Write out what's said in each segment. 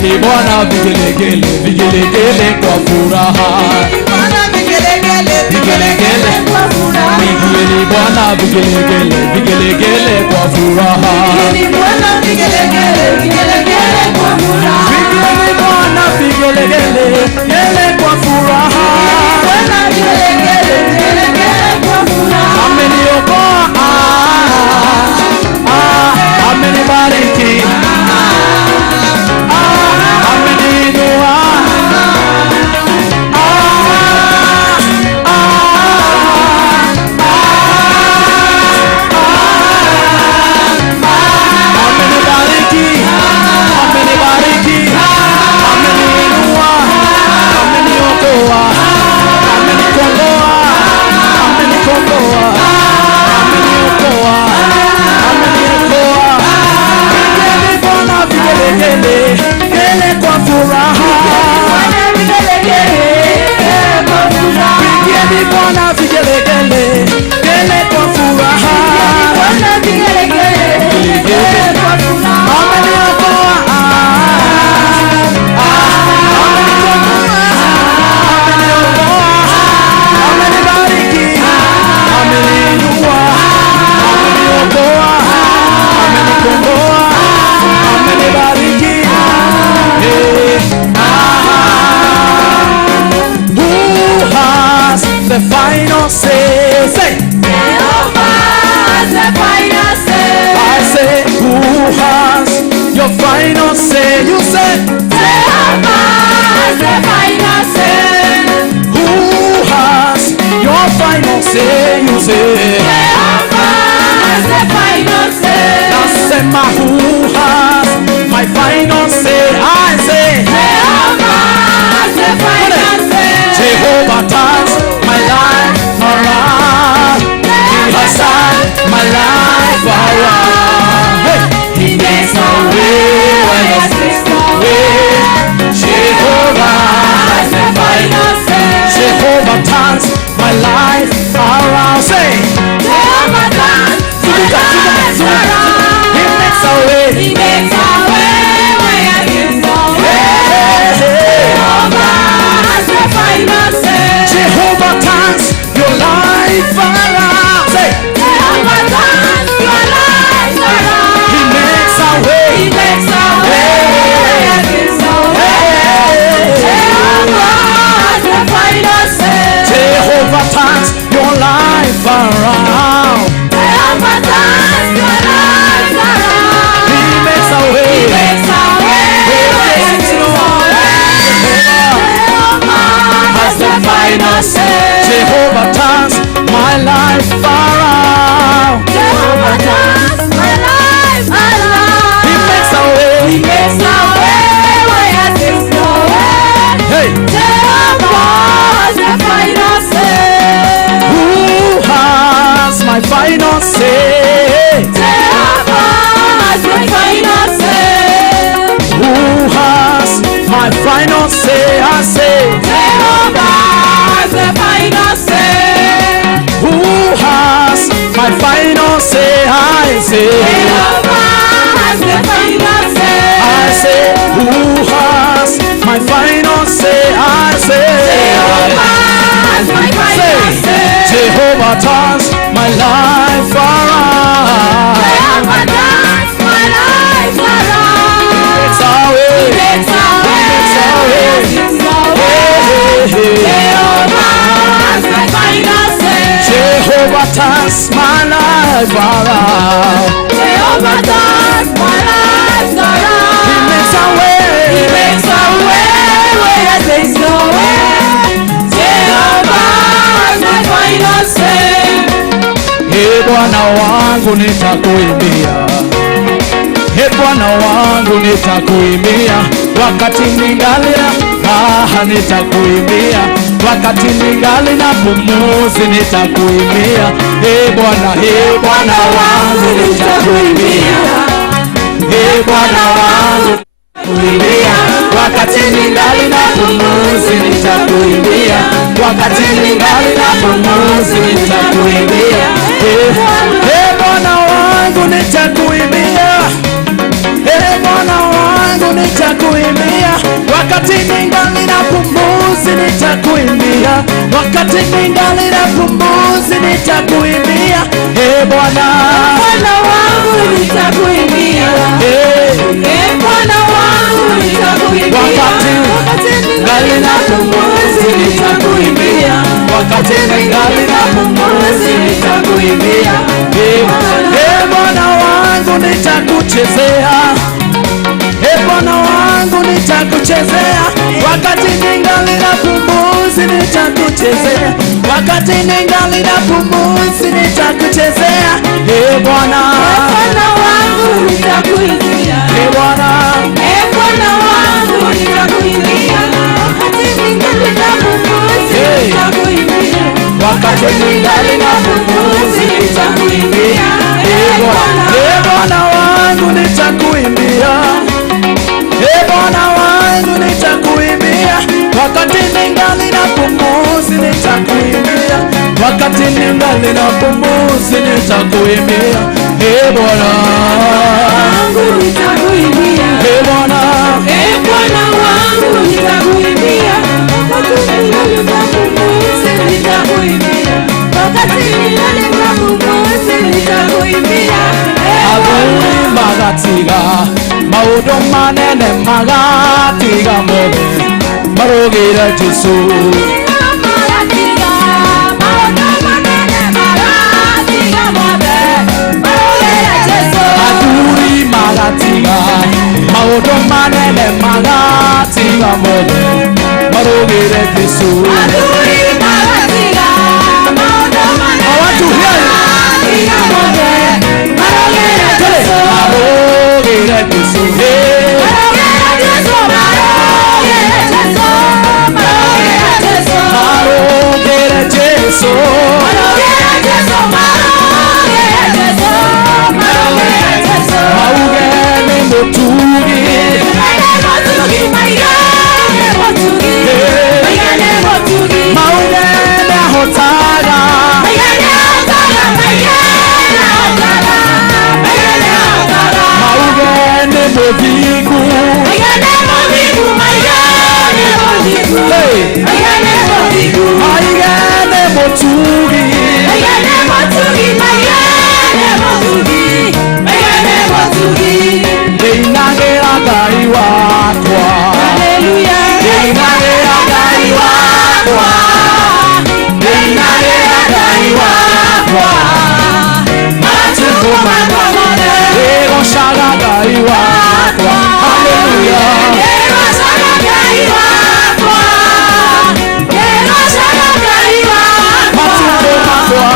Pigieni Bwana vigelegele, vigelegele kwa furaha. Vigelegele kwa furaha. Pigieni Bwana vigelegele, vigelegele kwa furaha. Pigieni Bwana vigelegele, vigelegele kwa furaha. Pigieni Bwana vigelegele, vigelegele kwa furaha. Bwana vigelegele, vigelegele kwa furaha. Ameniokoa, amenibariki, ameniinua, amenibariki, amenibariki, ameniinua, ameniokoa, amenikomboa, amenikomboa, ameniokoa, ameniokoa. Pigieni Bwana vigelegele, vigelegele kwa furaha. Pigieni Bwana vigelegele, vigelegele kwa furaha. Ameniokoa, amenibariki, ameniinua, ameniokoa, amenikomboa, amenibariki. Who has the final say? Say. I say, who has your final say? You say, who has your final say? You say, Nasema, who has my final say? I say, Jehovah turns my life around. He has turned my life around. Hey. He makes a way where there seems no way. Jehovah has the final say. Jehovah turns my life around. Say, Jehovah turns my life around. He makes a way. He makes a way where there seems no way. Jehovah has the final say. Jehovah turns your life around. Say, Jehovah turns your life around. He makes a way. He makes a way where there seems no way. Jehovah has the final say. Jehovah turns your life around. Jehovah turns your life around. He makes a way. He makes a way where there seems no way. Jehovah has the final say. Jehovah turns my life around. Jehovah turns my life around. He makes a way. He makes a way where there seems no way. Hey. Jehovah has the final say. Who has my final say? Jehovah has my final say. Who has my final say? I say, Jehovah has the final say. Who has my final say? I say, Jehovah has the final say. I say, who has my final say? I say, Jehovah has my final say. Jehovah turns my life around. Jehovah turns my life around. He makes a way. He makes a way. Jehovah has my final say. Jehovah turns my life around. Jehovah turns my life around. He makes a way. He makes a way where there is no way. Jehovah has my final say. Hey Bwana wangu nitakuimbia. Hey Bwana wangu nitakuimbia. Wakati ningali raha nitakuimbia. Wakati ningali na pumuzi nitakuimbia. Hey Bwana wangu nitakuimbia. Hey Bwana wangu nitakuimbia. Wakati ningali na pumuzi nitakuimbia. Wakati ningali na pumuzi nitakuimbia. Hey Bwana wangu nitakuimbia. Hey Bwana wangu nitakuimbia. wakati ningali na pumzi nitakuimbia, wakati ningali na pumzi nitakuimbia. Bwana, Bwana wangu nitakuimbia, Bwana wangu nitakuimbia, wakati ningali na pumzi nitakuimbia, wakati ningali na pumzi nitakuimbia. Bwana wangu nitakuchezea, Bwana wangu nitakuchezea, wakati ningali na pumzi nitakuchezea, wakati ningali na pumzi nitakuchezea. Bwana, Bwana wangu nitakuimbia, Bwana, Bwana wangu nitakuimbia, wakati ningali na pumzi nitakuimbia, wakati ningali na pumzi nitakuimbia. Bwana wangu nitakuimbia, Bwana wangu nitakuimbia, wakati ningali na pumzi nitakuimbia, wakati ningali na pumzi nitakuimbia. Bwana wangu nitakuimbia, Bwana, Bwana wangu nitakuimbia, wakati ningali na pumzi nitakuimbia, wakati ningali na pumzi nitakuimbia. Agui magatiga maudo manene magatiga mobe marogera Jesu. Agui magatiga maudo manene magatiga mobe marogera Jesu. I want to hear you. Marogera Jesu. Marogera Jesu. Maugene motugi. Maugene hotaga. Maugene movigu. Maugene motugi. Ndeinagera Ngai wakwa. Ndeinagera Ngai wakwa. Ndeinagera Ngai wakwa. Ndegocaga Ngai wakwa. Haleluya. Matukũ makwa.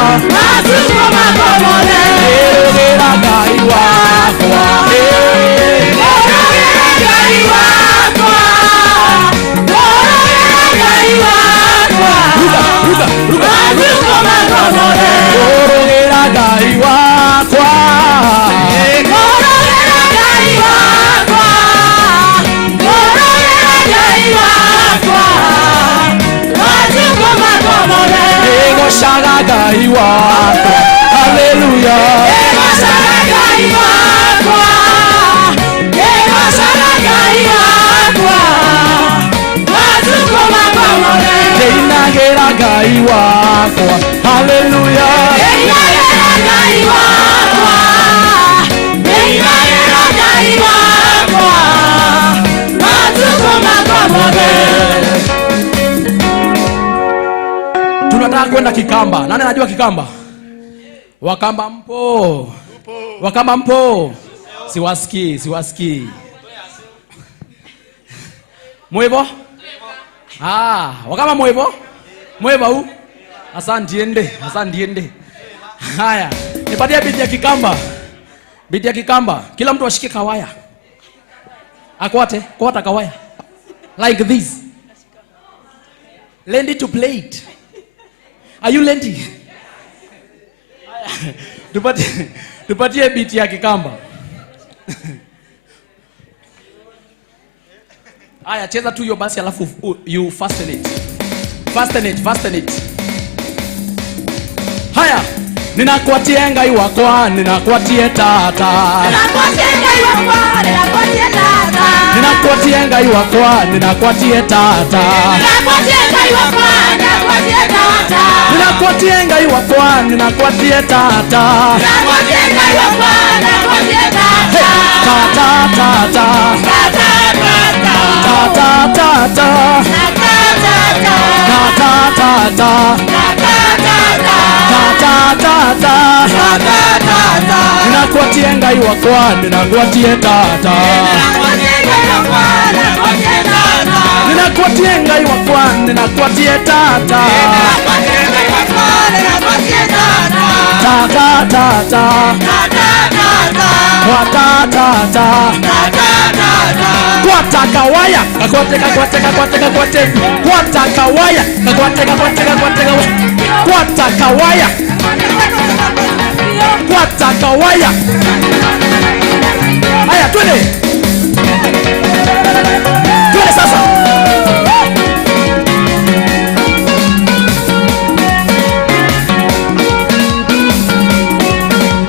Nderogera Ngai wakwa. Ruga, ruga, ruga. Nderogera Ngai wakwa. Ndegocaga Ngai wakwa. Haleluya. Ndeinagera Ngai wakwa. Haleluya. Tunataka kwenda Kikamba. Nani anajua Kikamba? Wakamba mpo? Wakamba mpo? Siwasikii. Mwevo? Wakamba mwevo? Mwevo huu? Asandiende. Haya, nipatia biti ya Kikamba. Biti ya Kikamba. Kila mtu ashike kawaya. Kwata kawaya. Like this. Learn to play it. Are you learning? Tupatie biti ya Kikamba. Aya, cheza tu hiyo basi alafu you fasten it. Fasten it. Haya, ninakuatia Ngai wakwa, ninakuatia tata. Ninakuatia Ninakwatie ngai wakwa, ninakwatie tata. Ninakwatie ngai wakwa, ninakwatie tata. Ninakwatie ngai wakwa, ninakwatie tata. Ninakwatie ngai wakwa, ninakwatie tata. Tata tata. Tata tata. Tata tata. Tata tata. Tata tata. Ninakwatie ngai wakwa, ninakwatie tata. Ninakwatie ngai wakwa, ninakwatie tata. Tata tata. Kwataka waya, kwateka. Kwataka waya, kwateka. Kwataka waya. Kwataka waya. Haya, twende. Twende sasa.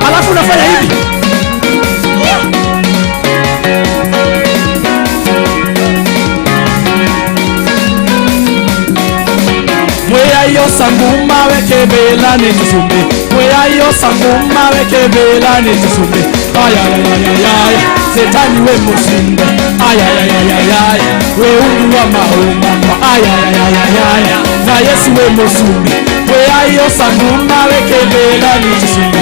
Alafu unafanya hivi. Yo sanguma wekebela nijisumbe. Yo sanguma wekebela nijisumbe. Ay. Setani we musinde. Ay. We ungu wa mahoma. Ay. Na Yesu we musumbe. Yo sanguma wekebela nijisumbe.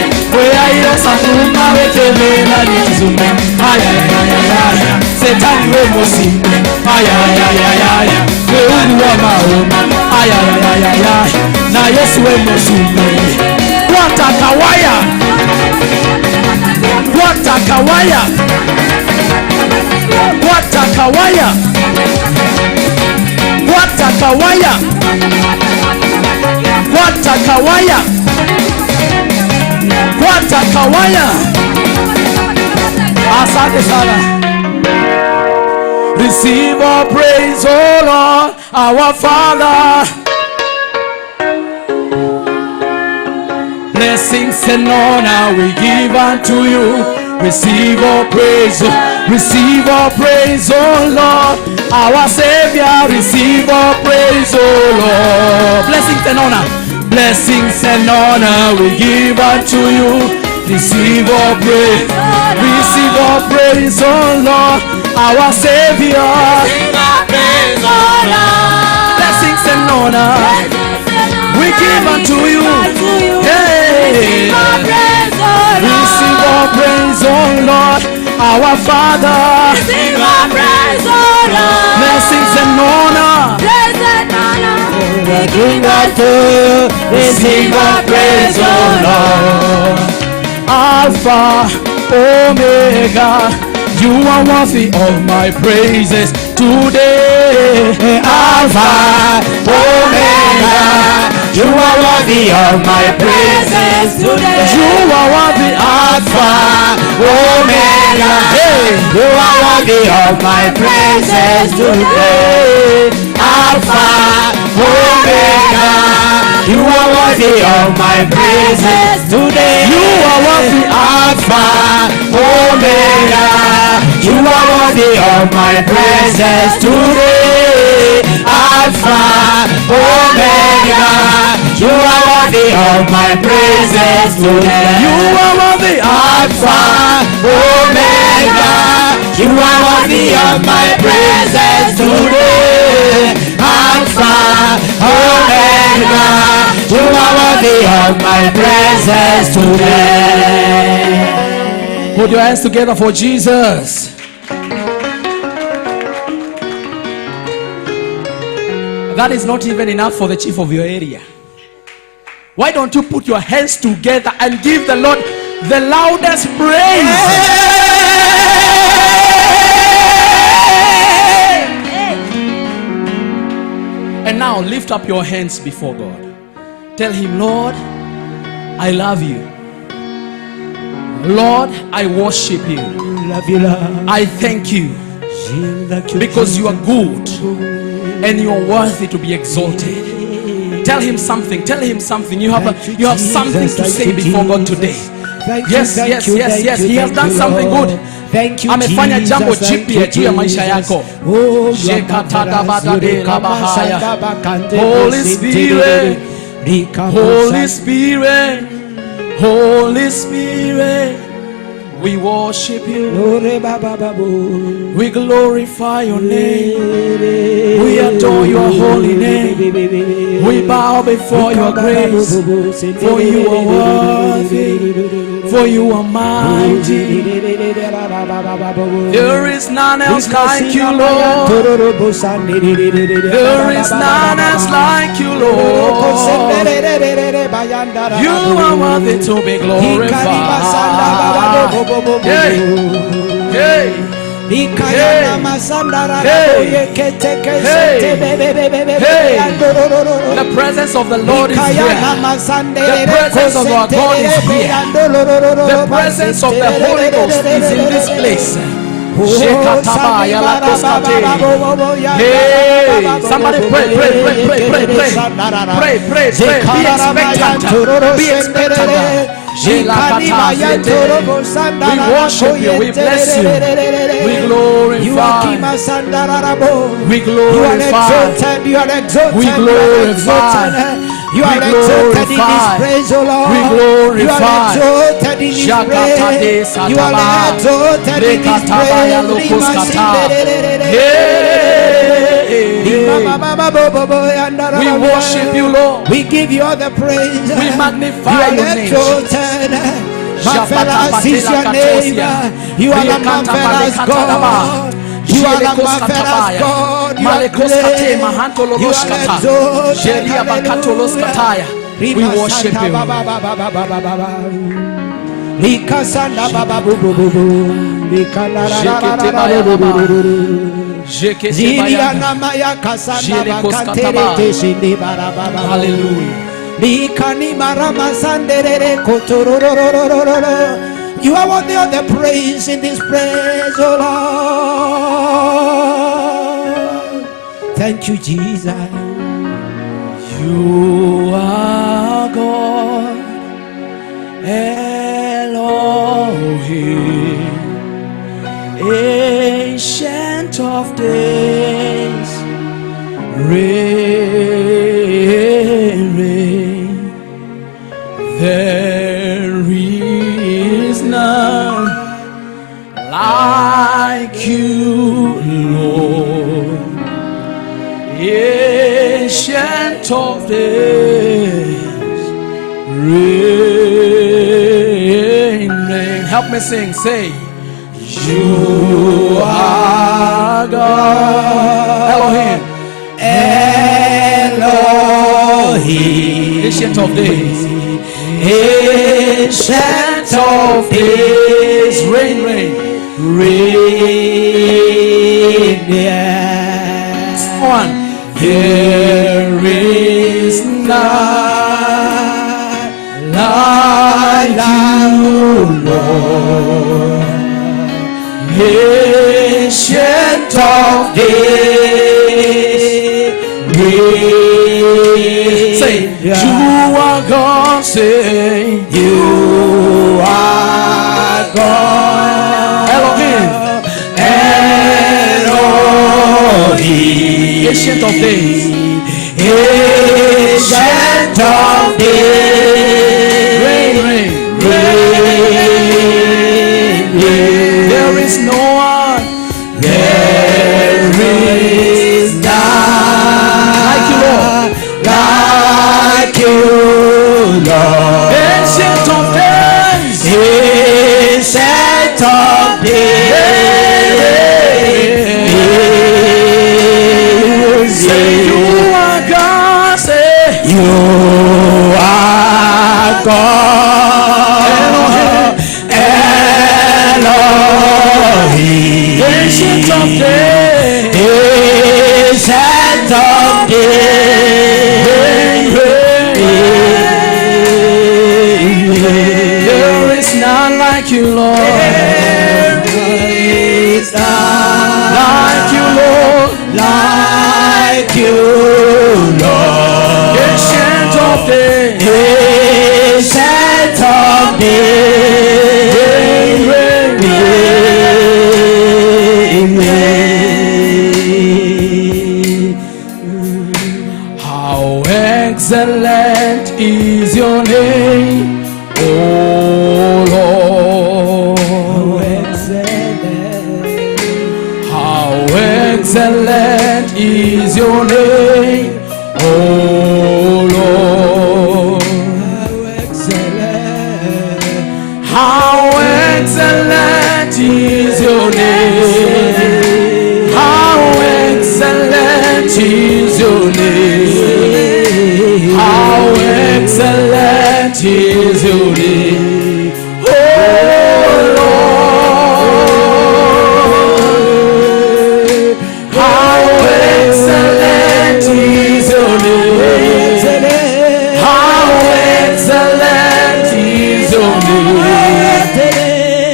Yo sanguma wekebela nijisumbe. Ay. Setani we musinde. Ay. We ungu wa mahoma. Ay. Na Yesu we musumbe. Kwataka waya. Kwataka waya. Kwataka waya. Kwataka waya. Kwataka waya. Kwataka waya. Asante sana. Receive our praise, oh Lord, our Father. Blessings and honor we give unto you. Receive our praise, oh Lord, our Savior. Receive our praise, oh Lord. Blessings and honor we give unto you. Receive our praise, oh Lord, our Savior. Blessings and honor we give unto you. Hey, receive our praise, oh Lord, our Father. Receive our praise, oh Lord. Blessings and honor. We give unto you. Receive our praise, oh Lord. Alpha, Omega, you are worthy of my praises today. Alpha, Omega, you are worthy of my praises today. You are worthy, Alpha, Omega. Hey, you are worthy of my praises today. Alpha, Omega, you are worthy of my praises today. You are worthy, Alpha, Omega. You are worthy of my praises today. Alpha, Omega. You are worthy of my praises today. You are worthy, Alpha, Omega. You are worthy of my praises today. Alpha, Omega. You are worthy of my praises today. Put your hands together for Jesus. That is not even enough for the chief of your area. Why don't you put your hands together and give the Lord the loudest praise? And now lift up your hands before God. Tell him, Lord, I love you. Lord, I worship you. I thank you because you are good and you are worthy to be exalted. Tell him something. Tell him something. You have something to say before God today. Yes. He has done something good. Thank you, amefanya Jesus. jambo Thank jipya you, juu ya maisha Jesus. yako. Oh, Shekatadabadadekabahaya. Holy Spirit, Holy Spirit, Holy Spirit, we worship you. We glorify your name. We adore your holy name. We bow before your grace. For you are worthy. For you are mighty. There is none else like you, Lord. There is none else like you, Lord. You are worthy to be glorified. Hey, hey. Hey. Hey. Hey. The presence of the Lord is here. The presence of our God is here. The presence of the Holy Ghost is in this place. Hey, somebody pray. Be expectant. Be expectant. We worship you, we bless you, we glorify, we glorify, you are exalted, we glorify, you are exalted in this praise, O Lord. we glorify, you are exalted in this praise, you are exalted in this we worship you, Lord. We give you all the praise. We magnify your name. Marvelous is your name. You are the marvelous God. You are the marvelous God. You are great. You are exalted. We worship you. Hallelujah. You are worthy of the praise in this praise, oh Lord. Thank you, Jesus. You are God, Elohim, Ancient of Days, reign. There is none like you, Lord. Ancient of Days, reign. Help me sing. Say, you are God, Elohim, Elohim, Ancient of Days, Ancient of Days, reign. Yes. One. There is none like you, Lord. Ancient of Days, say, you are God. Say, you are God. Elohim, Ancient of Days, Ancient of Days, reign. There is no one. There is none like you, Lord. Like you, Lord. Ancient of Days, Ancient of Days. say you are God. Say you are God. Elohim. Ancient of Days, Ancient of Days. There is none like you, Lord. There is none Like you, Lord. like you, Lord. Ancient of Days, Ancient of Days. excellent is your name, oh Lord. How excellent is your name. How excellent is your name. How excellent is your name, oh Lord. How excellent is your name. How excellent is your name.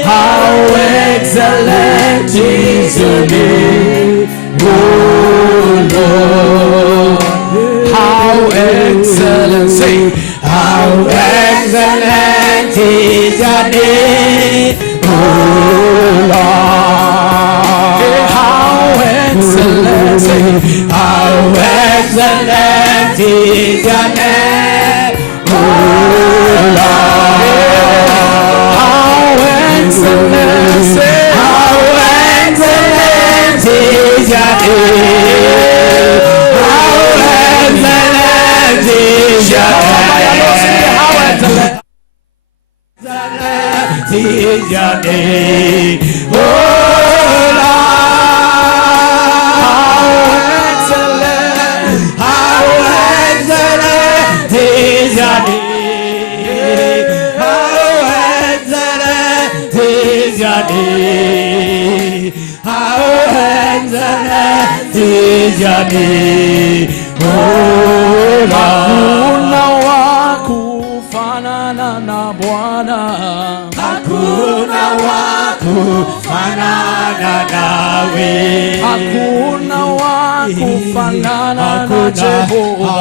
How excellent is your name, oh Lord. How excellent, say, how excellent is your name, oh Lord. How excellent, say, how excellent is your name, oh Lord. How excellent, say, how excellent is your name. How excellent is your name. How excellent is your name, oh Lord. How excellent is your name. How excellent is your name. How excellent is your name, oh Lord. Hakuna wakufanana na Bwana. Hakuna wakufanana nawe. Hakuna wakufanana na Jehova.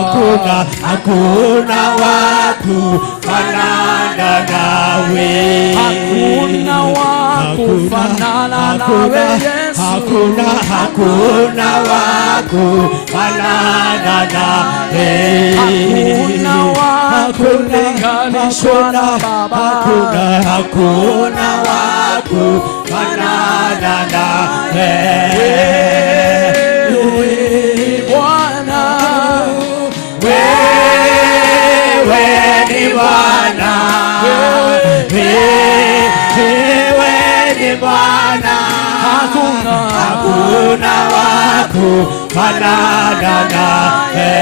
Hakuna wakufanana nawe. Hakuna wakufanana nawe Yesu. Hakuna wakufanana nawe. Hakuna wakulinganishwa na Baba. Hakuna wakufanana nawe. Wewe Bwana, wewe ni Bwana, wewe ni Bwana. Hakuna wakufanana nawe.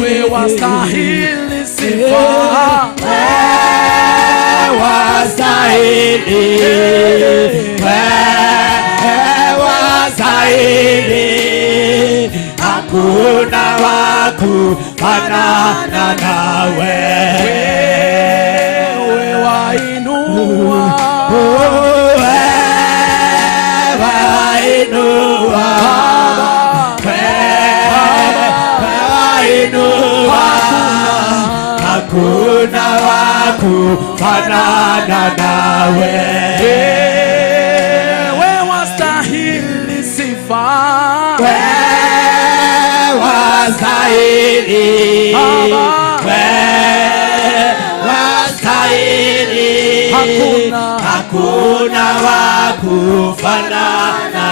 Wewe wastahili sifa, wewe wastahili, wewe wastahili. Hakuna wakufanana nawe. Wewe wainua, hakuna wakufanana nawe. Wewe wastahili sifa, wewe wastahili, wewe wastahili. Hakuna wakufanana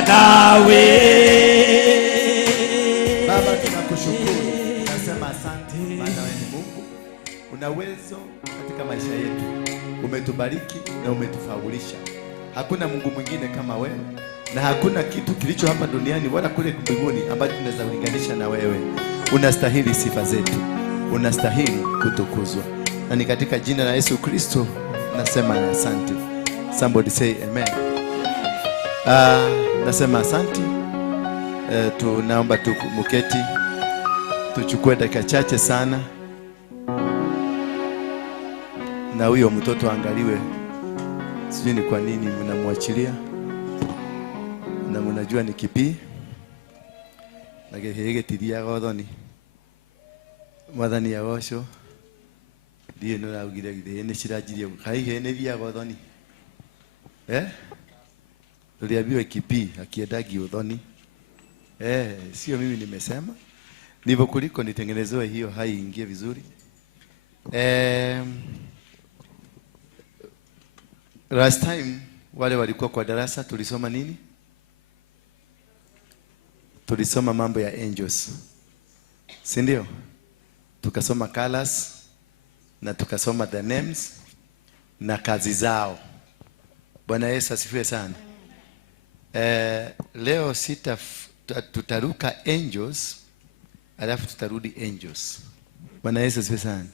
nawe. Baba, tunakushukuru, nasema asante, maana wewe ni Mungu, una uwezo katika maisha yetu, umetubariki na umetufaulisha. Hakuna Mungu mwingine kama wewe, na hakuna kitu kilicho hapa duniani wala kule mbinguni ambacho tunaweza kulinganisha na wewe. Unastahili sifa zetu, unastahili kutukuzwa, na ni katika jina la Yesu Kristo nasema asante. Somebody say amen. Nasema asante. Tunaomba muketi, tuchukue dakika chache sana, na huyo mtoto angaliwe. Sijui ni kwa nini mnamwachilia, na mnajua ni kipi na gehege tidia godoni mwathani ya gosho ndiye no raugire githene cirajirie kai hene bia godoni Tuliambiwa kipi akiendagi udhoni. Sio mimi nimesema. Ndivyo kuliko nitengenezewe hiyo hai ingie vizuri. Last time wale walikuwa kwa darasa tulisoma nini? Tulisoma mambo ya angels. Si ndio? Tukasoma colors na tukasoma the names na kazi zao. Bwana Yesu asifiwe sana. Leo tutaruka angels alafu tutarudi angels. Bwana Yesu asifiwe sana.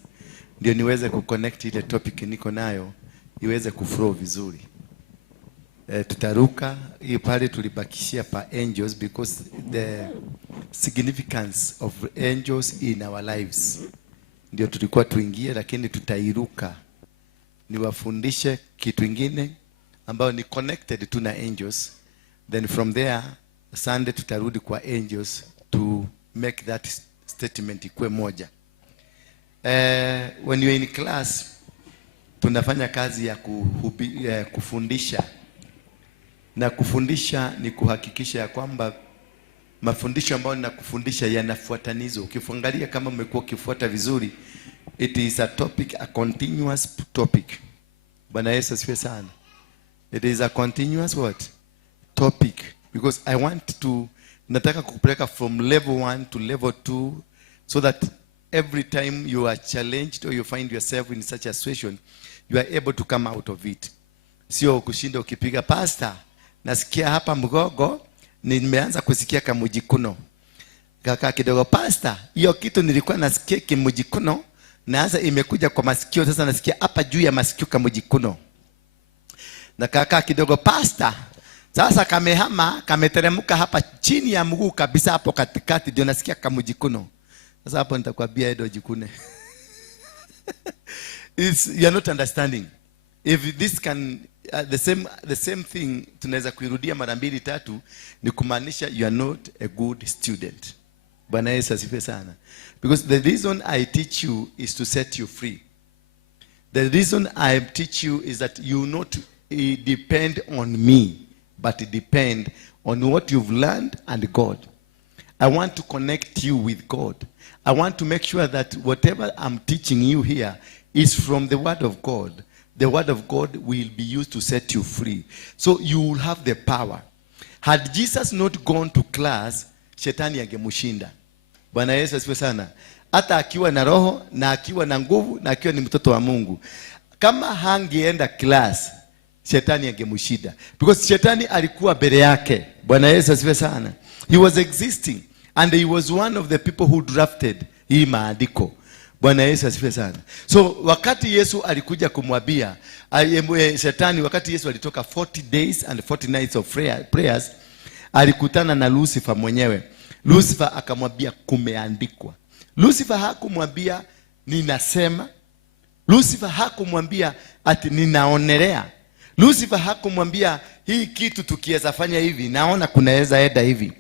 Ndio niweze kuconnect ile topic niko nayo iweze kuflow vizuri. Tutaruka hii pale tulibakishia pa angels because the significance of angels in our lives. Ndio tulikuwa tuingie, lakini tutairuka. Niwafundishe kitu kingine ambao ni connected to na angels. Then from there Sunday tutarudi kwa angels to make that statement ikue moja. When you're in class tunafanya kazi ya kufundisha. Na kufundisha ni kuhakikisha ya kwamba mafundisho ambayo ninakufundisha yanafuatanizo. Ukiangalia kama umekuwa ukifuata vizuri, it is a topic, a continuous topic. Bwana Yesu asifiwe sana. It is a continuous what? Topic. Because I want to, nataka kupeleka from level 1 to level 2 so that every time you are challenged or you find yourself in such a situation, you are able to come out of it. Sio kushinda ukipiga pastor, nasikia hapa mgogo, nimeanza kusikia kamujikuno. Kaka kidogo pastor, hiyo kitu nilikuwa nasikia kimujikuno, naanza imekuja kwa masikio, sasa nasikia hapa juu ya masikio kamujikuno. Na kaka kidogo pastor, sasa kamehama, kameteremka hapa chini ya mguu kabisa hapo katikati ndio nasikia kamujikuno. Sasa hapo nitakwambia edo jikune. You are not understanding. If this can the same thing tunaweza kuirudia mara 2 3 ni kumaanisha you are not a good student. Bwana Yesu asifiwe sana. Because the reason I teach you is to set you free. The reason I teach you is that you not depend on me, but depend on what you've learned and God. I want to connect you with God. I want to make sure that whatever I'm teaching you here is from the Word of God. The Word of God will be used to set you free. So you will have the power. Had Jesus not gone to class, shetani angemushinda. Bwana Yesu asifiwe sana. Hata akiwa na roho na akiwa na nguvu na akiwa ni mtoto wa Mungu, kama hangeenda class, shetani angemushinda. Because shetani alikuwa mbele yake. Bwana Yesu asifiwe sana. He was existing and he was one of the people who drafted hii maandiko. Bwana Yesu asifiwe sana. So wakati Yesu alikuja kumwambia shetani, wakati Yesu alitoka 40 days and 40 nights of prayers, alikutana na Lucifer mwenyewe. Lucifer akamwambia kumeandikwa. Lucifer hakumwambia ninasema. Lucifer hakumwambia ati ninaonelea. Lucifer hakumwambia hii kitu tukiweza fanya hivi, naona kunaweza enda hivi.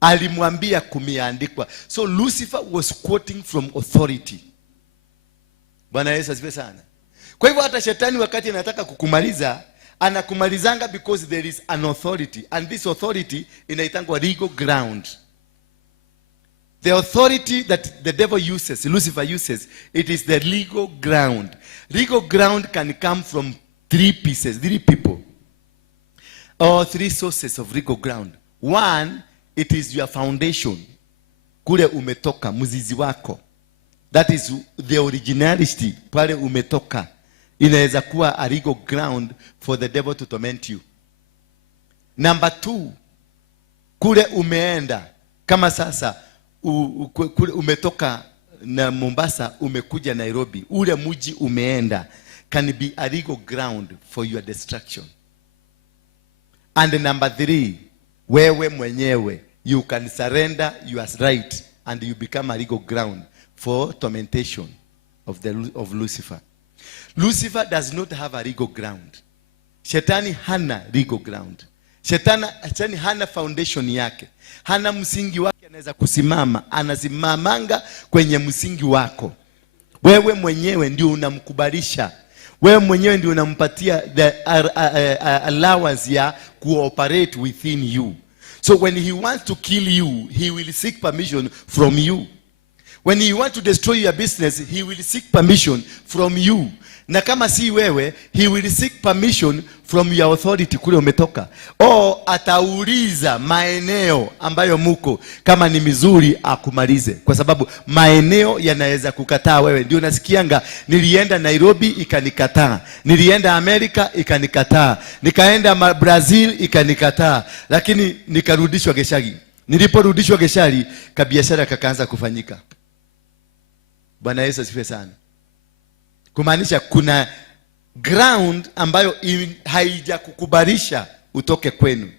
Alimwambia kumeandikwa. So Lucifer was quoting from authority. Bwana Yesu asifiwe sana. Kwa hivyo hata shetani wakati anataka kukumaliza, anakumalizanga because there is an authority, and this authority inaitangwa legal ground. The authority that the devil uses, Lucifer uses, it is the legal ground. Legal ground can come from 3 pieces, 3 people, or 3 sources of legal ground. One, it is your foundation. Kule umetoka, mzizi wako. That is the originality, pale umetoka. Inaweza kuwa a legal ground for the devil to torment you. Number 2, kule umeenda. Kama sasa kule umetoka na Mombasa umekuja Nairobi, ule mji umeenda, can be a legal ground for your destruction. And number 3, wewe mwenyewe, you can surrender your right and you become a legal ground for tormentation of Lucifer. Lucifer does not have a legal ground. Shetani hana legal ground. Shetani hana foundation yake. Hana msingi wake anaweza kusimama. Anasimamanga kwenye msingi wako. Wewe mwenyewe ndio unamkubalisha. Wewe mwenyewe ndio unampatia the allowance ya cooperate within you. So when he wants to kill you, he will seek permission from you. When he wants to destroy your business, he will seek permission from you. Na kama si wewe, he will seek permission from your authority kule umetoka. O atauliza maeneo ambayo muko kama ni mizuri akumalize. Kwa sababu maeneo yanaweza kukataa wewe. Ndio nasikianga nilienda Nairobi ikanikataa. Nilienda Amerika ikanikataa. Nikaenda Brazil ikanikataa. Lakini nikarudishwa Geshagi. Niliporudishwa Geshagi, kabiashara kakaanza kufanyika. Bwana Yesu asifiwe sana. Kumaanisha kuna ground ambayo haijakukubalisha utoke kwenu.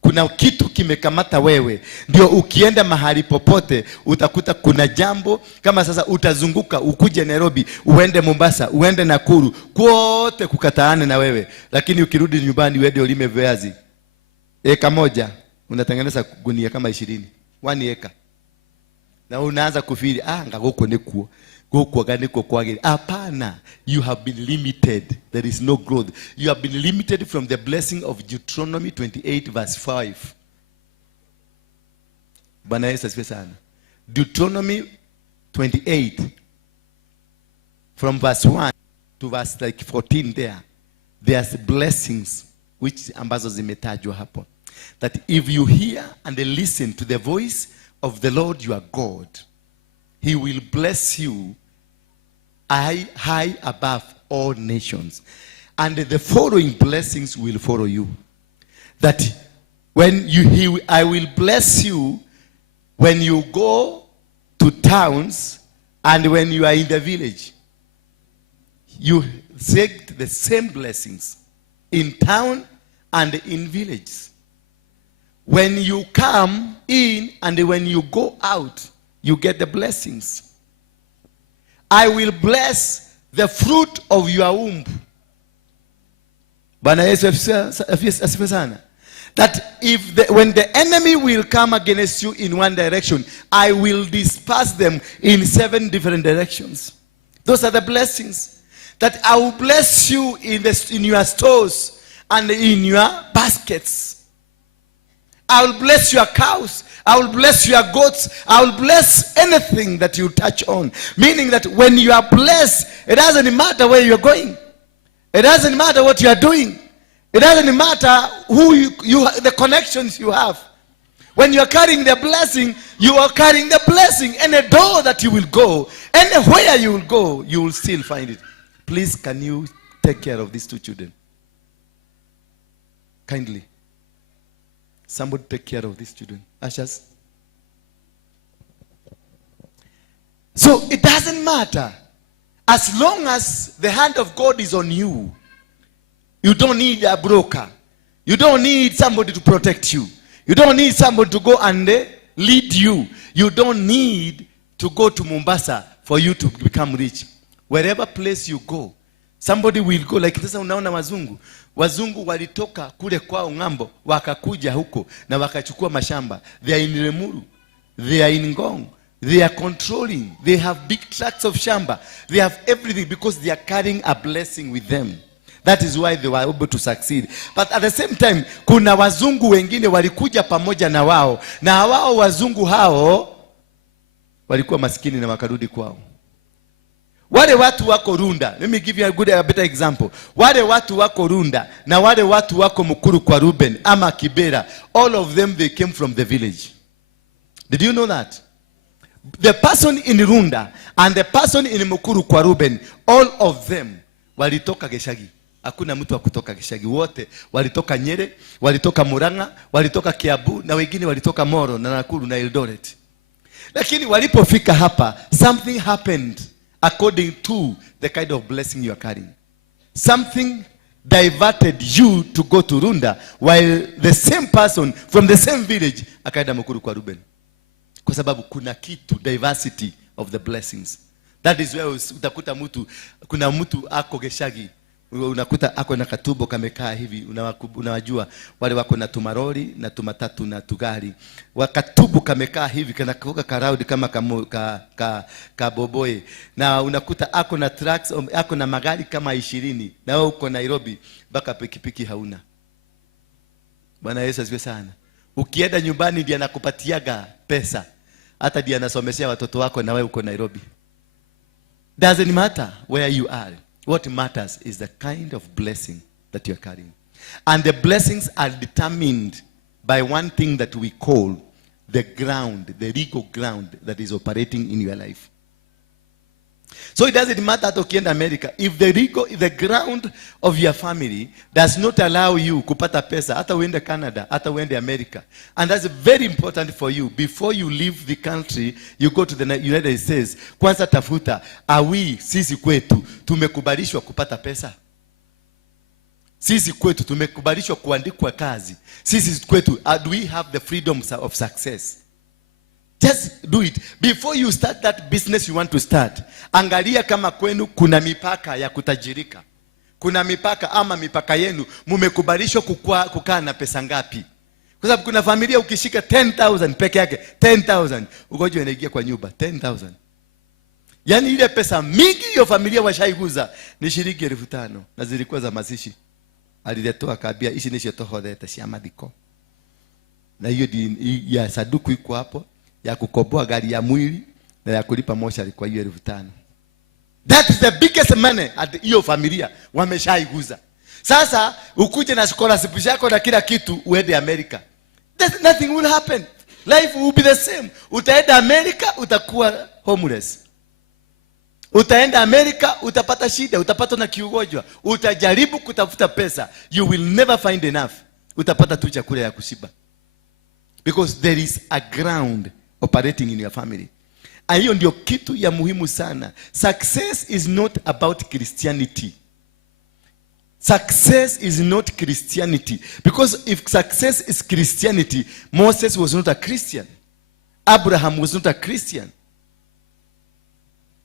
Kuna kitu kimekamata wewe. Ndio ukienda mahali popote utakuta kuna jambo. Kama sasa utazunguka ukuje Nairobi, uende Mombasa, uende Nakuru, kwote kukataane na wewe. Lakini ukirudi nyumbani uende ulime viazi. Eka moja unatengeneza gunia kama 20. 1 eka. Na unaanza kufiri ngagoko nikuo. Apana, you have been limited. There is no growth. You have been limited from the blessing of Deuteronomy 28 verse 5. Bwana Yesu asifiwe sana. Deuteronomy 28 from verse 1 to verse like 14 there. There's blessings which ambazo zimetajwa hapo. That if you hear and listen to the voice of the Lord your God, he will bless you high above all nations. And the following blessings will follow you. That when I will bless you when you go to towns and when you are in the village. You take the same blessings in town and in villages. When you come in and when you go out, you get the blessings. I will bless the fruit of your womb. Bwana Yesu asifiwe sana. That when the enemy will come against you in one direction, I will disperse them in 7 different directions. Those are the blessings. That I will bless you in your stores and in your baskets. I will bless your cows. I will bless your goats. I will bless anything that you touch on. Meaning that when you are blessed, it doesn't matter where you're going. It doesn't matter what you are doing. It doesn't matter who the connections you have. When you are carrying the blessing, you are carrying the blessing. Any door that you will go, anywhere you will go, you will still find it. Please, can you take care of these 2 children? Kindly. Somebody take care of these children. Ushers. So it doesn't matter. As long as the hand of God is on you, you don't need a broker. You don't need somebody to protect you. You don't need somebody to go and lead you. You don't need to go to Mombasa for you to become rich. Wherever place you go, somebody will go. Like sasa unaona wazungu walitoka kule kwao ng'ambo wakakuja huko na wakachukua mashamba. They are in Lemuru, they are in Ngong, they are controlling, they have big tracts of shamba, they have everything because they are carrying a blessing with them. That is why they were able to succeed. But at the same time, kuna wazungu wengine walikuja pamoja na wao, na wao wazungu hao walikuwa maskini na wakarudi kwao. Wale watu wako Runda, let me give you a better example. Wale watu wako Runda na wale watu wako Mukuru kwa Ruben ama Kibera, all of them they came from the village. Did you know that? The person in Runda and the person in Mukuru kwa Ruben, all of them walitoka Geshagi. Hakuna mtu wa kutoka Geshagi, wote walitoka Nyere, walitoka Murang'a, walitoka Kiambu na wengine walitoka Moro na Nakuru na Eldoret. Lakini walipofika hapa, something happened. According to the kind of blessing you are carrying. Something diverted you to go to Runda, while the same person from the same village akaenda Mukuru kwa Ruben. Kwa sababu kuna kitu, diversity of the blessings. That is where utakuta kuna mtu ako Geshagi. unakuta ako na katubo kamekaa hivi, unawajua wale wako na tumaroli na tumatatu na tugari, wakatubu kamekaa hivi kana kuka karaudi kama kaboboe, na unakuta ako na trucks, ako na magari kama 20, na wewe uko Nairobi baka pikipiki hauna. Bwana Yesu asifiwe sana. Ukienda nyumbani ndiye anakupatiaga pesa, hata ndiye anasomeshia watoto wako, na wewe uko Nairobi. Doesn't matter where you are. What matters is the kind of blessing that you are carrying. And the blessings are determined by one thing that we call the ground, the legal ground that is operating in your life. So it doesn't matter to ukienda America, if the ground of your family does not allow you kupata pesa, hata uende Canada, hata uende America. And that's very important for you. Before you leave the country, you go to the United States. Kwanza tafuta, sisi kwetu tumekubalishwa kupata pesa? Sisi kwetu tumekubalishwa kuandikwa kazi? Sisi kwetu, do we have the freedom of success? Just do it. Before you start that business you want to start, angalia kama kwenu kuna mipaka ya kutajirika. Kuna mipaka ama mipaka yenu mumekubalishwa kukaa na pesa ngapi? Kwa sababu kuna familia ukishika 10,000 peke yake, 10,000 ukoje unaingia kwa nyumba 10,000. Yaani ile pesa mingi hiyo familia washaiguza ni shilingi 5,000 na zilikuwa za mazishi. Aliletoa kabia ishi nisho tohodeta cia mathiko. Na hiyo ya saduku iko hapo ya kukoboa gari ya mwili na ya kulipa moshari kwa hiyo 5,000. That is the biggest money at hiyo familia wameshaiguza. Sasa ukuje na scholarship yako na kila kitu uende America, nothing will happen. Life will be the same. Utaenda America utakuwa homeless. Utaenda America utapata shida, utapata na kiugonjwa. Utajaribu kutafuta pesa, you will never find enough. Utapata tu chakula ya kushiba. Because there is a ground operating in your family. Hiyo ndio kitu ya muhimu sana. Success is not about Christianity. Success is not Christianity. Because if success is Christianity, Moses was not a Christian. Abraham was not a Christian.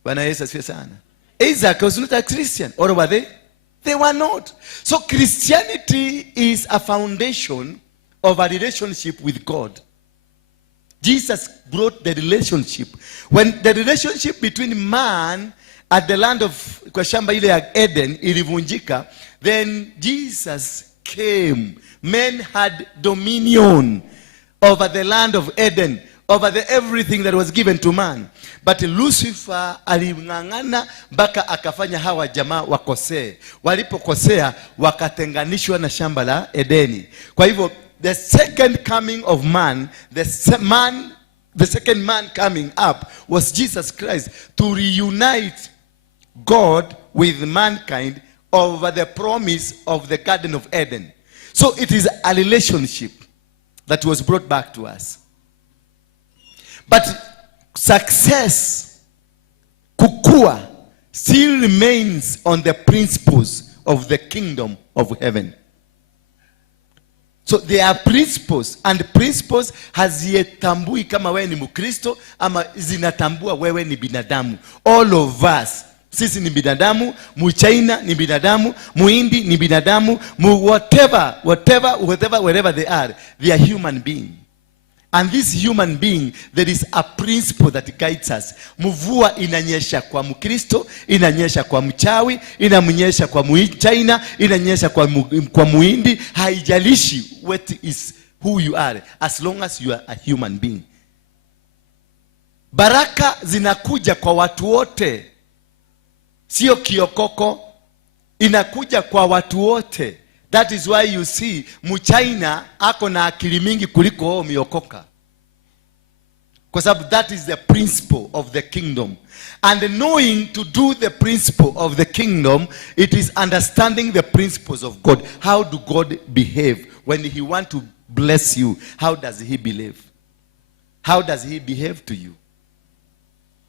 Bwana Yesu asifiwe sana. Isaac was not a Christian. Or were they? They were not. So Christianity is a foundation of a relationship with God. Jesus brought the relationship. When the relationship between man at the land of kwa shamba ile ya Eden ilivunjika, then Jesus came. Men had dominion over the land of Eden, over everything that was given to man. But Lucifer aling'ang'ana mpaka akafanya hawa jamaa wakosee. Walipokosea wakatenganishwa na shamba la Edeni. Kwa hivyo the second coming of man, the second man coming up was Jesus Christ to reunite God with mankind over the promise of the Garden of Eden. So it is a relationship that was brought back to us. But success, kukua, still remains on the principles of the kingdom of heaven. So there are principles, and principles hazitambui kama wewe ni Mkristo ama zinatambua wewe ni binadamu. All of us, sisi ni binadamu, Mchina ni binadamu, Muhindi ni binadamu, wherever they are human being. And this human being, there is a principle that guides us. Mvua inanyesha kwa Mkristo, inanyesha kwa mchawi, inanyesha kwa Mchina, inanyesha kwa Muhindi. Haijalishi what is who you are, as long as you are a human being. Baraka zinakuja kwa watu wote, sio kiokoko, inakuja kwa watu wote. That is why you see Mchina ako na akili mingi kuliko miokoka. Kwa sababu that is the principle of the kingdom. And knowing to do the principle of the kingdom, it is understanding the principles of God. How do God behave when he want to bless you? How does he behave? How does he behave to you?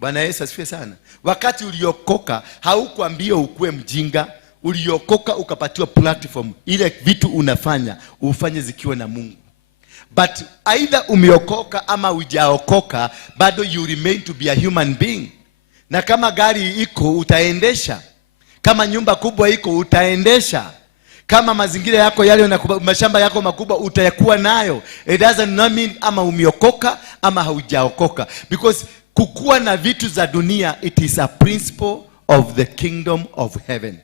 Bwana Yesu asifiwe sana. Wakati uliokoka haukuambiwa ukue mjinga. Uliokoka ukapatiwa platform, ile vitu unafanya ufanye zikiwa na Mungu. But either umeokoka ama hujaokoka, bado you remain to be a human being. Na kama gari iko utaendesha. Kama nyumba kubwa iko utaendesha. Kama mazingira yako yale na mashamba yako makubwa utayakuwa nayo. It doesn't mean ama umeokoka ama haujaokoka. Because kukua na vitu za dunia, it is a principle of the kingdom of heaven.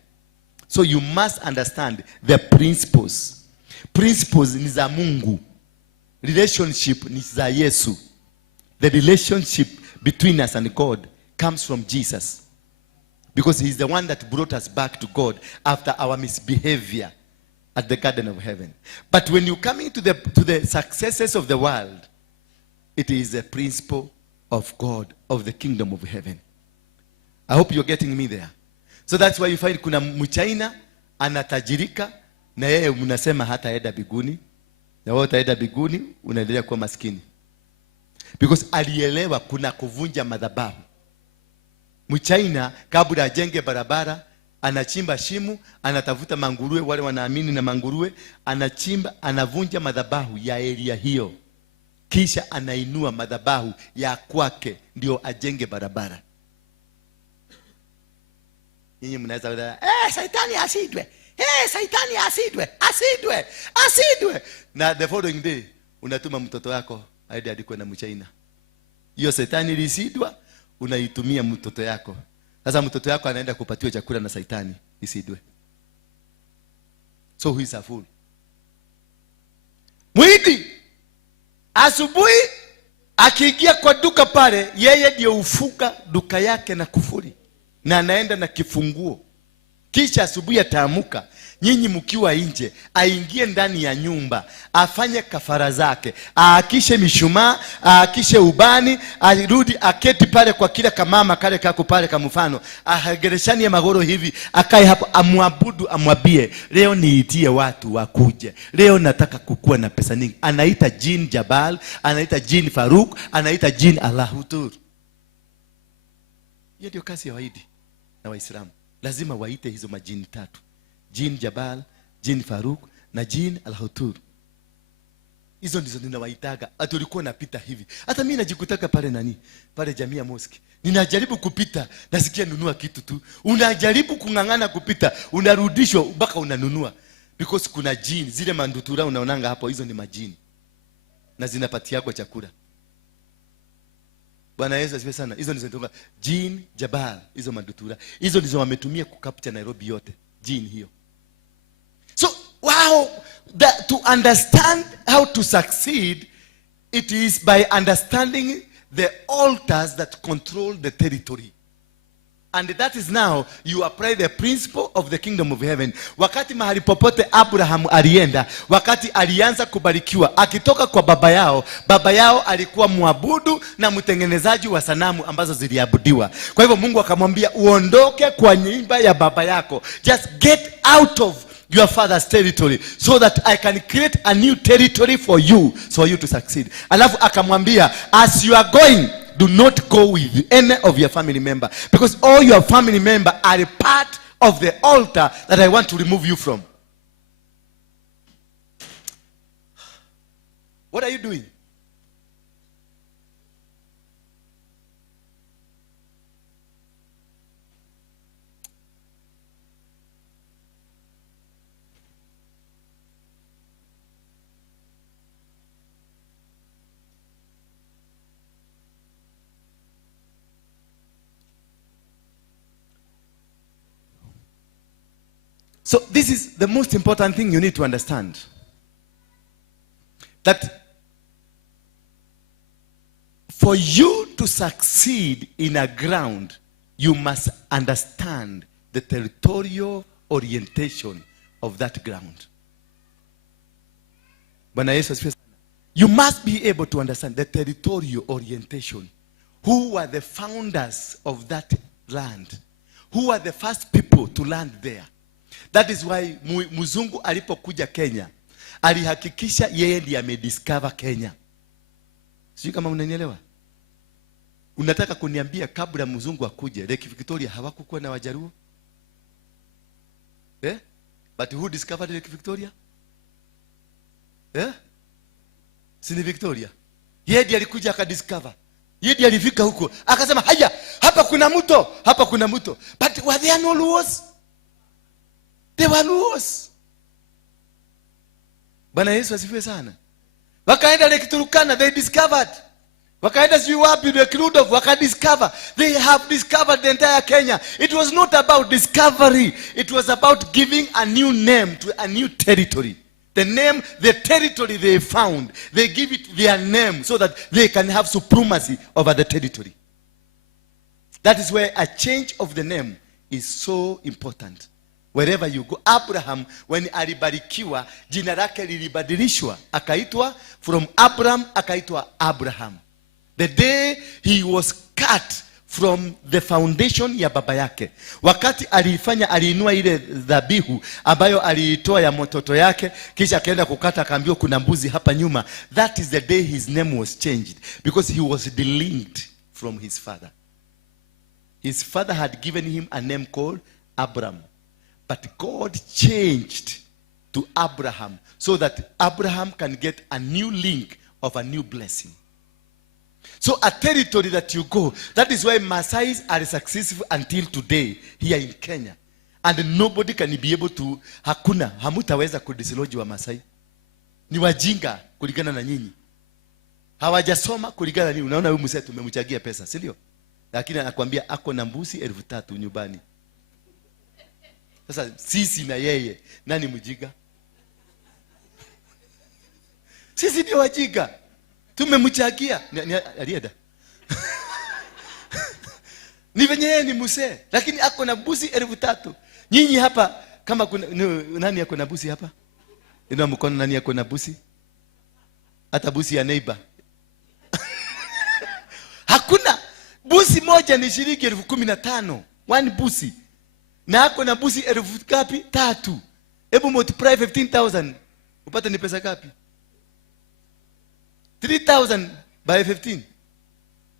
So you must understand the principles. Principles ni za Mungu. Relationship ni za Yesu. The relationship between us and God comes from Jesus. Because he is the one that brought us back to God after our misbehavior at the Garden of Heaven. But when you come into the successes of the world, it is a principle of God, of the kingdom of heaven. I hope you're getting me there. So that's why you find kuna mchaina anatajirika na yeye mnasema hataenda biguni, na wewe utaenda biguni unaendelea kuwa maskini. Because alielewa kuna kuvunja madhabahu. Mchaina kabla ajenge barabara, anachimba shimu, anatafuta manguruwe, wale wanaamini na manguruwe, anachimba, anavunja madhabahu ya area hiyo. Kisha anainua madhabahu ya kwake ndio ajenge barabara. Nyinyi mnaweza Saitani asidwe. Saitani asidwe. Na the following day unatuma mtoto wako aende adikwe na mchaina. Hiyo Saitani ilisidwa, unaitumia mtoto yako. Sasa mtoto yako anaenda kupatiwa chakula na Saitani isidwe. So who is a fool? Mwidi asubuhi akiingia kwa duka pale, yeye ndio ufuka duka yake na kufuri, na anaenda na kifunguo. Kisha asubuhi ataamuka, nyinyi mkiwa nje, aingie ndani ya nyumba, afanye kafara zake, aakishe mishumaa, aakishe ubani, arudi aketi pale kwa kila kamama kale kako pale kama mfano, ahagereshani ya magoro hivi, akae hapo amwabudu, amwambie leo niitie watu wakuje, leo nataka kukua na pesa nyingi. Anaita jin Jabal, anaita jin Faruk, anaita jin Allahutur. Hiyo ndio kazi ya Wahindi na Waislamu. Lazima waite hizo majini tatu: jin Jabal, jin Faruk na jin Al-Hutur. Hizo ndizo ninawaitaga. Hata ulikuwa napita hivi, hata mimi najikutaka pale pale Jamia Mosque, ninajaribu kupita, nasikia nunua kitu tu. Unajaribu kungangana kupita, unarudishwa mpaka unanunua. Because kuna jini, zile mandutura unaonanga hapo, hizo ni majini na zinapatia kwa chakula. Bwana Yesu asifiwe sana. Hizo ndizo ndio jin Jabal, hizo mandutura. Hizo ndizo wametumia kukapcha Nairobi yote, jini hiyo. So wow, to understand how to succeed, it is by understanding the altars that control the territory. And that is now you apply the principle of the kingdom of heaven. Wakati mahali popote Abraham alienda, wakati alianza kubarikiwa, akitoka kwa baba yao alikuwa muabudu na mtengenezaji wa sanamu ambazo ziliabudiwa. Kwa hivyo Mungu akamwambia uondoke kwa nyumba ya baba yako. Just get out of your father's territory so that I can create a new territory for you to succeed. Alafu akamwambia, as you are going, do not go with any of your family member, because all your family member are a part of the altar that I want to remove you from. What are you doing? So this is the most important thing you need to understand. That for you to succeed in a ground, you must understand the territorial orientation of that ground. You must be able to understand the territorial orientation. Who were the founders of that land? Who were the first people to land there? That is why mzungu alipokuja Kenya, alihakikisha yeye ndiye amediscover Kenya. Sio kama unanielewa? Unataka kuniambia kabla mzungu akuje, Lake Victoria hawakukuwa na Wajaruo? But who discovered Lake Victoria? Sini Victoria. Yeye ndiye alikuja akadiscover. Yeye ndiye alifika huko, akasema haya, hapa kuna mto. But were there no laws? the Waluos. Bwana Yesu asifiwe sana. Wakaenda Lake Turkana, they discovered. Wakaenda sijui wapi Lake Rudolph, wakadiscover. They have discovered the entire Kenya. It was not about discovery. It was about giving a new name to a new territory. The name, the territory they found, they give it their name so that they can have supremacy over the territory. That is where a change of the name is so important. Wherever you go. Abraham, when alibarikiwa, jina lake lilibadilishwa, akaitwa from Abraham, akaitwa Abraham. The day he was cut from the foundation ya baba yake. Wakati aliinua ile dhabihu ambayo aliitoa ya mtoto yake, kisha akaenda kukata, akaambiwa kuna mbuzi hapa nyuma. That is the day his name was changed, because he was delinked from his father. His father had given him a name called Abraham. But God changed to Abraham so that Abraham can get a new link of a new blessing. So a territory that you go, that is why Maasais are successful until today here in Kenya. And nobody can be able to, hamutaweza kudislodge wa Maasai. Ni wajinga kulingana na nyinyi. Hawajasoma kulingana na nyinyi. Unaona huyu mzee tumemchagia pesa, si ndio? Lakini anakuambia ako na mbuzi 3,000 nyumbani. Sasa sisi na yeye nani mjinga? Sisi ndio wajinga. Tumemchagia alienda. Ni venye yeye ni mzee, lakini ako na mbuzi 3,000. Nyinyi hapa kama kuna nani ako na mbuzi hapa? Inua mkono, nani ako na mbuzi? Hata mbuzi ya neighbor. Hakuna. Mbuzi moja ni shilingi 15,000. One mbuzi. Na ako na mbuzi 3,000. Hebu multiply 15,000. Upate ni pesa ngapi? 3,000 by 15.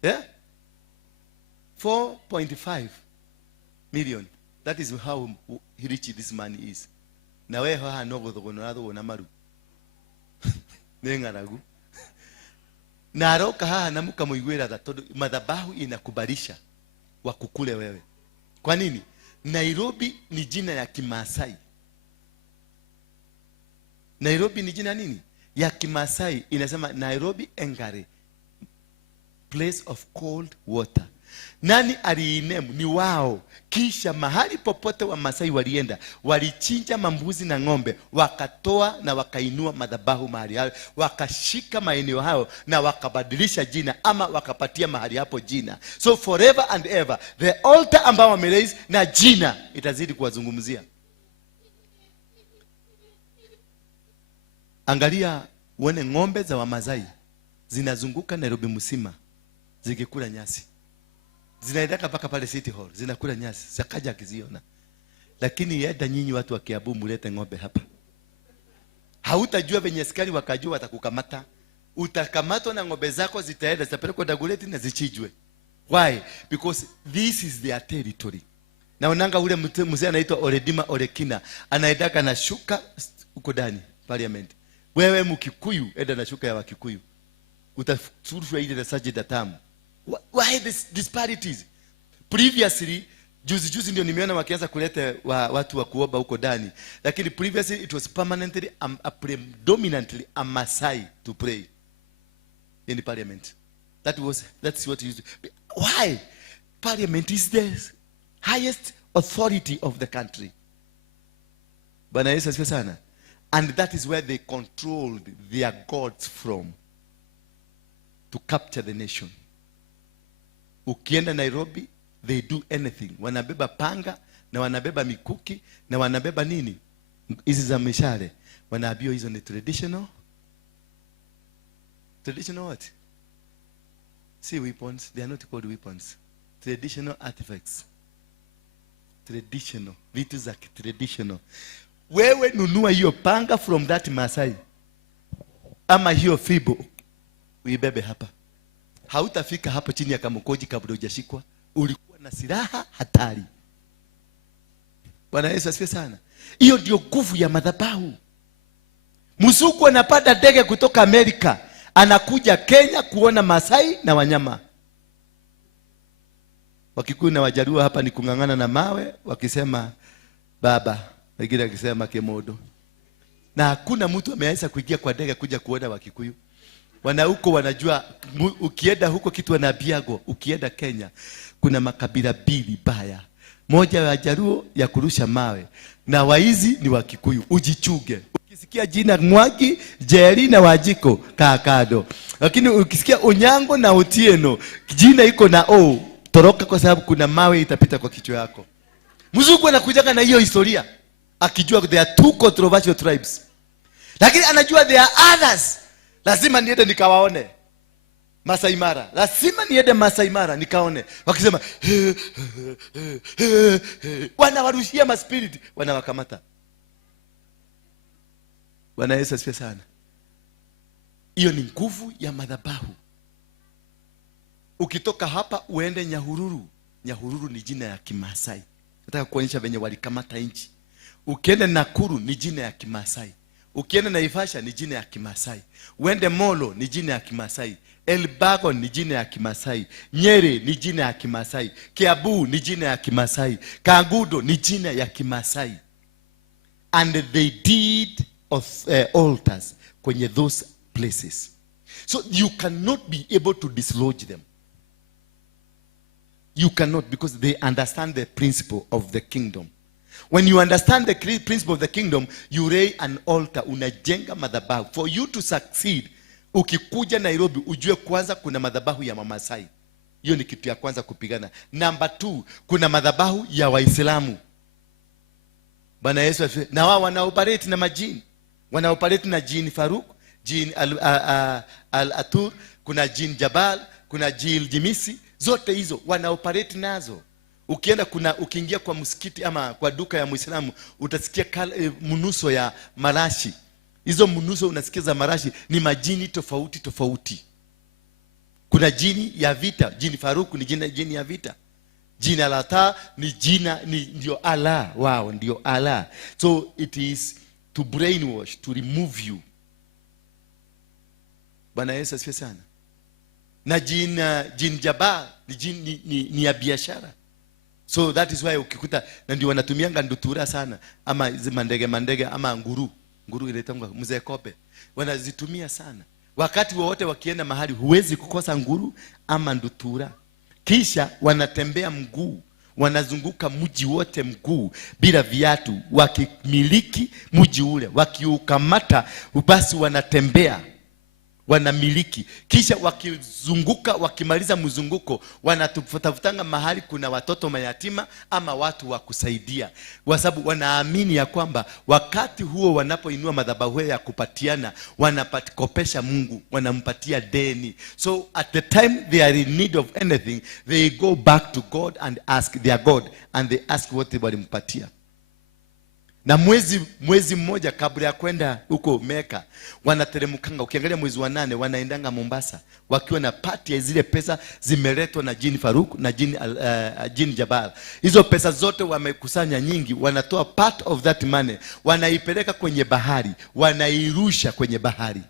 Yeah? 4.5 million. That is how rich this man is. Na wewe haha nogo thogonado na maru. Nengaragu. Na aroka haha namuka muigwera da todo madhabahu inakubalisha wakukule wewe. Kwa nini? Nairobi ni jina ya Kimaasai. Nairobi ni jina nini? Ya Kimaasai. Inasema Nairobi Engare, place of cold water. Nani aliinemu? Ni wao. Kisha mahali popote wa Maasai walienda, walichinja mambuzi na ng'ombe, wakatoa na wakainua madhabahu mahali hapo, wakashika maeneo hayo na wakabadilisha jina, ama wakapatia mahali hapo jina. So forever and ever the altar ambao wameraise na jina itazidi kuwazungumzia. Angalia uone ng'ombe za Wamasai zinazunguka Nairobi mzima zikikula nyasi. Zinaendaka paka pale City Hall, zinakula nyasi. Sakaja akiziona. Lakini yenda nyinyi watu wa Kiambu mulete ng'ombe hapa. Hautajua venye askari wakajua watakukamata. Utakamatwa na ng'ombe zako, zitaenda zitapelekwa Dagoretti na zichijwe. Why? Because this is their territory. Na unanga ule mzee anaitwa Oredima Orekina, anaendaka na shuka uko ndani parliament. Wewe Mkikuyu enda na shuka ya Wakikuyu. Utafurushwa ile research datamu. Why this disparities? Previously, juzi ndio nimeona wakianza kuleta watu wa kuomba huko ndani. Lakini previously it was permanently predominantly a Maasai to pray in the parliament. That's what it used to be. Why? Parliament is the highest authority of the country. Bwana Yesu asifiwe sana. And that is where they controlled their gods from to capture the nation. Ukienda Nairobi, they do anything. Wanabeba panga na wanabeba mikuki na wanabeba nini? Hizi za mishale. Wanaambiwa hizo ni traditional. Traditional what? See, weapons, they are not called weapons. Traditional artifacts. Traditional. Vitu za traditional. Wewe nunua hiyo panga from that Maasai. Ama hiyo fibo uibebe hapa. Hautafika hapo chini ya Kamukoji kabla hujashikwa. Ulikuwa na silaha hatari. Bwana Yesu asifiwe sana. Hiyo ndio nguvu ya madhabahu. Msuku anapanda ndege kutoka Amerika, anakuja Kenya kuona Maasai na wanyama. Wakikuyu na Wajaluo hapa ni kungangana na mawe wakisema, baba wengine akisema Kemodo. Na hakuna mtu ameanza kuingia kwa ndege kuja kuona Wakikuyu. Huko wanajua ukienda huko kitu wanabiago, ukienda Kenya kuna makabila mbili baya. Moja ya Jaruo ya kurusha mawe na waizi ni Wakikuyu. Ujichuge. Ukisikia jina Mwagi, Jeri na Wajiko kakado. Lakini ukisikia Onyango na Otieno, jina iko na O, toroka kwa sababu kuna mawe itapita kwa kichwa yako. Mzungu anakujaga na hiyo historia akijua there are two controversial tribes. Lakini anajua there are others. Lazima niende nikawaone. Masai Mara. Lazima niende Masai Mara nikaone. Wakisema wanawarushia ma spirit, wanawakamata. Bwana Yesu asifiwe sana. Hiyo ni nguvu ya madhabahu. Ukitoka hapa uende Nyahururu. Nyahururu ni jina ya Kimasai. Nataka kuonyesha venye walikamata nchi. Ukienda Nakuru ni jina ya Kimasai. Ukienda Naivasha ni jina ya Kimasai. Uende Molo ni jina ya Kimasai. Elbago ni jina ya Kimasai. Nyeri ni jina ya Kimasai. Kiabu ni jina ya Kimasai. Kangudo ni jina ya Kimasai. And they did altars kwenye those places. So you cannot be able to dislodge them. You cannot, because they understand the principle of the kingdom. When you understand the principle of the kingdom, you lay an altar, unajenga madhabahu. For you to succeed, ukikuja Nairobi, ujue kwanza kuna madhabahu ya Mamasai. Hiyo ni kitu ya kwanza kupigana. Number 2, kuna madhabahu ya Waislamu. Bwana Yesu, na wao wanaoperate na majini. Wanaoperate na jini Faruk, jini Al-Atur, kuna jini Jabal, kuna jini Jimisi. Zote hizo wanaoperate nazo. Ukiingia kwa msikiti ama kwa duka ya Muislamu, utasikia munuso ya marashi. Hizo munuso unasikia za marashi ni majini tofauti tofauti. Kuna jini ya vita, jini Faruk ni jini ya vita. Jini Alata ni ndio Allah, wao ndio Allah. So it is to brainwash, to remove you. Bwana Yesu asifiwe sana. Na jini Jabal ni ya biashara. So that is why ukikuta, na ndio wanatumianga ndutura sana, ama hizo mandege ama nguru inaitwa mzee kobe, wanazitumia sana. Wakati wote wakienda mahali huwezi kukosa nguru ama ndutura. Kisha wanatembea mguu, wanazunguka mji wote mguu bila viatu, wakimiliki mji ule. Wakiukamata basi wanatembea, wanamiliki. Kisha wakizunguka, wakimaliza mzunguko, wanatafutanga mahali kuna watoto mayatima ama watu wa kusaidia, kwa sababu wanaamini ya kwamba wakati huo wanapoinua madhabahu ya kupatiana, wanapakopesha Mungu, wanampatia deni. So at the time they are in need of anything, they go back to God and ask their God, and they ask what they walimpatia. Na mwezi mmoja kabla ya kwenda huko Meka, wanateremkanga. Ukiangalia mwezi wa 8 wanaendanga Mombasa wakiwa na party ya zile pesa zimeletwa na jini Faruk na jini Jabal. Hizo pesa zote wamekusanya nyingi, wanatoa part of that money, wanaipeleka kwenye bahari, wanairusha kwenye bahari,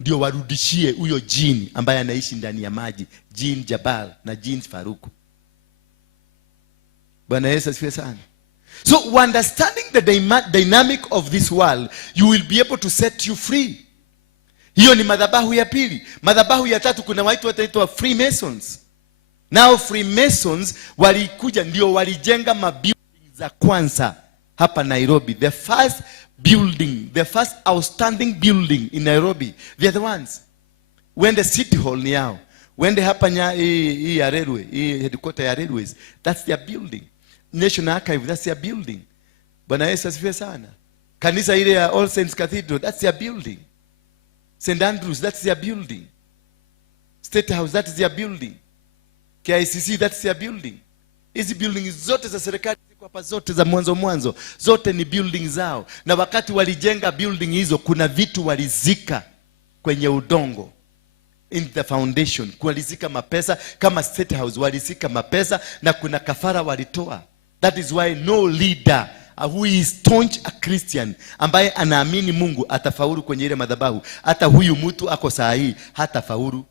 ndio warudishie huyo jini ambaye anaishi ndani ya maji, jini Jabal na jini Faruk. Bwana Yesu asifiwe sana. So understanding the dynamic of this world, you will be able to set you free. Hiyo ni madhabahu ya pili. Madhabahu ya tatu, kuna watu wataitwa Freemasons. Now Freemasons walikuja ndio walijenga mabuilding za kwanza hapa Nairobi. The first building, the first outstanding building in Nairobi, they are the ones. When the city hall ni yao. When the hapa hii ya railway, hii headquarter ya railways, that's their building. National Archive, that's their building. Bwana Yesu asifiwe sana. Kanisa ile ya All Saints Cathedral, that's their building. St. Andrews, that's their building. State House, that's their building. KICC, that's their building. Hizi building zote za serikali ziko hapa, zote za mwanzo zote ni building zao. Na wakati walijenga building hizo, kuna vitu walizika kwenye udongo in the foundation. Walizika mapesa, kama State House walizika mapesa, na kuna kafara walitoa. That is why no leader who is staunch a Christian, ambaye anaamini Mungu, atafaulu kwenye ile madhabahu. Hata huyu mtu ako saa hii hatafaulu.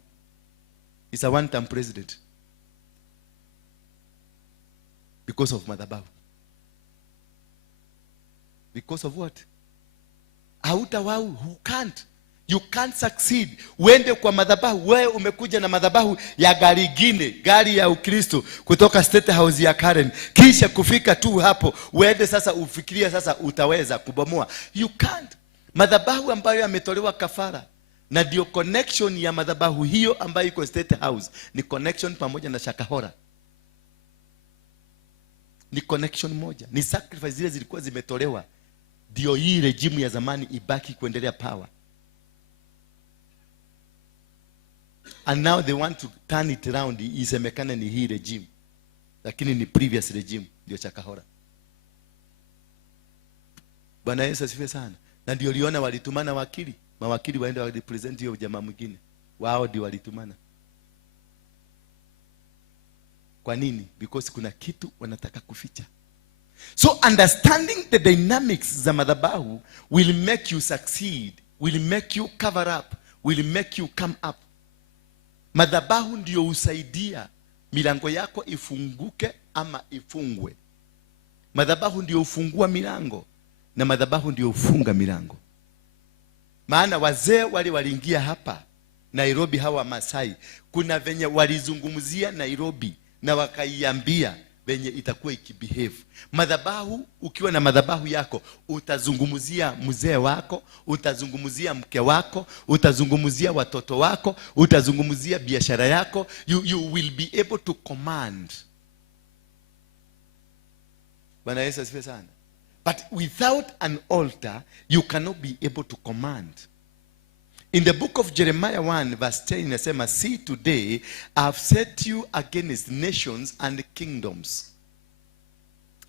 Is a one-term president because of madhabahu. Because of what? Hautawau, who can't. You can't succeed. Uende kwa madhabahu, wewe umekuja na madhabahu ya gari gine, gari ya Ukristo kutoka State House ya Karen. Kisha kufika tu hapo, uende sasa ufikiria sasa utaweza kubomoa. You can't. Madhabahu ambayo yametolewa kafara, na ndio connection ya madhabahu hiyo ambayo iko State House ni connection pamoja na Shakahora. Ni connection moja. Ni sacrifice zile zilikuwa zimetolewa. Ndio hii regime ya zamani ibaki kuendelea power. And now they want to turn it around. Isemekane ni hii regime, lakini ni previous regime ndio Shakahora. Bwana Yesu asifiwe sana. Na ndio liona walitumana wakili, mawakili waende wa represent hiyo jamaa mwingine. Wao ndio walitumana. Kwa nini? Because kuna kitu wanataka kuficha. So understanding the dynamics za madhabahu will make you succeed, will make you cover up, will make you come up. Madhabahu ndio usaidia milango yako ifunguke ama ifungwe. Madhabahu ndio ufungua milango na madhabahu ndio ufunga milango. Maana wazee wale waliingia hapa Nairobi, hawa Masai, kuna venye walizungumzia Nairobi na wakaiambia venye itakuwa ikibehave. Madhabahu, ukiwa na madhabahu yako, utazungumzia mzee wako, utazungumzia mke wako, utazungumzia watoto wako, utazungumzia biashara yako. You will be able to command. Bwana Yesu asifiwe sana. But without an altar, you cannot be able to command. In the book of Jeremiah 1 verse 10 inasema, see today I have set you against nations and kingdoms.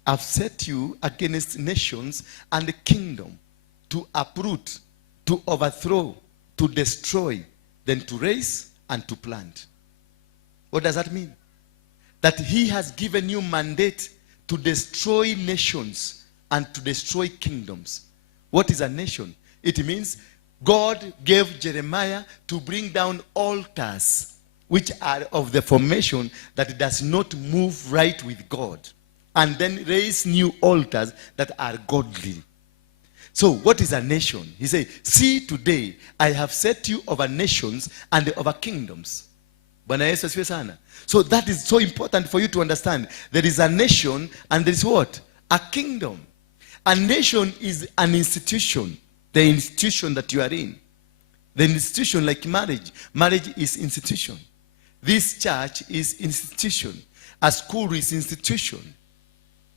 I have set you against nations and kingdom, to uproot, to overthrow, to destroy, then to raise and to plant. What does that mean? That he has given you mandate to destroy nations and to destroy kingdoms. What is a nation? It means God gave Jeremiah to bring down altars which are of the formation that does not move right with God, and then raise new altars that are godly. So what is a nation? He says, see today I have set you over nations and over kingdoms. Bwana Yesu asifiwe sana. So that is so important for you to understand. There is a nation and there is what? A kingdom. A nation is an institution. The institution that you are in. The institution, like marriage. Marriage is institution. This church is institution. A school is institution.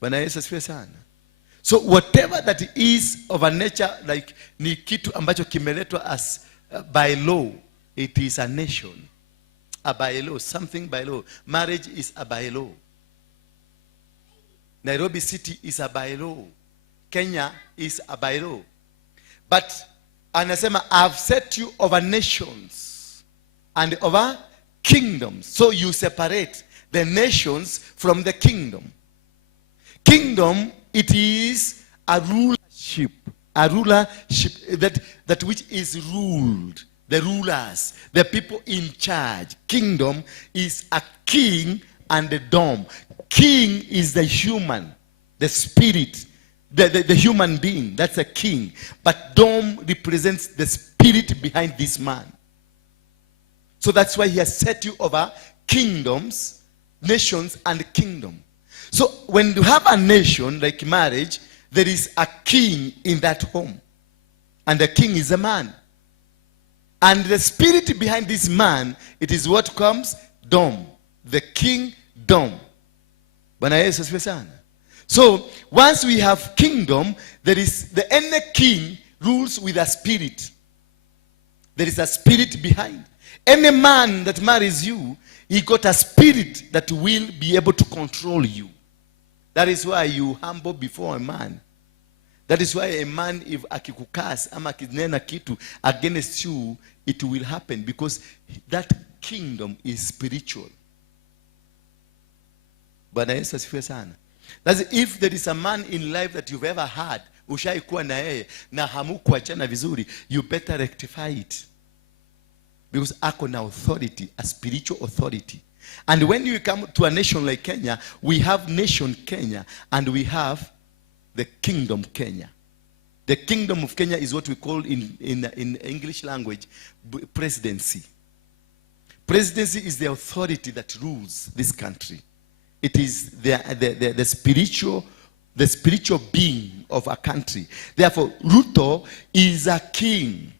Bwana Yesu asifiwe sana. So whatever that is of a nature, like ni kitu ambacho kimeletwa as by law, it is a nation. A by law, something by law. Marriage is a by law. Nairobi City is a by law. Kenya is a by law. But anasema, I've set you over nations and over kingdoms. So you separate the nations from the kingdom. Kingdom, it is a rulership. A rulership that which is ruled. The rulers, the people in charge. Kingdom is a king and a dome. King is the human, the spirit, the human being. That's a king. But dome represents the spirit behind this man. So that's why he has set you over kingdoms, nations, and kingdom. So when you have a nation like marriage, there is a king in that home. And the king is a man. And the spirit behind this man, it is what comes? Dome. The king dome. Bwana Yesu asifiwe sana. So once we have kingdom, there is any king rules with a spirit. There is a spirit behind. Any man that marries you, he got a spirit that will be able to control you. That is why you humble before a man. That is why a man, if akikukas ama akinena kitu against you, it will happen, because that kingdom is spiritual. Bwana Yesu asifiwe sana. That's if there is a man in life that you've ever had, ushaikuwa na yeye na hamukuachana vizuri, you better rectify it. Because ako na authority, a spiritual authority. And when you come to a nation like Kenya, we have nation Kenya and we have the kingdom Kenya. The kingdom of Kenya is what we call in English language presidency. Presidency is the authority that rules this country. It is the spiritual being of a country. Therefore, Ruto is a king.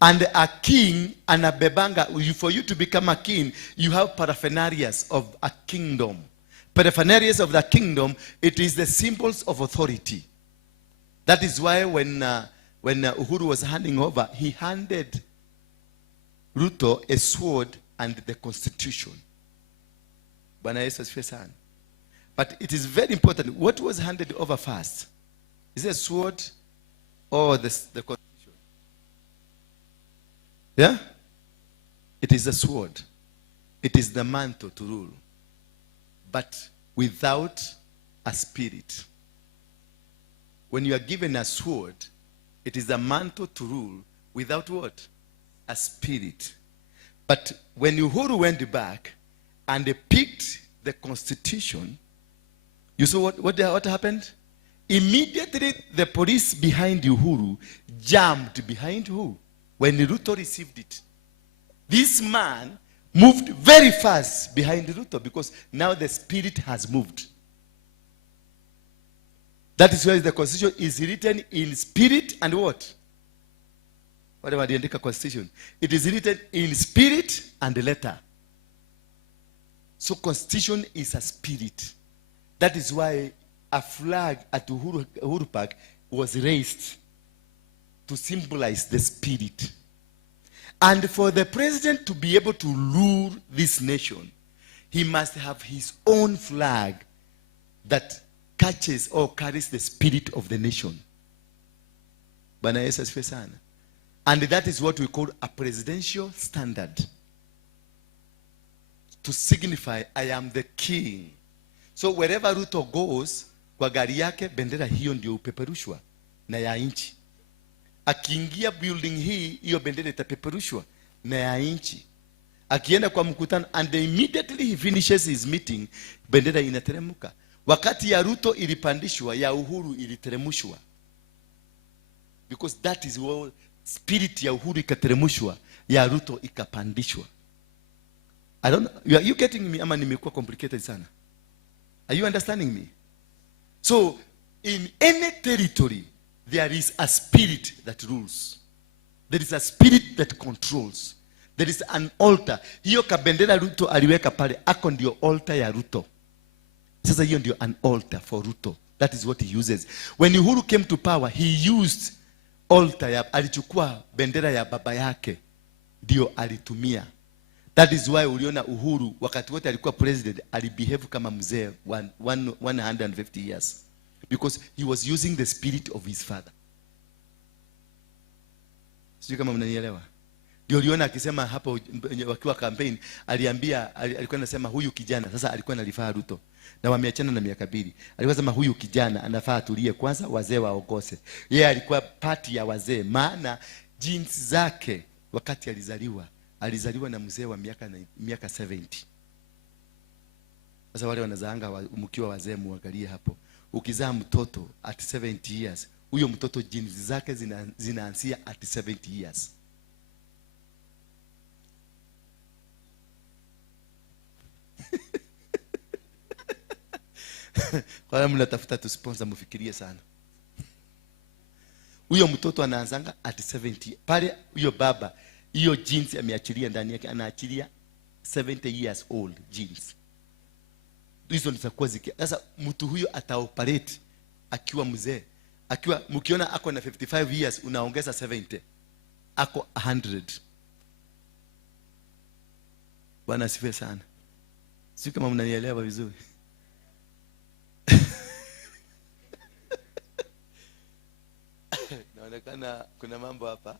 And a king and a bebanga, for you to become a king, you have paraphernalias of a kingdom. Paraphernalias of the kingdom, it is the symbols of authority. That is why when Uhuru was handing over, he handed Ruto a sword and the constitution. Bwana Yesu asifiwe sana. But it is very important. What was handed over first? Is it a sword or the constitution? Yeah? It is a sword. It is the mantle to rule. But without a spirit. When you are given a sword, it is a mantle to rule without what? A spirit. But when Uhuru went back and they picked the constitution, you saw what happened? Immediately the police behind Uhuru jumped behind who? When Ruto received it. This man moved very fast behind Ruto because now the spirit has moved. That is why the constitution is written in spirit and what? Whatever the constitution. It is written in spirit and letter. So constitution is a spirit. That is why a flag at Uhuru Park was raised to symbolize the spirit. And for the president to be able to rule this nation, he must have his own flag that catches or carries the spirit of the nation. Bwana Yesu asifiwe sana. And that is what we call a presidential standard. To signify, I am the king. So wherever Ruto goes, kwa gari yake bendera hiyo ndio upeperushwa na ya nchi. Akiingia building hii, hiyo bendera itapeperushwa na ya nchi. Akienda kwa mkutano, and immediately he finishes his meeting, bendera inateremka. Wakati ya Ruto ilipandishwa, ya Uhuru iliteremushwa. Because that is what spirit ya Uhuru ikateremushwa, ya Ruto ikapandishwa. I don't know. Are you getting me? Ama nimekuwa complicated sana? Are you understanding me? So, in any territory, there is a spirit that rules. There is a spirit that controls. There is an altar. Hiyo kabendera Ruto aliweka pale, ako ndio altar ya Ruto. Sasa hiyo ndio an altar for Ruto. That is what he uses. When Uhuru came to power, he used altar ya, alichukua bendera ya baba yake ndio alitumia. That is why uliona Uhuru wakati wote alikuwa president alibehave kama mzee 150 years. Because he was using the spirit of his father. Sijui kama mnanielewa. Ndio uliona akisema hapo wakiwa campaign alikuwa anasema huyu kijana sasa alikuwa analifaa Ruto. Na wameachana na miaka 2. Alikuwa anasema huyu kijana anafaa atulie kwanza wazee waogose. Yeye alikuwa party ya wazee maana genes zake wakati alizaliwa na mzee wa miaka 70. Sasa wale wanazaanga mkiwa wazee muangalie hapo. Ukizaa mtoto at 70 years, huyo mtoto genes zake zinaanzia at 70 years. Kwa hiyo mnatafuta tu sponsor mfikirie sana. Huyo mtoto anaanzanga at 70. Pale huyo baba, hiyo genes ameachilia ndani yake, anaachilia 70 years old genes. Hizo zitakuwa sasa mtu huyo ataoperate akiwa mzee. Akiwa mkiona ako na 55 years unaongeza 70. Ako 100. Bwana asifiwe sana. Sio kama mnanielewa vizuri. Naonekana kuna mambo hapa.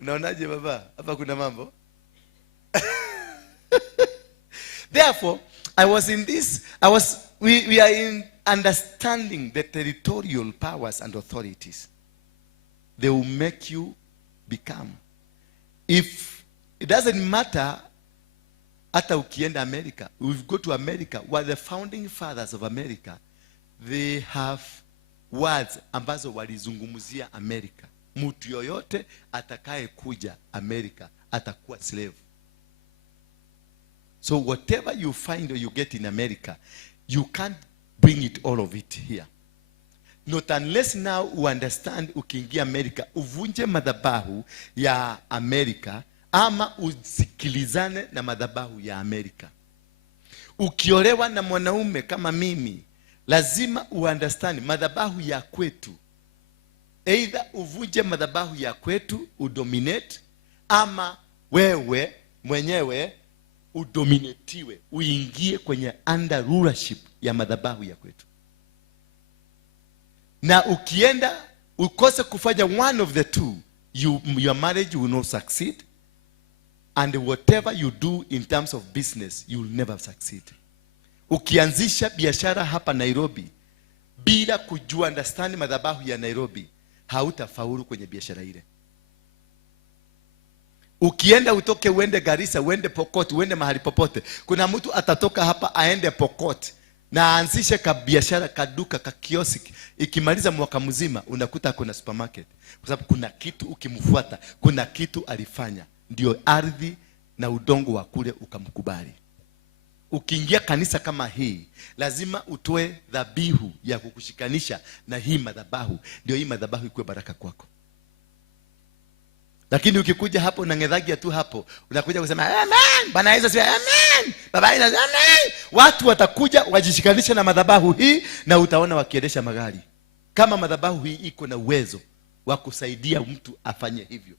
Unaonaje baba? Hapa kuna mambo. Therefore, we are in understanding the territorial powers and authorities. They will make you become. If it doesn't matter, hata ukienda America, we've go to America, where the founding fathers of America, they have words ambazo walizungumzia Amerika. Mtu yoyote atakaye kuja Amerika atakuwa slave. So whatever you find or you get in America, you can't bring it all of it here. Not unless now you understand ukiingia Amerika uvunje madhabahu ya Amerika ama usikilizane na madhabahu ya Amerika. Ukiolewa na mwanaume kama mimi, lazima uunderstand madhabahu ya kwetu. Either uvunje madhabahu ya kwetu udominate, ama wewe mwenyewe udominatiwe, uingie kwenye under rulership ya madhabahu ya kwetu. Na ukienda ukose kufanya one of the two, your marriage will not succeed, and whatever you do in terms of business, you will never succeed. Ukianzisha biashara hapa Nairobi bila kujua understand madhabahu ya Nairobi, hautafaulu kwenye biashara ile. Ukienda utoke uende Garissa, uende Pokot, uende mahali popote, kuna mtu atatoka hapa aende Pokot na aanzishe ka biashara, kaduka, ka kiosk. Ikimaliza mwaka mzima unakuta kuna supermarket, kwa sababu kuna kitu ukimfuata, kuna kitu alifanya, ndio ardhi na udongo wa kule ukamkubali. Ukiingia kanisa kama hii, lazima utoe dhabihu ya kukushikanisha na hii madhabahu, ndio hii madhabahu ikuwe baraka kwako. Lakini ukikuja hapo na ngedhagia tu hapo, unakuja kusema amen, Bwana Yesu asifiwe, amen, Baba Yesu amen, watu watakuja wajishikanishe na madhabahu hii na utaona wakiendesha magari. Kama madhabahu hii iko na uwezo wa kusaidia mtu afanye hivyo,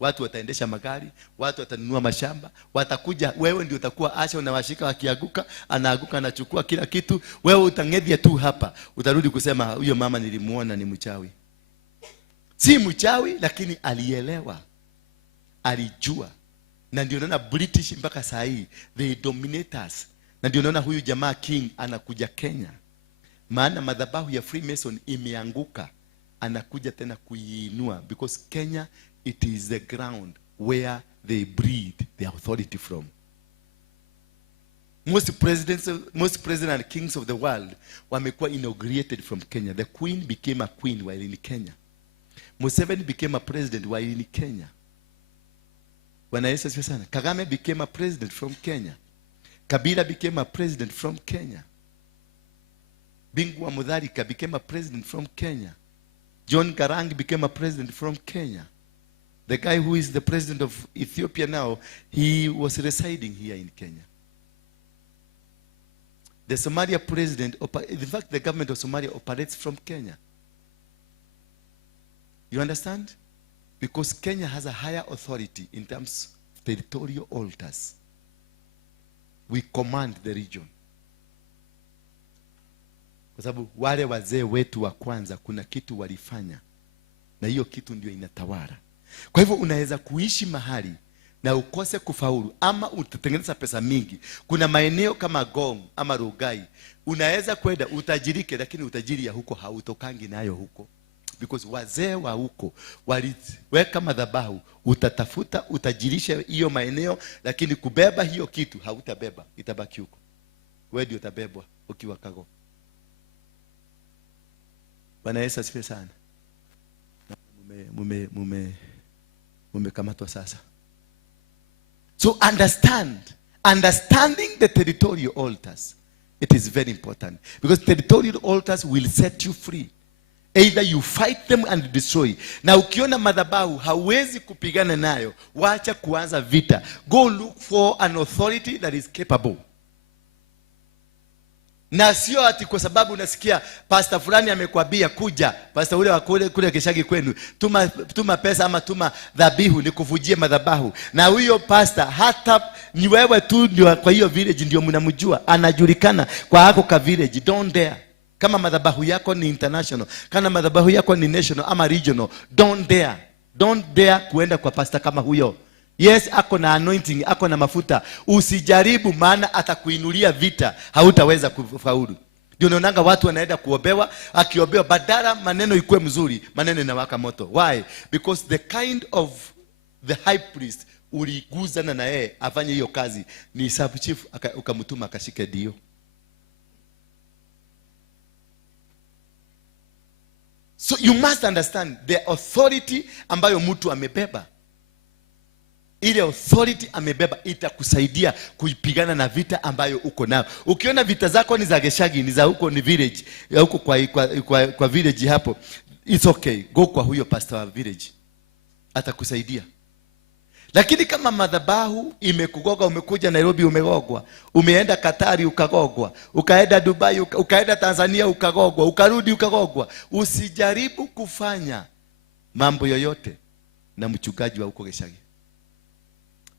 watu wataendesha magari, watu watanunua mashamba, watakuja, wewe ndio utakuwa asha, unawashika wakianguka, anaaguka anachukua kila kitu, wewe utangedhia tu hapa, utarudi kusema huyo mama nilimuona ni mchawi. Si mchawi, lakini alielewa, alijua. Na ndio naona British mpaka saa hii they dominate us. Na ndio naona huyu jamaa king anakuja Kenya, maana madhabahu ya Freemason imeanguka, anakuja tena kuiinua, because Kenya, it is the ground where they breed the authority from. Most presidents and kings of the world wamekuwa inaugurated from Kenya. The queen became a queen while in Kenya. Museveni became a president while in Kenya. Bwana Yesu asifiwe sana. Kagame became a president from Kenya. Kabila became a president from Kenya. Bingu wa Mutharika became a president from Kenya. John Garang became a president from Kenya. The guy who is the president of Ethiopia now, he was residing here in Kenya. The Somalia president, in fact, the government of Somalia operates from Kenya. You understand? Because Kenya has a higher authority in terms of territorial altars. We command the region. Kwa sababu wale wazee wetu wa kwanza kuna kitu walifanya, na hiyo kitu ndio inatawala. Kwa hivyo unaweza kuishi mahali na ukose kufaulu, ama utatengeneza pesa mingi. Kuna maeneo kama Gong ama Rugai, unaweza kwenda utajirike, lakini utajiri ya huko hautokangi nayo huko. Because wazee wa huko waliweka madhabahu, utatafuta utajirisha hiyo maeneo, lakini kubeba hiyo kitu hautabeba, itabaki huko. Wewe ndio utabebwa ukiwa Kago. Bwana Yesu asifiwe sana. Mumekamatwa sasa. So understanding the territorial altars, it is very important, because territorial altars will set you free. Either you fight them and destroy. Na ukiona madhabahu hawezi kupigana nayo, wacha kuanza vita. Go look for an authority that is capable. Na sio ati kwa sababu unasikia pastor fulani amekwambia kuja, pastor ule wa kule Kishagi kwenu, tuma pesa ama tuma dhabihu nikuvujie madhabahu. Na huyo pastor hata ni wewe tu ndio kwa hiyo village ndio mnamjua, anajulikana kwa hako ka village. Don't dare. Kama madhabahu yako ni international, kama madhabahu yako ni national ama regional, don't dare kuenda kwa pastor kama huyo. Yes, ako na anointing, ako na mafuta. Usijaribu, maana atakuinulia vita, hautaweza kufaulu. Ndio naonanga watu wanaenda kuobewa, akiobewa badala maneno ikuwe mzuri, maneno inawaka moto. Why? Because the kind of the high priest uliguzana na yeye afanye hiyo kazi ni sub chief, ukamtuma akashike dio. So you must understand the authority ambayo mtu amebeba. Ile authority amebeba itakusaidia kuipigana na vita ambayo uko nayo. Ukiona vita zako ni za geshagi, ni za huko, ni village ya huko kwa village hapo, it's okay, go kwa huyo pastor wa village, atakusaidia. Lakini kama madhabahu imekugoga, umekuja Nairobi umegogwa, umeenda Katari ukagogwa, ukaenda Dubai, ukaenda Tanzania ukagogwa, ukarudi ukagogwa, usijaribu kufanya mambo yoyote na mchungaji wa huko geshagi.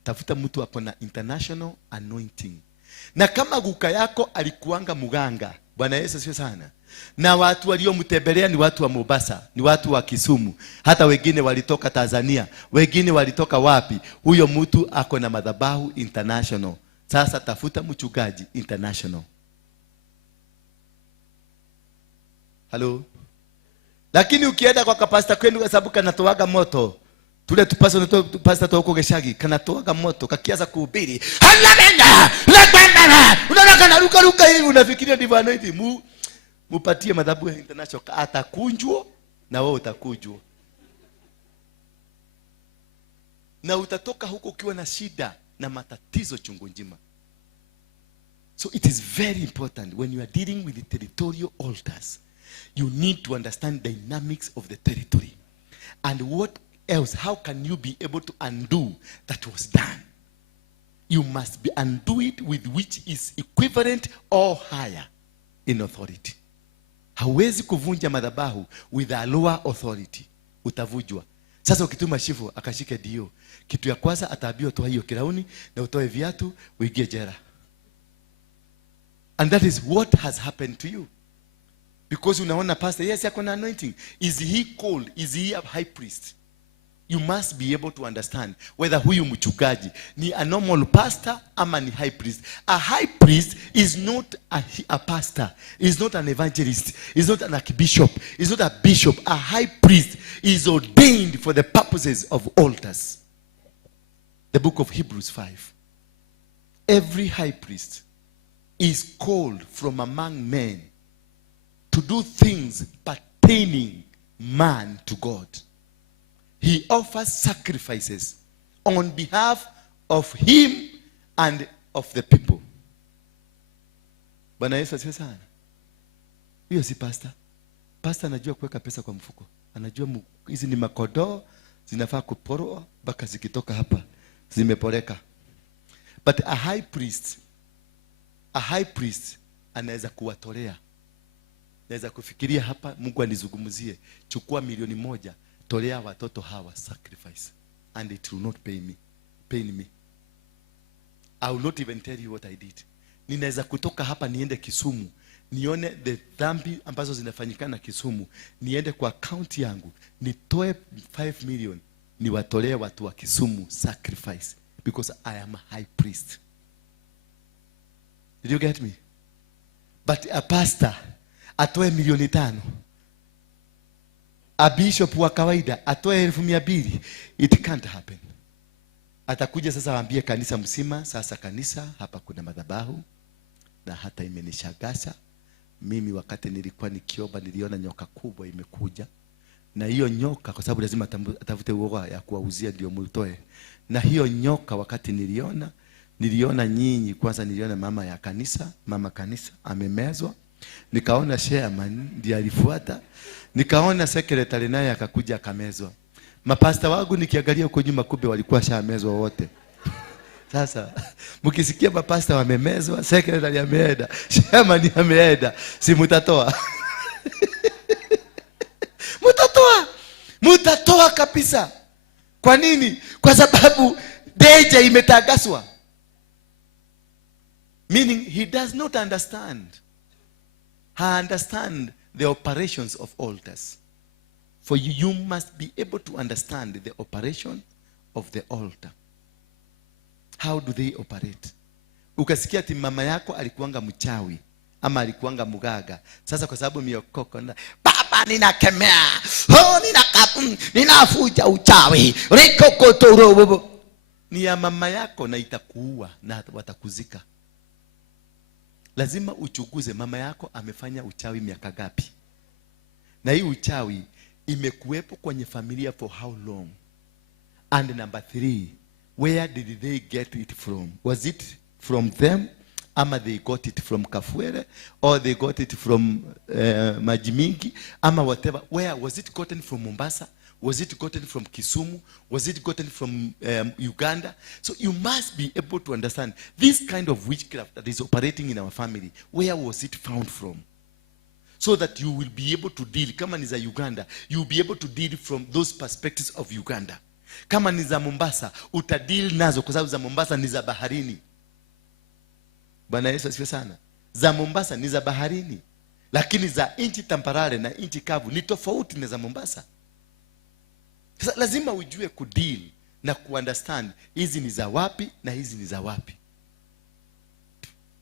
Tafuta mtu ako na international anointing. Na kama guka yako alikuanga muganga, Bwana Yesu sio sana, na watu waliomtembelea ni watu wa Mombasa, ni watu wa Kisumu, hata wengine walitoka Tanzania, wengine walitoka wapi, huyo mtu ako na madhabahu international. Sasa tafuta mchungaji international. Hello? Lakini ukienda kwa kapasta kwenu, kwa sababu kanatoaga moto, tule tupasa huko geshagi, kanatoaga moto, kakianza kuhubiri, hallelujah, lekwenda, unaona naruka hivi, unafikiria ndivyo anointing. Mupatie madhabahu ya international, atakunjwa na wewe utakujwa. Na utatoka huko ukiwa na shida na matatizo chungu nzima. So it is very important when you are dealing with the territorial altars, you need to understand dynamics of the territory. And what else, how can you be able to undo that was done? You must undo it with which is equivalent or higher in authority. Hawezi kuvunja madhabahu with a lower authority, utavujwa. Sasa ukituma shifu akashike dio, kitu ya kwanza ataambiwa toa hiyo kirauni na utoe viatu uingie jela. And that is what has happened to you. Because unaona pastor, yes, yako na anointing. Is he called? Is he a high priest? You must be able to understand whether huyu mchungaji ni a normal pastor ama ni high priest. A high priest is not a pastor, is not an evangelist, is not an archbishop, is not a bishop. A high priest is ordained for the purposes of altars. The book of Hebrews 5. Every high priest is called from among men to do things pertaining man to God. He offers sacrifices on behalf of him and of the people. Bwana Yesu asifiwe sana. Hiyo si pastor. Pastor anajua kuweka pesa kwa mfuko. Anajua hizi ni makodoo, zinafaa kuporwa mpaka zikitoka hapa zimepoleka. But a high priest anaweza kuwatolea. Anaweza kufikiria hapa, Mungu anizungumzie, chukua 1,000,000, tolea watoto hawa sacrifice, and it will not pain me. I will not even tell you what I did. Ninaweza kutoka hapa niende Kisumu, nione the dhambi ambazo zinafanyikana Kisumu, niende kwa account yangu, nitoe 5 million, niwatolee watu wa Kisumu sacrifice, because I am a high priest. Did you get me? But a pastor atoe 500,000, a bishop wa kawaida atoe 200,000, it can't happen. Atakuja sasa waambie kanisa msima, sasa kanisa hapa kuna madhabahu, na hata imenishagasha mimi. Wakati nilikuwa nikiomba, niliona nyoka kubwa imekuja, na hiyo nyoka, kwa sababu lazima atafute uoga ya kuwauzia ndio mtoe, na hiyo nyoka wakati niliona nyinyi kwanza, niliona mama kanisa amemezwa, nikaona chairman ndiye alifuata, nikaona secretary naye akakuja akamezwa. Mapasta wangu nikiangalia huko nyuma, kumbe walikuwa shamezwa wote. Sasa mkisikia mapasta wamemezwa, secretary ameenda, chairman ameenda, si mtatoa? Mtatoa kabisa. Kwa nini? Kwa sababu deja imetangaswa. Meaning he does not understand. Understand the operations of altars. For you must be able to understand the operation of the altar. How do they operate? Ukasikia ati mama yako alikuanga mchawi ama alikuanga mugaga, sasa kwa sababu miokoko na baba ninakemea, ninafuja uchawi, rikokotoro, ni ya mama yako na itakuua na watakuzika. Lazima uchunguze mama yako amefanya uchawi miaka gapi, na hii uchawi imekuwepo kwenye familia for how long? And number 3, where did they get it from? Was it from them, ama they got it from Kafuere, or they got it from Majimingi, ama whatever? Where was it gotten from? Mombasa? Was it gotten from Kisumu? Was it gotten from Uganda? So you must be able to understand this kind of witchcraft that is operating in our family. Where was it found from? So that you will be able to deal. Kama ni za Uganda, you will be able to deal from those perspectives of Uganda. Kama ni za Mombasa, utadeal nazo kwa sababu za Mombasa ni za baharini. Bwana Yesu asifiwe sana. Za Mombasa ni za baharini. Lakini za inchi tambarare na inchi kavu ni tofauti na za Mombasa. Sasa lazima ujue kudeal na kuunderstand hizi ni za wapi na hizi ni za wapi.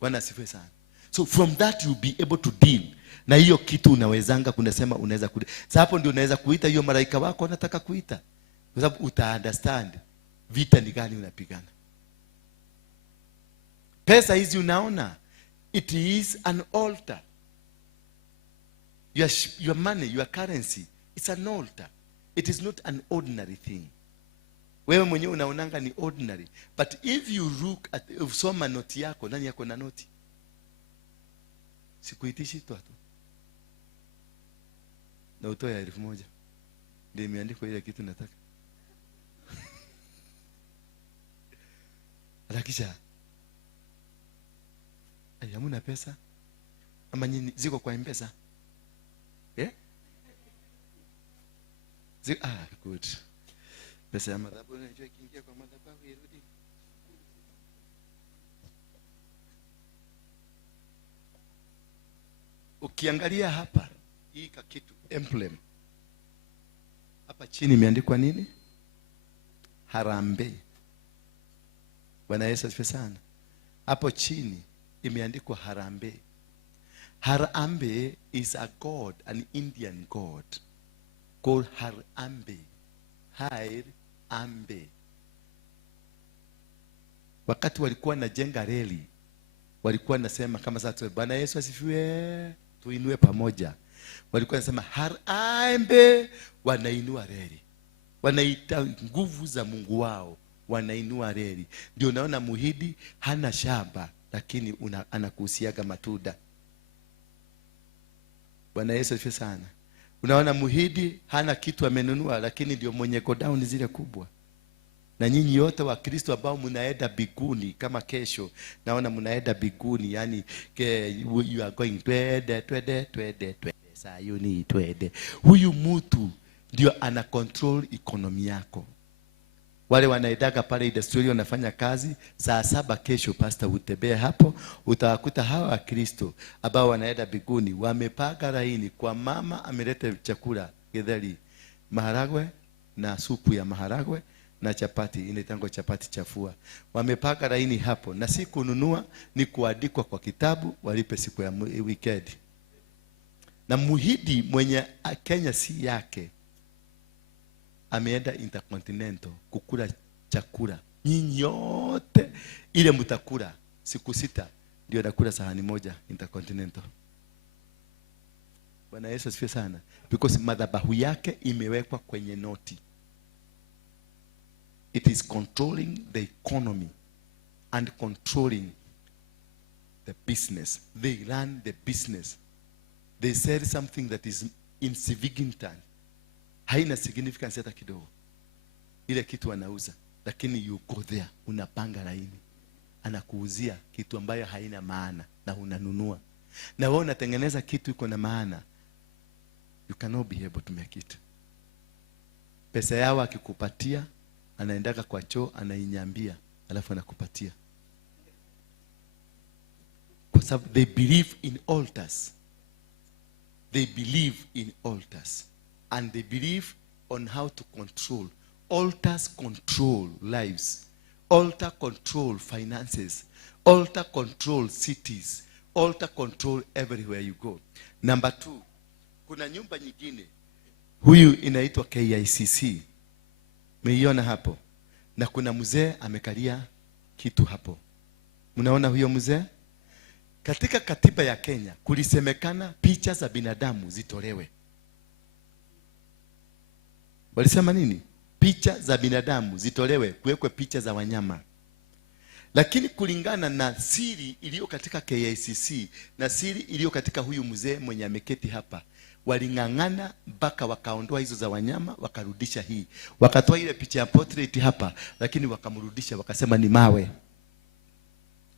Bwana asifiwe sana. So from that you'll be able to deal. Na hiyo kitu unawezanga kunasema unaweza kudeal. Sasa hapo ndio unaweza kuita hiyo malaika wako unataka kuita. Kwa sababu uta-understand vita ni gani unapigana. Pesa hizi unaona, it is an altar. Your money, your currency, it's an altar. It is not an ordinary thing. Wewe mwenyewe unaonanga ni ordinary. But if you look at, usoma noti yako, nani yako na noti? Sikuitishi tu. Na utoe 1,000. Ndio imeandikwa ile kitu nataka. Alakisha. Hamuna pesa? Ama nyinyi ziko kwa M-Pesa? Good. Pesa ya madhabahu unajua ikiingia kwa madhabahu irudi. Ukiangalia hapa hii kitu emblem. Hapa chini imeandikwa nini? Harambee. Bwana Yesu asifiwe sana. Hapo chini imeandikwa harambee. Harambee is a god, an Indian god called Harambe. Harambe. Wakati walikuwa na jenga reli, walikuwa nasema kama sasa Bwana Yesu asifiwe, tuinue pamoja. Walikuwa nasema Harambe, wanainua reli. Wanaita nguvu za Mungu wao, wanainua reli. Ndio naona muhidi hana shamba lakini anakuhusiaga matunda. Bwana Yesu asifiwe sana. Unaona muhidi hana kitu amenunua lakini ndio mwenye godown zile kubwa. Na nyinyi yote wa Kristo ambao mnaenda biguni kama kesho, naona mnaenda biguni, yani you are going twende Sayuni twende. Huyu mtu ndio ana control economy yako. Wale wanaedaga pale industry wanafanya kazi, saa 7 kesho pastor utembea hapo, utawakuta hawa wa Kristo ambao wanaenda biguni wamepanga laini kwa mama ameleta chakula, githeri, maharagwe na supu ya maharagwe na chapati, inaitangwa chapati chafua. Wamepanga laini hapo na si kununua, ni kuandikwa kwa kitabu walipe siku ya weekend. Na muhidi mwenye Kenya si yake ameenda Intercontinental kukula chakula. Nyinyi yote ile mtakula siku 6 ndio nakula sahani moja Intercontinental. Bwana Yesu asifiwe sana. Because madhabahu yake imewekwa kwenye noti. It is controlling the economy and controlling the business. They run the business. They sell something that is insignificant. Haina significance hata kidogo. Ile kitu anauza, lakini you go there, unapanga laini. Anakuuzia kitu ambayo haina maana na unanunua. Na wewe unatengeneza kitu iko na maana. You cannot be able to make it. Pesa yao akikupatia, anaendaka kwa choo, anainyambia, alafu anakupatia. Kwa sababu they believe in altars. They believe in altars. And they believe on how to control. Altars control lives. Altar control finances. Altar control cities. Altar control everywhere you go. Number 2, kuna nyumba nyingine. Huyu inaitwa KICC. Meiona hapo. Na kuna mzee amekalia kitu hapo. Mnaona huyo mzee? Katika katiba ya Kenya kulisemekana picha za binadamu zitolewe. Walisema nini? Picha za binadamu zitolewe, kuwekwe picha za wanyama. Lakini kulingana na siri iliyo katika KICC na siri iliyo katika huyu mzee mwenye ameketi hapa, waling'ang'ana mpaka wakaondoa hizo za wanyama, wakarudisha hii. Wakatoa ile picha ya portrait hapa, lakini wakamrudisha, wakasema ni mawe.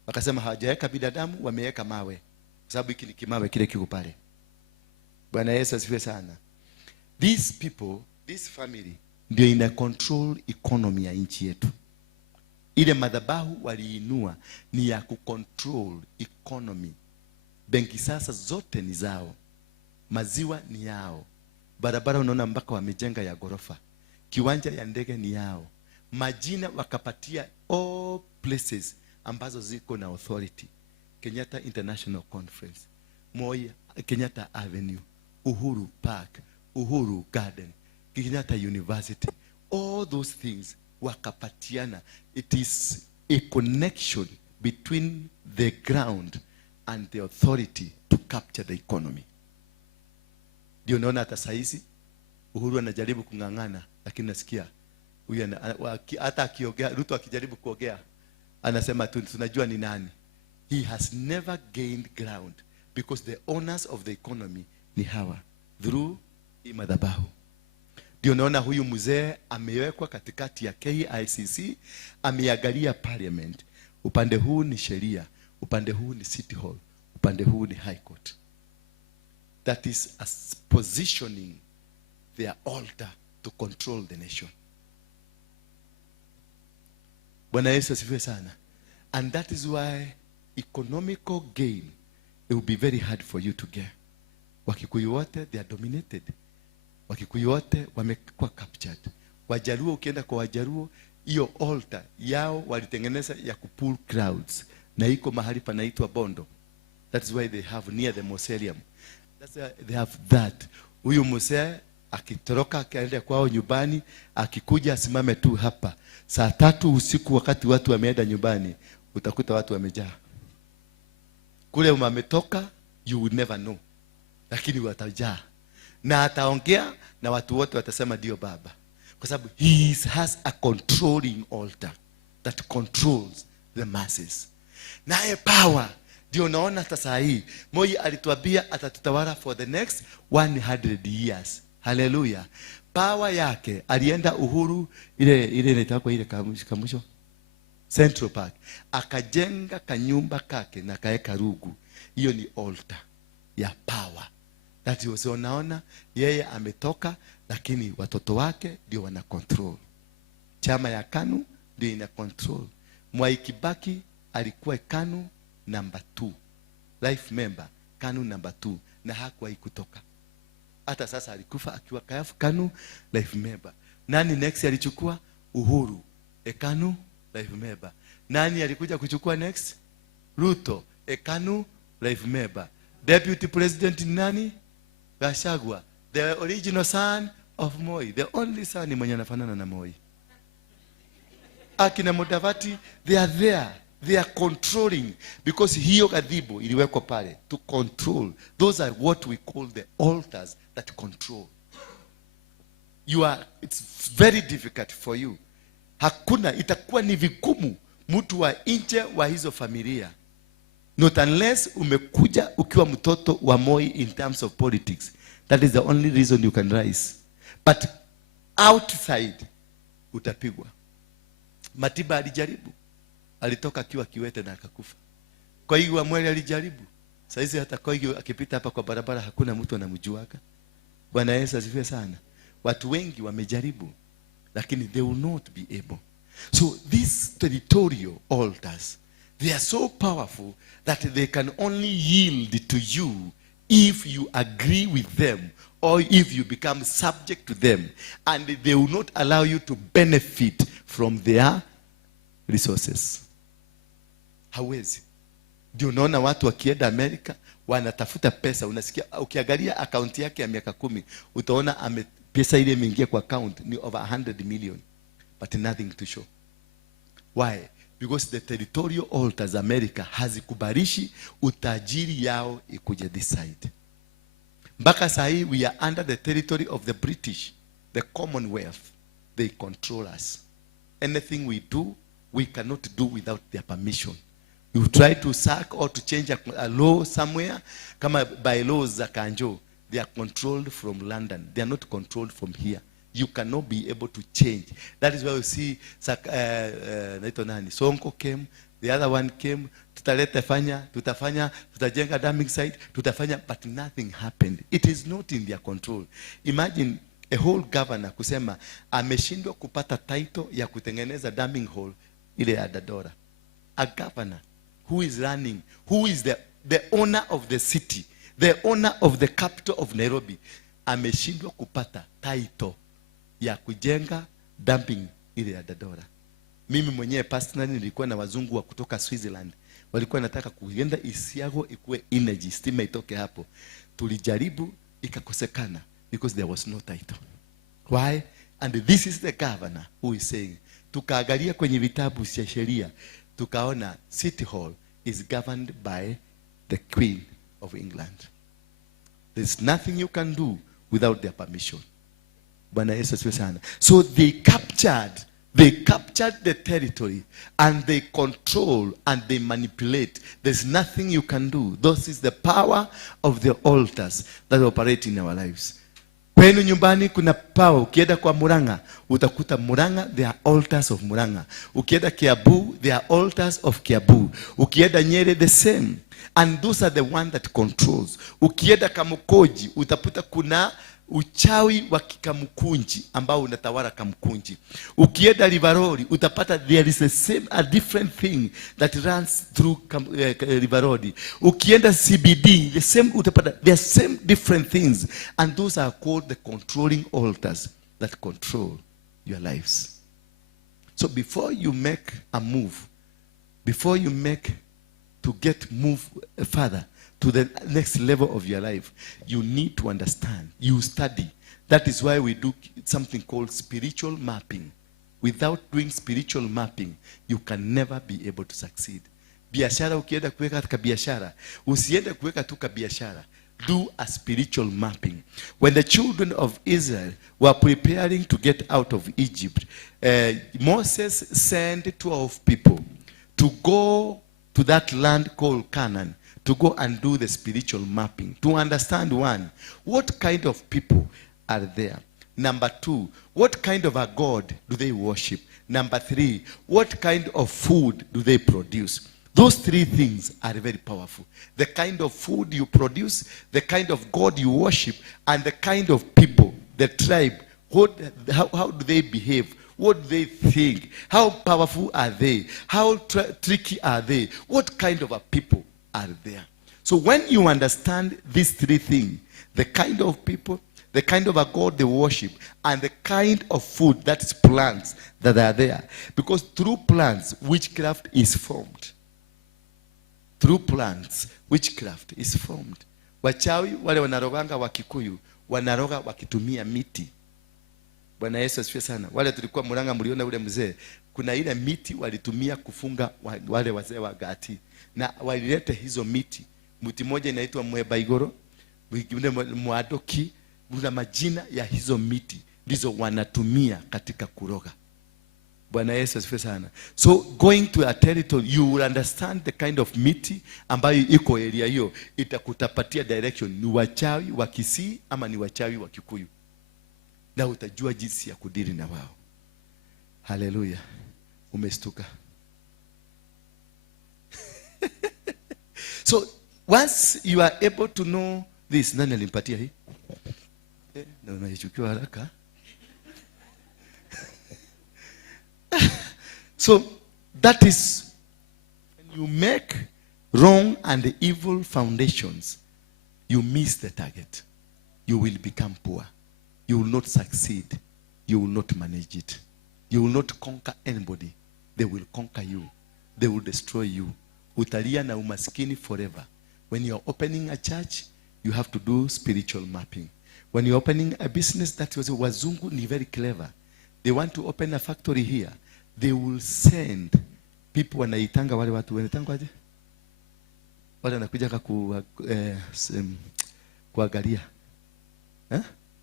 Wakasema hawajaweka binadamu, wameweka mawe. Kwa sababu hiki ni kimawe kile kiko pale. Bwana Yesu asifiwe sana. These people, this family ndio ina control economy ya nchi yetu. Ile madhabahu waliinua ni ya kucontrol economy. Benki sasa zote ni zao. Maziwa ni yao. Barabara unaona mpaka wamejenga ya gorofa. Kiwanja ya ndege ni yao. Majina wakapatia all places ambazo ziko na authority. Kenyatta International Conference, Moi Kenyatta Avenue, Uhuru Park, Uhuru Garden, Kenyatta University. All those things wakapatiana. It is a connection between the ground and the authority to capture the economy. Ndio naona hata saizi Uhuru anajaribu kung'ang'ana, lakini nasikia huyu hata akiongea, Ruto akijaribu kuongea anasema tunajua ni nani. He has never gained ground because the owners of the economy ni hawa through madhabahu. Ndio naona huyu mzee amewekwa katikati ya KICC, ameangalia parliament. Upande huu ni sheria, upande huu ni city hall, upande huu ni high court. That is as positioning their altar to control the nation. Bwana Yesu asifiwe sana. And that is why economical gain, it will be very hard for you to get. Wakikuyu wote they are dominated. Wakikuyu wote wamekuwa captured. Wajaluo, ukienda kwa Wajaluo, hiyo altar yao walitengeneza ya kupull crowds, na iko mahali panaitwa Bondo. That is why they have near the mausoleum. That's why they have that. Huyu mzee akitoroka akaenda kwao nyumbani, akikuja asimame tu hapa saa 3 usiku wakati watu wameenda nyumbani, utakuta watu wamejaa. Kule umetoka, you will never know. Lakini watajaa. Na ataongea na watu wote watasema ndio baba. Kwa sababu he has a controlling altar that controls the masses. Naye power, ndio naona sasa hii Moi alituambia atatutawala for the next 100 years. Hallelujah. Power yake alienda Uhuru ile inaitwa ile kamusho Central Park, akajenga kanyumba kake na kaeka rugu. Hiyo ni altar ya power. That was unaona yeye ametoka, lakini watoto wake ndio wana control. Chama ya KANU ndio ina control. Mwai Kibaki alikuwa KANU number 2, life member KANU number 2, na hakuwahi kutoka. Hata sasa alikufa akiwa KANU life member. Nani next alichukua? Uhuru, KANU life member. Nani alikuja kuchukua next? Ruto, KANU life member. Deputy president nani? Gachagua, the original son of Moi, the only son ni mwenye anafanana na Moi. Akina Mudavadi, they are there. They are controlling, because hiyo kadhibo iliwekwa pale to control. Those are what we call the altars that control. It's very difficult for you. Hakuna, itakuwa ni vigumu mtu wa nje wa hizo familia. Not unless umekuja ukiwa mtoto wa Moi in terms of politics. That is the only reason you can rise. But outside utapigwa. Matiba alijaribu, alitoka akiwa kiwete na akakufa. Kwa hiyo Amweli alijaribu. Saizi hata kwa hiyo akipita hapa kwa barabara hakuna mtu anamjuaka. Bwana Yesu asifiwe sana. Watu wengi wamejaribu, lakini they will not be able. So these territorial altars, they are so powerful that they can only yield to you if you agree with them, or if you become subject to them, and they will not allow you to benefit from their resources. Hawezi. Ndio unaona watu wakienda Amerika wanatafuta pesa. Unasikia ukiangalia account yake ya miaka 10, utaona pesa ile imeingia kwa account ni over 100 million, but nothing to show. Why? Because the territorial altars America hazikubalishi utajiri yao ikuje this side. Mpaka sahi we are under the territory of the British. the Commonwealth, they control us. Anything we do, we cannot do without their permission. You try to sack or to change a law somewhere, kama by laws za Kanjo, they are controlled from London. They are not controlled from here. You cannot be able to change. That is why you see Sonko came, the other one came, tutafanya, tutajenga damming site, tutafanya, but nothing happened. It is not in their control. Imagine a whole governor kusema ameshindwa kupata title ya kutengeneza damming hole ile ya Dadora. A governor who is running, who is the owner of the city, the owner of the capital of Nairobi, ameshindwa kupata title ya kujenga dumping ile ya Dadora. Mimi mwenyewe personally nilikuwa na wazungu wa kutoka Switzerland. Walikuwa nataka kuenda Isiago ikuwe energy, stima itoke hapo. Tulijaribu ikakosekana because there was no title. Why? And this is the governor who is saying, tukaangalia kwenye vitabu vya sheria, tukaona City Hall is governed by the Queen of England. There's nothing you can do without their permission. So they captured the territory and they control and they manipulate. There's nothing you can do. This is the power of the altars that operate in our lives. Kwenu nyumbani kuna power. Ukienda kwa Muranga, utakuta Muranga, there are altars of Muranga. Ukienda Kiabu, there are altars of Kiabu. Ukienda Nyeri, the same. And those are the one that controls. Ukienda Kamukoji, utaputa kuna uchawi wa Kikamukunji ambao unatawala Kamukunji. Ukienda Rivaroli, utapata there is a different thing that runs through Rivaroli. Ukienda CBD, the same utapata there are same different things, and those are called the controlling altars that control your lives. So before you make a move, before you make to move further to the next level of your life, you need to understand. You study. That is why we do something called spiritual mapping. Without doing spiritual mapping, you can never be able to succeed. Biashara ukienda kuweka katika biashara, usiende kuweka tu biashara. Do a spiritual mapping. When the children of Israel were preparing to get out of Egypt, Moses sent 12 people to go to that land called Canaan, to go and do the spiritual mapping, to understand, one, what kind of people are there? Number two, what kind of a God do they worship? Number three, what kind of food do they produce? Those three things are very powerful. The kind of food you produce, the kind of God you worship, and the kind of people, the tribe, how do they behave? What do they think? How powerful are they? How tricky are they? What kind of a people are there? So when you understand these three things, the kind of people, the kind of a God they worship, and the kind of food, that is plants that are there. Because through plants, witchcraft is formed. Through plants, witchcraft is formed. Wachawi wale wanaroganga wa Kikuyu, wanaroga wakitumia miti. Bwana Yesu asifiwe sana. Wale tulikuwa Muranga, mliona ule mzee, kuna ile miti walitumia kufunga wale wazee wa Gati. Na walilete hizo miti. Mti moja inaitwa Mwebaigoro, mwingine Mwadoki, kuna majina ya hizo miti ndizo wanatumia katika kuroga. Bwana Yesu asifiwe sana. So going to a territory, you will understand the kind of miti ambayo iko area hiyo, itakutapatia direction, ni wachawi wa Kisii ama ni wachawi wa Kikuyu. Na utajua jinsi ya kudiri na wao. Hallelujah. Umestuka. So once you are able to know this, nani alimpatia hii? Na unaichukua haraka. So that is when you make wrong and evil foundations, you miss the target. You will become poor. You will not succeed. You will not manage it. You will not conquer anybody. They will conquer you. They will destroy you. Utalia na umaskini forever. When you are opening a church, you have to do spiritual mapping. When you are opening a business, that was wazungu ni very clever. They want to open a factory here. They will send people, wanaitanga wale watu wanaitanga aje? Wale wanakuja kuangalia.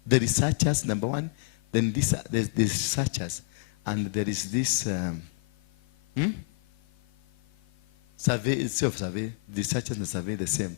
The researchers, number one, Then there's researchers, and there is this survey, self-survey, researchers and survey the same.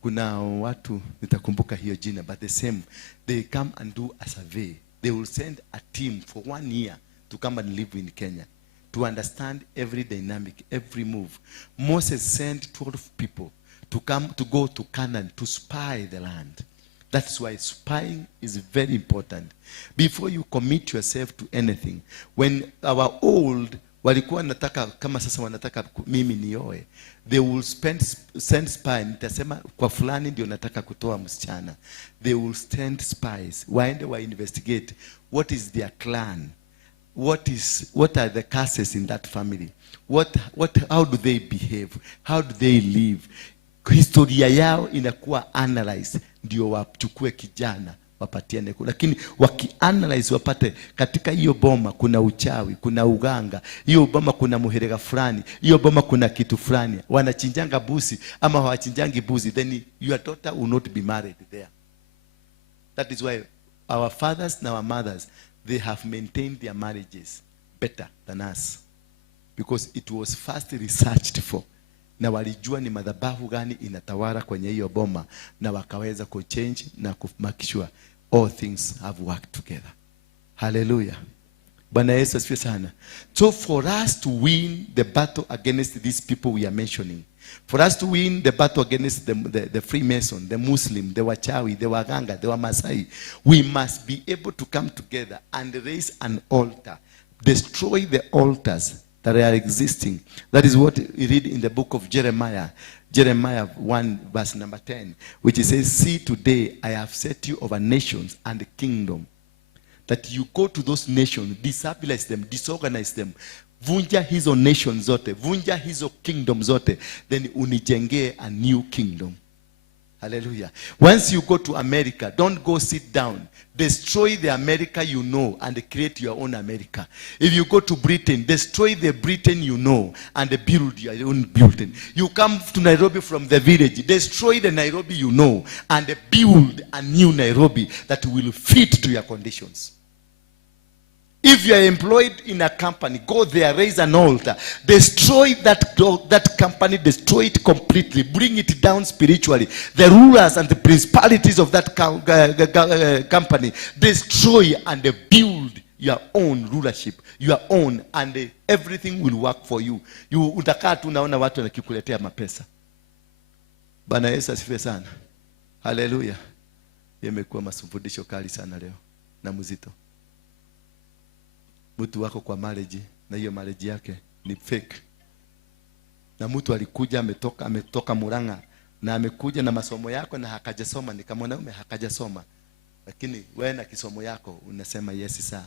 Kuna watu, nitakumbuka hiyo jina, but the same. They come and do a survey. They will send a team for 1 year to come and live in Kenya, to understand every dynamic, every move. Moses sent 12 people to go to Canaan to spy the land. That's why spying is very important. Before you commit yourself to anything, when our old walikuwa nataka kama sasa wanataka mimi nioe, they will send spy. Nitasema kwa fulani ndio nataka kutoa msichana. They will send spies. Waende wa investigate what is their clan, what are the cases in that family, how do they behave, how do they live. Historia yao inakuwa analyze, ndio wachukue kijana wapatiane. Lakini waki-analyze wapate katika hiyo boma kuna uchawi, kuna uganga, hiyo boma kuna muherega fulani, hiyo boma kuna kitu fulani, wanachinjanga buzi ama hawachinjangi buzi, then your daughter will not be married there. That is why our fathers and our mothers, they have maintained their marriages better than us, because it was first researched for, na walijua ni madhabahu gani inatawala kwenye hiyo boma, na wakaweza kuchange na kumake sure all things have worked together. Hallelujah. Bwana Yesu asifiwe sana. So for us to win the battle against these people we are mentioning, for us to win the battle against the Freemason, the Muslim, the Wachawi, the Waganga, the Wamasai, we must be able to come together and raise an altar, destroy the altars that are existing. That is what we read in the book of Jeremiah. Jeremiah 1 verse number 10, which says, see, today I have set you over nations and kingdom, that you go to those nations, destabilize them, disorganize them, vunja hizo nations zote, vunja hizo kingdom zote, then unijengee a new kingdom. Hallelujah. Once you go to America, don't go sit down. Destroy the America you know and create your own America. If you go to Britain, destroy the Britain you know and build your own Britain. You come to Nairobi from the village, destroy the Nairobi you know and build a new Nairobi that will fit to your conditions. If you are employed in a company, go there, raise an altar, destroy that company, destroy it completely, bring it down spiritually. The rulers and the principalities of that company, destroy and build your own rulership, your own, and everything will work for you. Utakaa tu unaona watu wanakikuletea mapesa. Bwana Yesu asifiwe sana. Hallelujah. Yamekuwa mafundisho kali sana leo na mzito. Mtu wako kwa marriage na hiyo marriage yake ni fake. Na mtu alikuja ametoka Murang'a na amekuja na masomo yako na hakajasoma, ni kama mwanaume hakajasoma. Lakini wewe na kisomo yako unasema yes sir.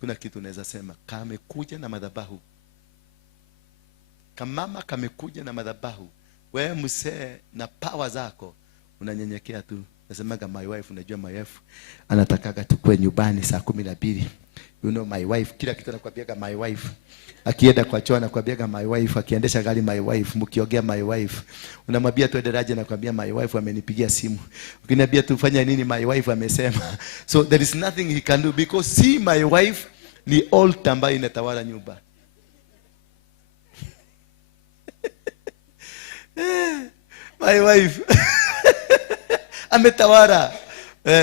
Kuna kitu unaweza sema, kamekuja na madhabahu. Kama mama kamekuja na madhabahu, wewe msee na power zako unanyenyekea tu. Nasemaga my wife, unajua my wife anatakaga tukue nyumbani saa 12. You know my wife, kila kitu anakuambiaga my wife. Akienda kwa choo anakuambiaga my wife, akiendesha gari my wife, mkiongea my wife. Unamwambia tu daraja anakuambia my wife amenipigia simu. Ukiniambia tu fanya nini my wife amesema. So there is nothing he can do, because see my wife ni altar ambayo inatawala nyumba. My wife ametawala.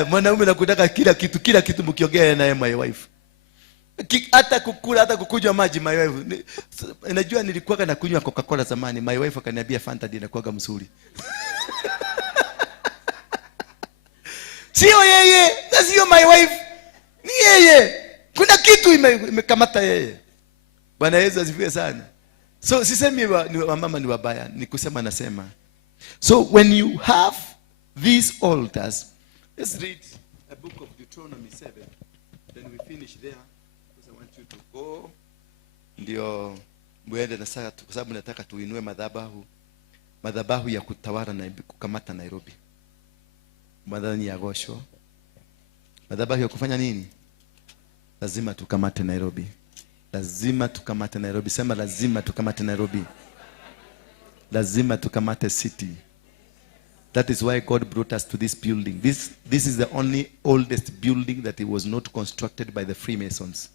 Mwanaume nakutaka kila kitu mkiongea naye my wife. Hata kukula, hata kukunywa maji my wife. Unajua nilikuwa na kunywa Coca-Cola zamani, my wife akaniambia Fanta ndio inakuwa mzuri. Sio yeye, sio my wife. Ni yeye. Kuna kitu imekamata yeye. Bwana Yesu asifiwe sana. So sisemi wa mama ni wabaya, ni kusema nasema. So when you have these altars, let's read a book of Deuteronomy 7. Then we finish there, because I want you to go. Ndio muende na sasa, kwa sababu nataka tuinue madhabahu ya kutawala na kukamata Nairobi. Madhabahu ya gosho. Madhabahu ya kufanya nini? Lazima tukamate Nairobi. Lazima tukamate Nairobi. Sema lazima tukamate Nairobi. Lazima tukamate city. That is why God brought us to this building. This is the only oldest building that it was not constructed by the Freemasons.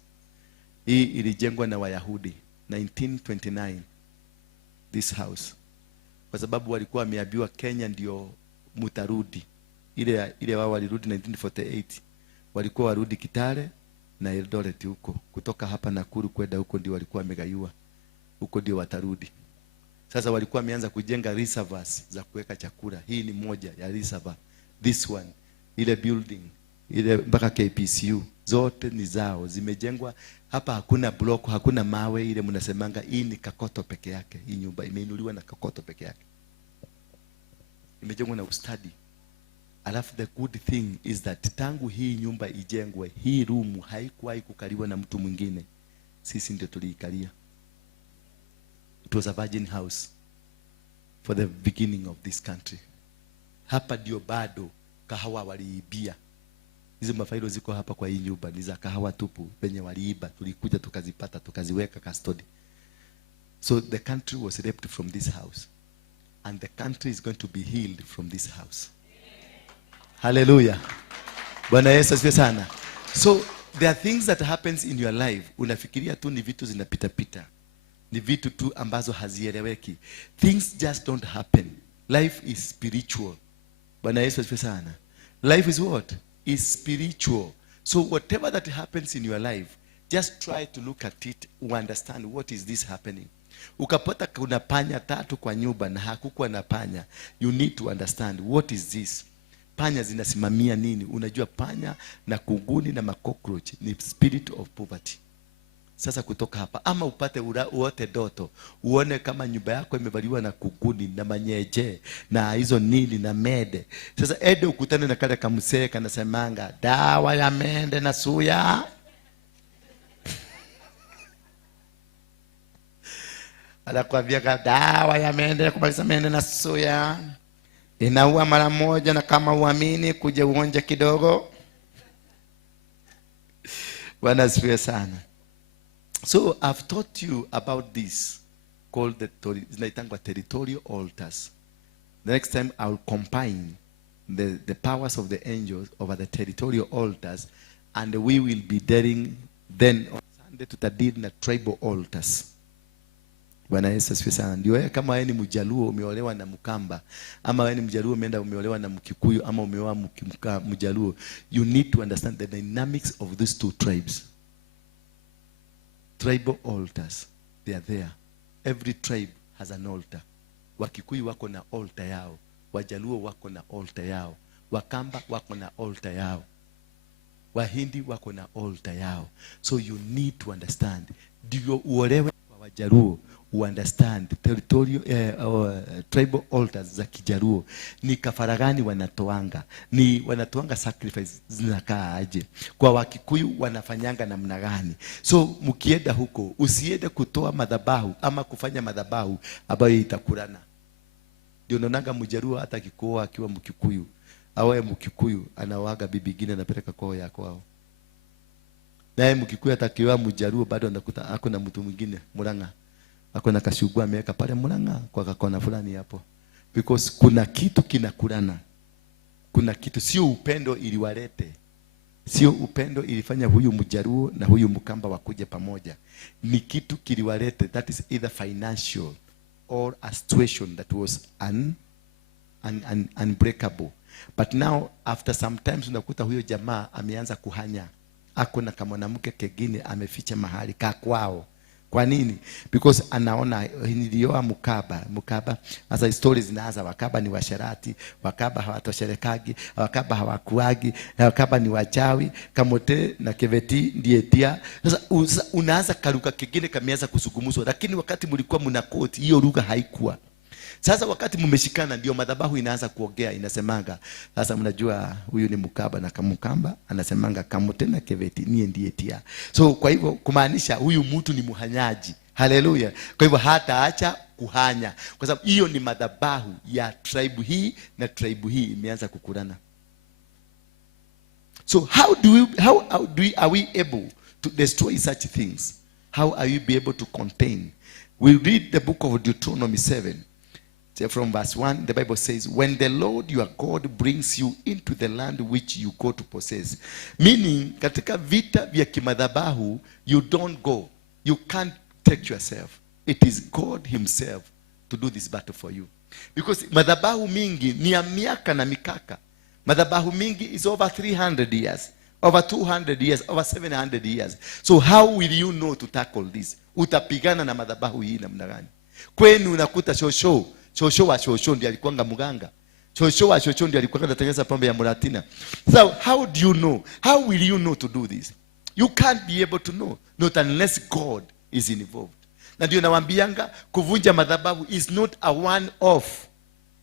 Hii ilijengwa na Wayahudi 1929, this house. Kwa sababu walikuwa wameambiwa Kenya ndio mutarudi. Ile wao walirudi 1948. Walikuwa warudi Kitale na Eldoret huko. Kutoka hapa Nakuru kwenda huko ndio walikuwa wamegaiwa. Huko ndio watarudi. Sasa walikuwa wameanza kujenga reservoirs za kuweka chakula. Hii ni moja ya reservoir. This one, ile building, ile mpaka KPCU, zote ni zao. Zimejengwa hapa, hakuna block, hakuna mawe ile mnasemanga. Hii ni kakoto peke yake. Hii nyumba imeinuliwa na kakoto peke yake. Imejengwa na ustadi. Alafu the good thing is that tangu hii nyumba ijengwe, hii room haikuwahi kukaliwa na mtu mwingine. Sisi ndio tuliikalia. It was a virgin house for the beginning of this country. Hapa ndio bado kahawa waliibia. Hizo mafailo ziko hapa kwa hii nyumba ni za kahawa tupu penye waliiba. Tulikuja tukazipata tukaziweka custody. So the country was raped from this house. And the country is going to be healed from this house. Hallelujah. Bwana Yesu asifiwe sana. So there are things that happens in your life. Unafikiria tu ni vitu zinapita pita. Ni vitu tu ambazo hazieleweki. Things just don't happen. Life is spiritual. Bwana Yesu asifiwe sana. Life is what? Is spiritual. So whatever that happens in your life, just try to look at it, understand what is this happening. Ukapata kuna panya 3 kwa nyumba na hakukuwa na panya, you need to understand what is this. Panya zinasimamia nini? Unajua panya na kunguni na cockroach ni spirit of poverty. Sasa kutoka hapa ama upate uote doto, uone kama nyumba yako imevaliwa na kunguni na manyeje na hizo nili na mede. Sasa ede ukutane na kale kamsee kanasemanga dawa ya mende na suya. Anakuambia dawa ya mende kumaliza mende na suya inaua mara moja, na kama uamini kuja uonje kidogo. Bwana asifiwe sana. So I've taught you about this called the territorial altars. The next time I'll combine the powers of the angels over the territorial altars, and we will be dealing then on Sunday to deal na tribal altars. Bwana Yesu asifiwe sana. Ndio wewe kama wewe ni Mjaluo umeolewa na Mkamba, ama wewe ni Mjaluo umeenda umeolewa na Mkikuyu, ama umeoa Mjaluo, you need to understand the dynamics of these two tribes. Tribal altars, they are there. Every tribe has an altar. Wakikuyu wako na altar yao, Wajaluo wako na altar yao, Wakamba wako na altar yao, Wahindi wako na altar yao. So you need to understand. Ndio uolewe kwa Wajaluo, understand territorial tribal altars za Kijaluo ni kafara gani wanatoanga, ni wanatoanga sacrifice zinakaa aje, kwa Wakikuyu wanafanyanga namna gani. So mkienda huko usiende kutoa madhabahu ama kufanya madhabahu ambayo itakurana. Ndio unaonanga Mjaluo hata kikoa akiwa Mkikuyu au Mkikuyu anawaga bibi gine anapeleka kwao ya kwao, naye Mkikuyu atakiwa Mjaluo bado anakuta ako na mtu mwingine Murang'a ako na kashugua ameweka pale Murang'a kwa kakona fulani hapo, because kuna kitu kinakulana. Kuna kitu, sio upendo iliwalete, sio upendo ilifanya huyu Mjaluo na huyu Mkamba wakuje pamoja. Ni kitu kiliwalete, that is either financial or a situation that was unbreakable. But now after sometimes unakuta huyo jamaa ameanza kuhanya, ako na kama mwanamke kegine ameficha mahali kwao. Kwa nini? Because anaona nilioa Mkaba. Sasa stories zinaanza, Wakaba ni washarati, Wakaba hawatosherekagi, Wakaba hawakuagi, Wakaba ni wachawi, Kamote na Keveti ndiye tia. Sasa unaanza karuka kingine kameanza kusugumuzwa, lakini wakati mlikuwa mnakoti hiyo lugha haikuwa. Sasa wakati mmeshikana ndio madhabahu inaanza kuongea, inasemanga sasa mnajua huyu ni Mkaba na Kamukamba, anasemanga Kamote na Keveti ndiye tia. So kwa hivyo kumaanisha huyu mtu ni muhanyaji. Haleluya. Kwa hivyo hata acha kuhanya, kwa sababu hiyo ni madhabahu ya tribe hii na tribe hii imeanza kukurana. So are we able to destroy such things? How are you be able to contain? We read the book of Deuteronomy 7. from verse 1, the Bible says, when the Lord your God brings you into the land which you go to possess. Meaning, katika vita vya kimadhabahu, you don't go. You can't take yourself. It is God himself to do this battle for you. Because madhabahu mingi ni ya miaka na mikaka. Madhabahu mingi is over 300 years, over 200 years, over 700 years. So how will you know to tackle this? Utapigana na madhabahu hii namna gani? Kwenu unakuta shosho wa shosho ndiye alikuwa mganga. Shosho wa shosho ndiye alikuwa anatengeneza pombe ya muratina. So how do you know? How will you know to do this? You can't be able to know, not unless God is involved. Na ndio nawaambianga kuvunja madhabahu is not a one off.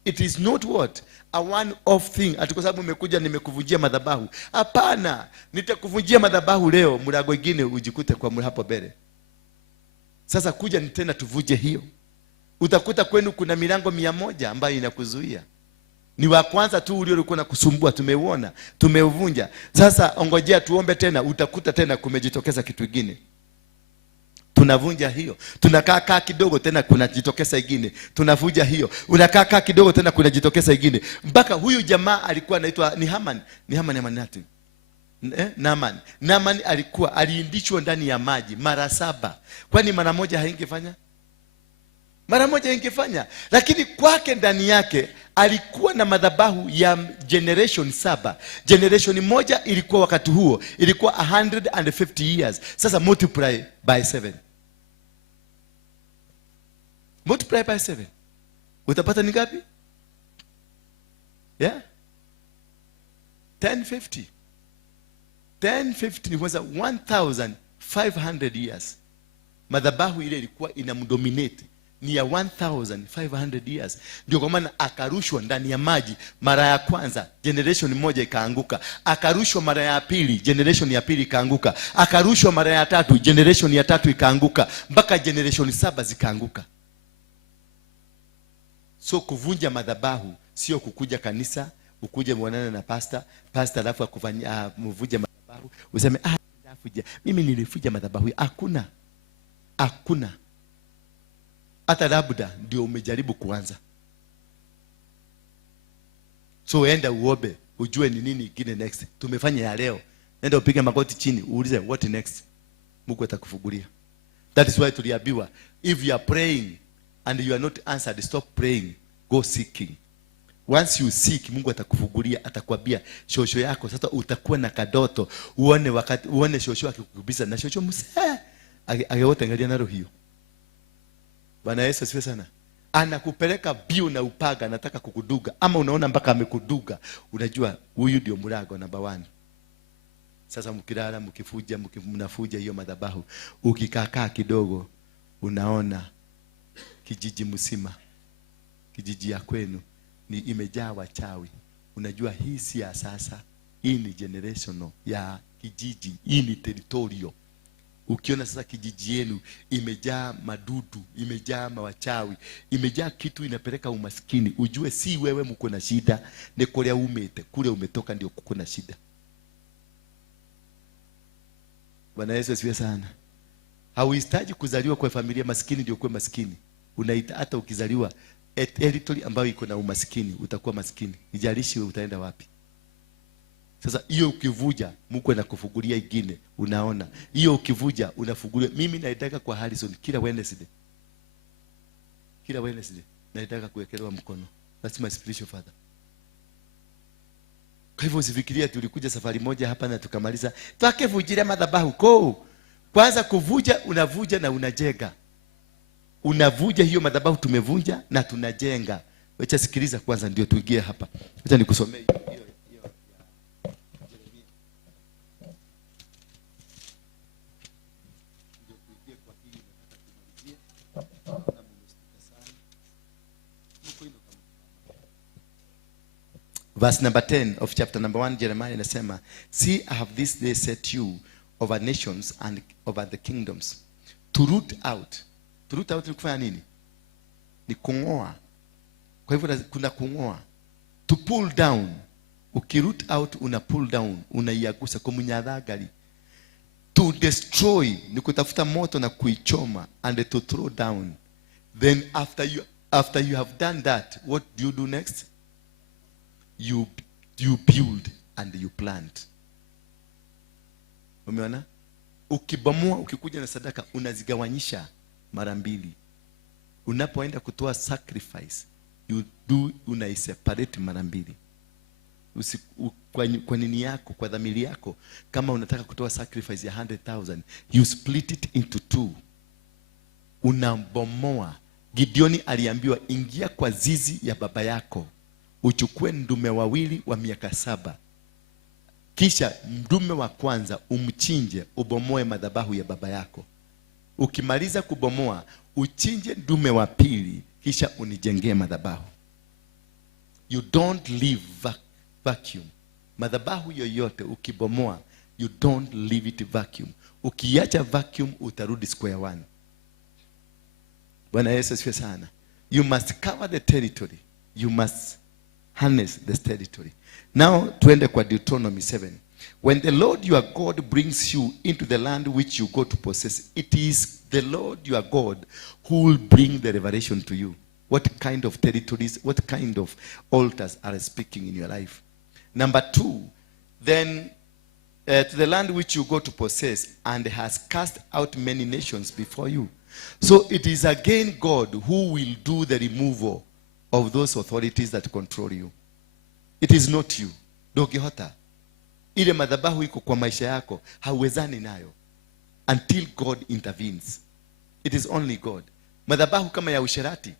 It is not what? A one off thing. Ati kwa sababu umekuja nimekuvunjia madhabahu. Hapana, nitakuvunjia madhabahu leo, mlango ingine ujikute kwa hapo mbele. Sasa kuja ni tena tuvuje hiyo. Utakuta kwenu kuna milango 100 ambayo inakuzuia. Ni wa kwanza tu ule ulikuwa unakusumbua, tumeuona, tumeuvunja. Sasa ongojea tuombe tena, utakuta tena kumejitokeza kitu kingine. Tunavunja hiyo. Tunakaa kidogo tena kunajitokeza ingine. Tunavunja hiyo. Unakaa kidogo tena kunajitokeza ingine. Mpaka huyu jamaa alikuwa anaitwa Naaman alikuwa aliindishwa ndani ya maji mara 7. Kwani mara moja haingefanya? Mara moja ingefanya. Lakini kwake ndani yake alikuwa na madhabahu ya generation 7. Generation moja ilikuwa wakati huo ilikuwa 150 years. Sasa multiply by 7. Multiply by 7. Utapata ni ngapi? Yeah? 1050. 1050 was 1500 years. Madhabahu ile ilikuwa inamdominate ni ya 1500 years. Ndio kwa maana akarushwa ndani ya maji mara ya kwanza, generation moja ikaanguka. Akarushwa mara ya pili, generation ya pili ikaanguka. Akarushwa mara ya tatu, generation ya tatu ikaanguka, mpaka generation 7 zikaanguka. So kuvunja madhabahu sio kukuja kanisa, ukuje muonane na pastor alafu akufanyia mvuje madhabahu, useme mimi nilifuja madhabahu. Hakuna. Hata labda ndio umejaribu kuanza. So enda uombe, ujue ni nini kingine next. Tumefanya ya leo. Enda upige magoti chini, uulize what next. Mungu atakufungulia. That is why tuliambiwa, if you are praying and you are not answered, stop praying, go seeking. Once you seek, Mungu atakufungulia, atakwambia shosho yako. Sasa utakuwa na kadoto, uone shosho akikubisa na shosho msee agewote angalia nalo hiyo. Bwana Yesu asifiwe sana. Anakupeleka bio na upaga, anataka kukuduga, ama unaona mpaka amekuduga, unajua huyu ndio mlango namba 1. Sasa mkilala mkifuja mnafuja hiyo madhabahu, ukikaa kidogo unaona kijiji mzima, kijiji ya kwenu ni imejaa wachawi. Unajua hii si ya sasa, hii ni generational ya kijiji, hii ni territorial. Ukiona sasa kijiji yenu imejaa madudu, imejaa mawachawi, imejaa kitu inapeleka umaskini, ujue si wewe mko na shida, ni kule umetoka ndio kuko na shida. Bwana Yesu asifiwe sana. Hauhitaji kuzaliwa kwa familia maskini ndio kuwe maskini. Unaita hata ukizaliwa territory ambayo iko na umaskini utakuwa maskini. Nijalishi wewe utaenda wapi. Sasa hiyo ukivuja Mungu anakufungulia ingine, unaona. Hiyo ukivuja unafungulia. Mimi naitaka kwa Harrison kila Wednesday. Kila Wednesday naitaka kuwekelewa mkono. That's my spiritual father. Kwa hivyo usifikiria tulikuja safari moja hapa na tukamaliza. Twakevujira madhabahu ko. Kwanza kuvuja, unavuja na unajenga. Unavuja hiyo madhabahu tumevunja na tunajenga. Wacha sikiliza kwanza ndio tuingie hapa. Wacha nikusomee hiyo. Verse number 10 of chapter number 1 Jeremiah inasema, see, I have this day set you over nations and over the kingdoms to root out. To root out ni kufanya nini? Ni kungoa. Kwa hivyo kuna kungoa. To pull down. Ukiroot out una pull down, unaiagusa kwa mnyadhagali. To destroy ni kutafuta moto na kuichoma, and to throw down. Then After you have done that, what do you do next? You build and you plant. Umeona? Ukibomoa, ukikuja na sadaka, unazigawanyisha mara mbili. Unapoenda kutoa sacrifice, unaiseparate mara mbili. Kwa nini yako, kwa dhamiri yako, kama unataka kutoa sacrifice ya 100,000, you split it into 2. Unabomoa. Gideoni aliambiwa, ingia kwa zizi ya baba yako, uchukue ndume wawili wa miaka 7. Kisha ndume wa kwanza umchinje, ubomoe madhabahu ya baba yako. Ukimaliza kubomoa, uchinje ndume wa pili, kisha unijengee madhabahu. You don't leave vacuum. Madhabahu yoyote ukibomoa, you don't leave it vacuum. Ukiacha vacuum, utarudi square one. Bwana Yesu asifiwe sana. You must cover the territory. You must harness the territory. Now tuende kwa Deuteronomy 7. When the Lord your God brings you into the land which you go to possess, it is the Lord your God who will bring the revelation to you. What kind of territories, what kind of altars are speaking in your life? Number 2, then to the land which you go to possess, and has cast out many nations before you. So it is again God who will do the removal of those authorities that control you. It is not you. Dogihota. Ile madhabahu iko kwa maisha yako, hauwezani nayo until God intervenes. It is only God. Madhabahu kama ya usherati.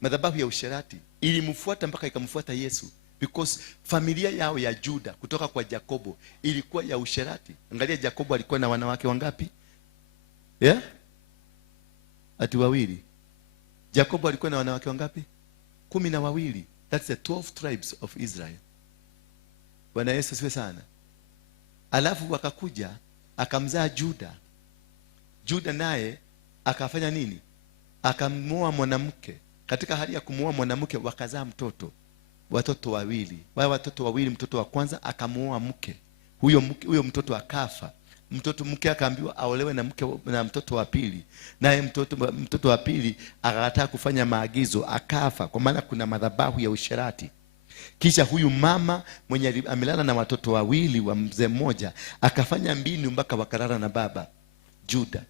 Madhabahu ya usherati ilimfuata mpaka ikamfuata Yesu, because familia yao ya Juda kutoka kwa Yakobo ilikuwa ya usherati. Angalia, Yakobo alikuwa na wanawake wangapi? Yeah? Ati 2. Yakobo alikuwa na wanawake wangapi? 12. That's the 12 tribes of Israel. Bwana Yesu asifiwe sana. Alafu wakakuja akamzaa Juda. Juda naye akafanya nini? Akamuoa mwanamke. Katika hali ya kumuoa mwanamke wakazaa watoto 2. Wale watoto 2, mtoto wa kwanza akamuoa mke. Huyo mtoto akafa. Mke akaambiwa aolewe na mtoto wa pili. Naye mtoto wa pili akakataa kufanya maagizo, akafa, kwa maana kuna madhabahu ya usherati. Kisha huyu mama mwenye amelala na watoto 2 wa mzee mmoja akafanya mbinu mpaka wakalala na baba Juda.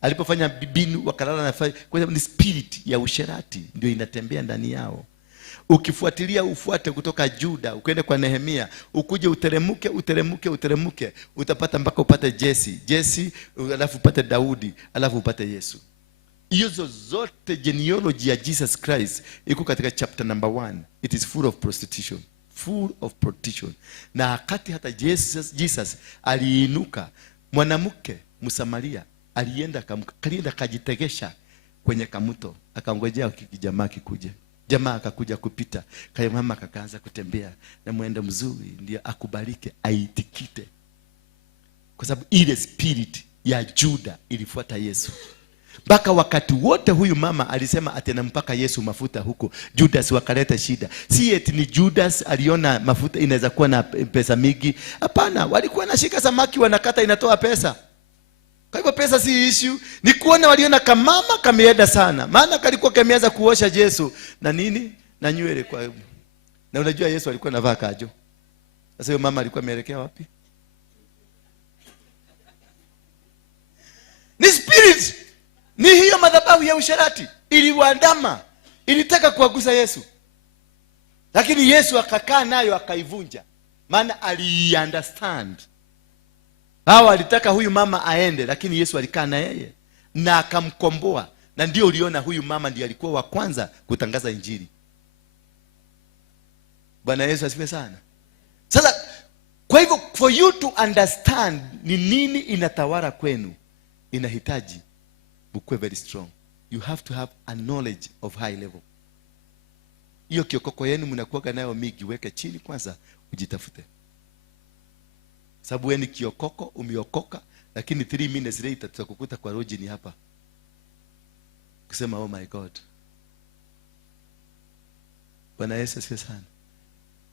Alipofanya mbinu wakalala na, kwa sababu ni spirit ya usherati ndio inatembea ndani yao. Ukifuatilia ufuate kutoka Juda ukwende kwa Nehemia, ukuje uteremuke, utapata mpaka upate Jesse, alafu upate Daudi, alafu upate Yesu. Hizo zote genealogy ya Jesus Christ iko katika chapter number 1. It is full of prostitution. Na wakati hata Jesus aliinuka, mwanamke Msamaria alienda kajitegesha kwenye kamuto, akangojea kijamaa kikuje. Jamaa akakuja kupita, kaya mama akaanza kutembea na mwendo mzuri, ndio akubalike aitikite. Kwa sababu ile spirit ya Juda ilifuata Yesu. Mpaka wakati wote huyu mama alisema atena mpaka Yesu mafuta huko. Judas wakaleta shida. Si eti ni Judas aliona mafuta inaweza kuwa na pesa mingi. Hapana, walikuwa nashika samaki wanakata inatoa pesa. Kwa hivyo pesa si issue. Ni kuona waliona kamama kameenda sana. Maana kalikuwa kameanza kuosha Yesu na nini? Na nywele kwa. Na unajua Yesu alikuwa anavaa kajo. Sasa huyo mama alikuwa ameelekea wapi? Ni spirit. Ni hiyo madhabahu ya usherati iliwaandama, ilitaka kuagusa Yesu. Lakini Yesu akakaa nayo akaivunja. Maana ali-understand. Hao alitaka huyu mama aende, lakini Yesu alikaa na yeye na akamkomboa. Na ndio uliona huyu mama ndiye alikuwa wa kwanza kutangaza injili. Bwana Yesu asifiwe sana. Sasa kwa hivyo for you to understand ni nini inatawala kwenu, inahitaji mkuwe very strong. You have to have a knowledge of high level. Hiyo kiokoko yenu mnakuwa nayo mingi, weke chini kwanza ujitafute. Sababu wewe ni kiokoko, umeokoka, lakini 3 minutes later tutakukuta kwa rojini hapa kusema oh my God. Bwana Yesu asifiwe sana.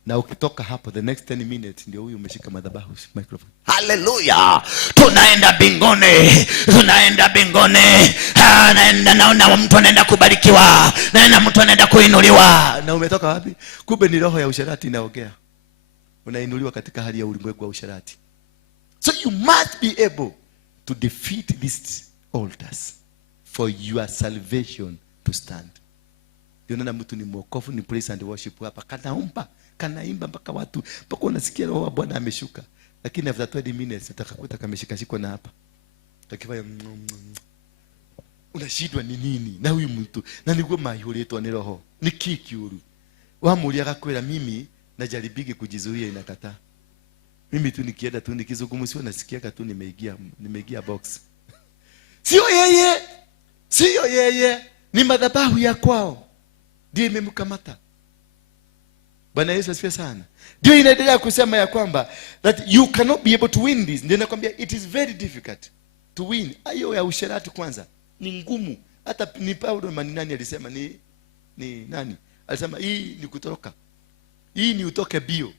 Na ukitoka hapo the next 10 minutes ndio huyu umeshika madhabahu microphone. Haleluya. Tunaenda binguni. Tunaenda binguni. Naenda naona mtu anaenda kubarikiwa. Naenda mtu anaenda kuinuliwa. Na umetoka wapi? Kumbe ni roho ya usherati inaongea. Unainuliwa katika hali ya ulimwengu wa usherati. So you must be able to defeat these altars for your salvation to stand. Unaona mtu ni mwokofu, ni praise and worship hapa, kanaimba mpaka watu mpaka unasikia roho wa Bwana ameshuka, lakini after 20 minutes utakakuta kameshika shiko na hapa takifanya unashindwa ni nini na huyu mtu na niguo mahiuletwa ni roho ni kikiuru wamulia akakwera mimi najaribige kujizuia inakataa. Mimi tu nikienda tu nikizungumzia nasikia tu nimeingia box. Sio yeye ni madhabahu ya kwao ndio imemkamata. Bwana Yesu asifiwe sana. Ndio inaendelea kusema ya kwamba that you cannot be able to win this. Ndio nakwambia it is very difficult to win. Ayo ya usherati kwanza ni ngumu. Hata ni Paulo nani alisema ni nani? Alisema hii ni kutoroka. Hii ni utoke bio.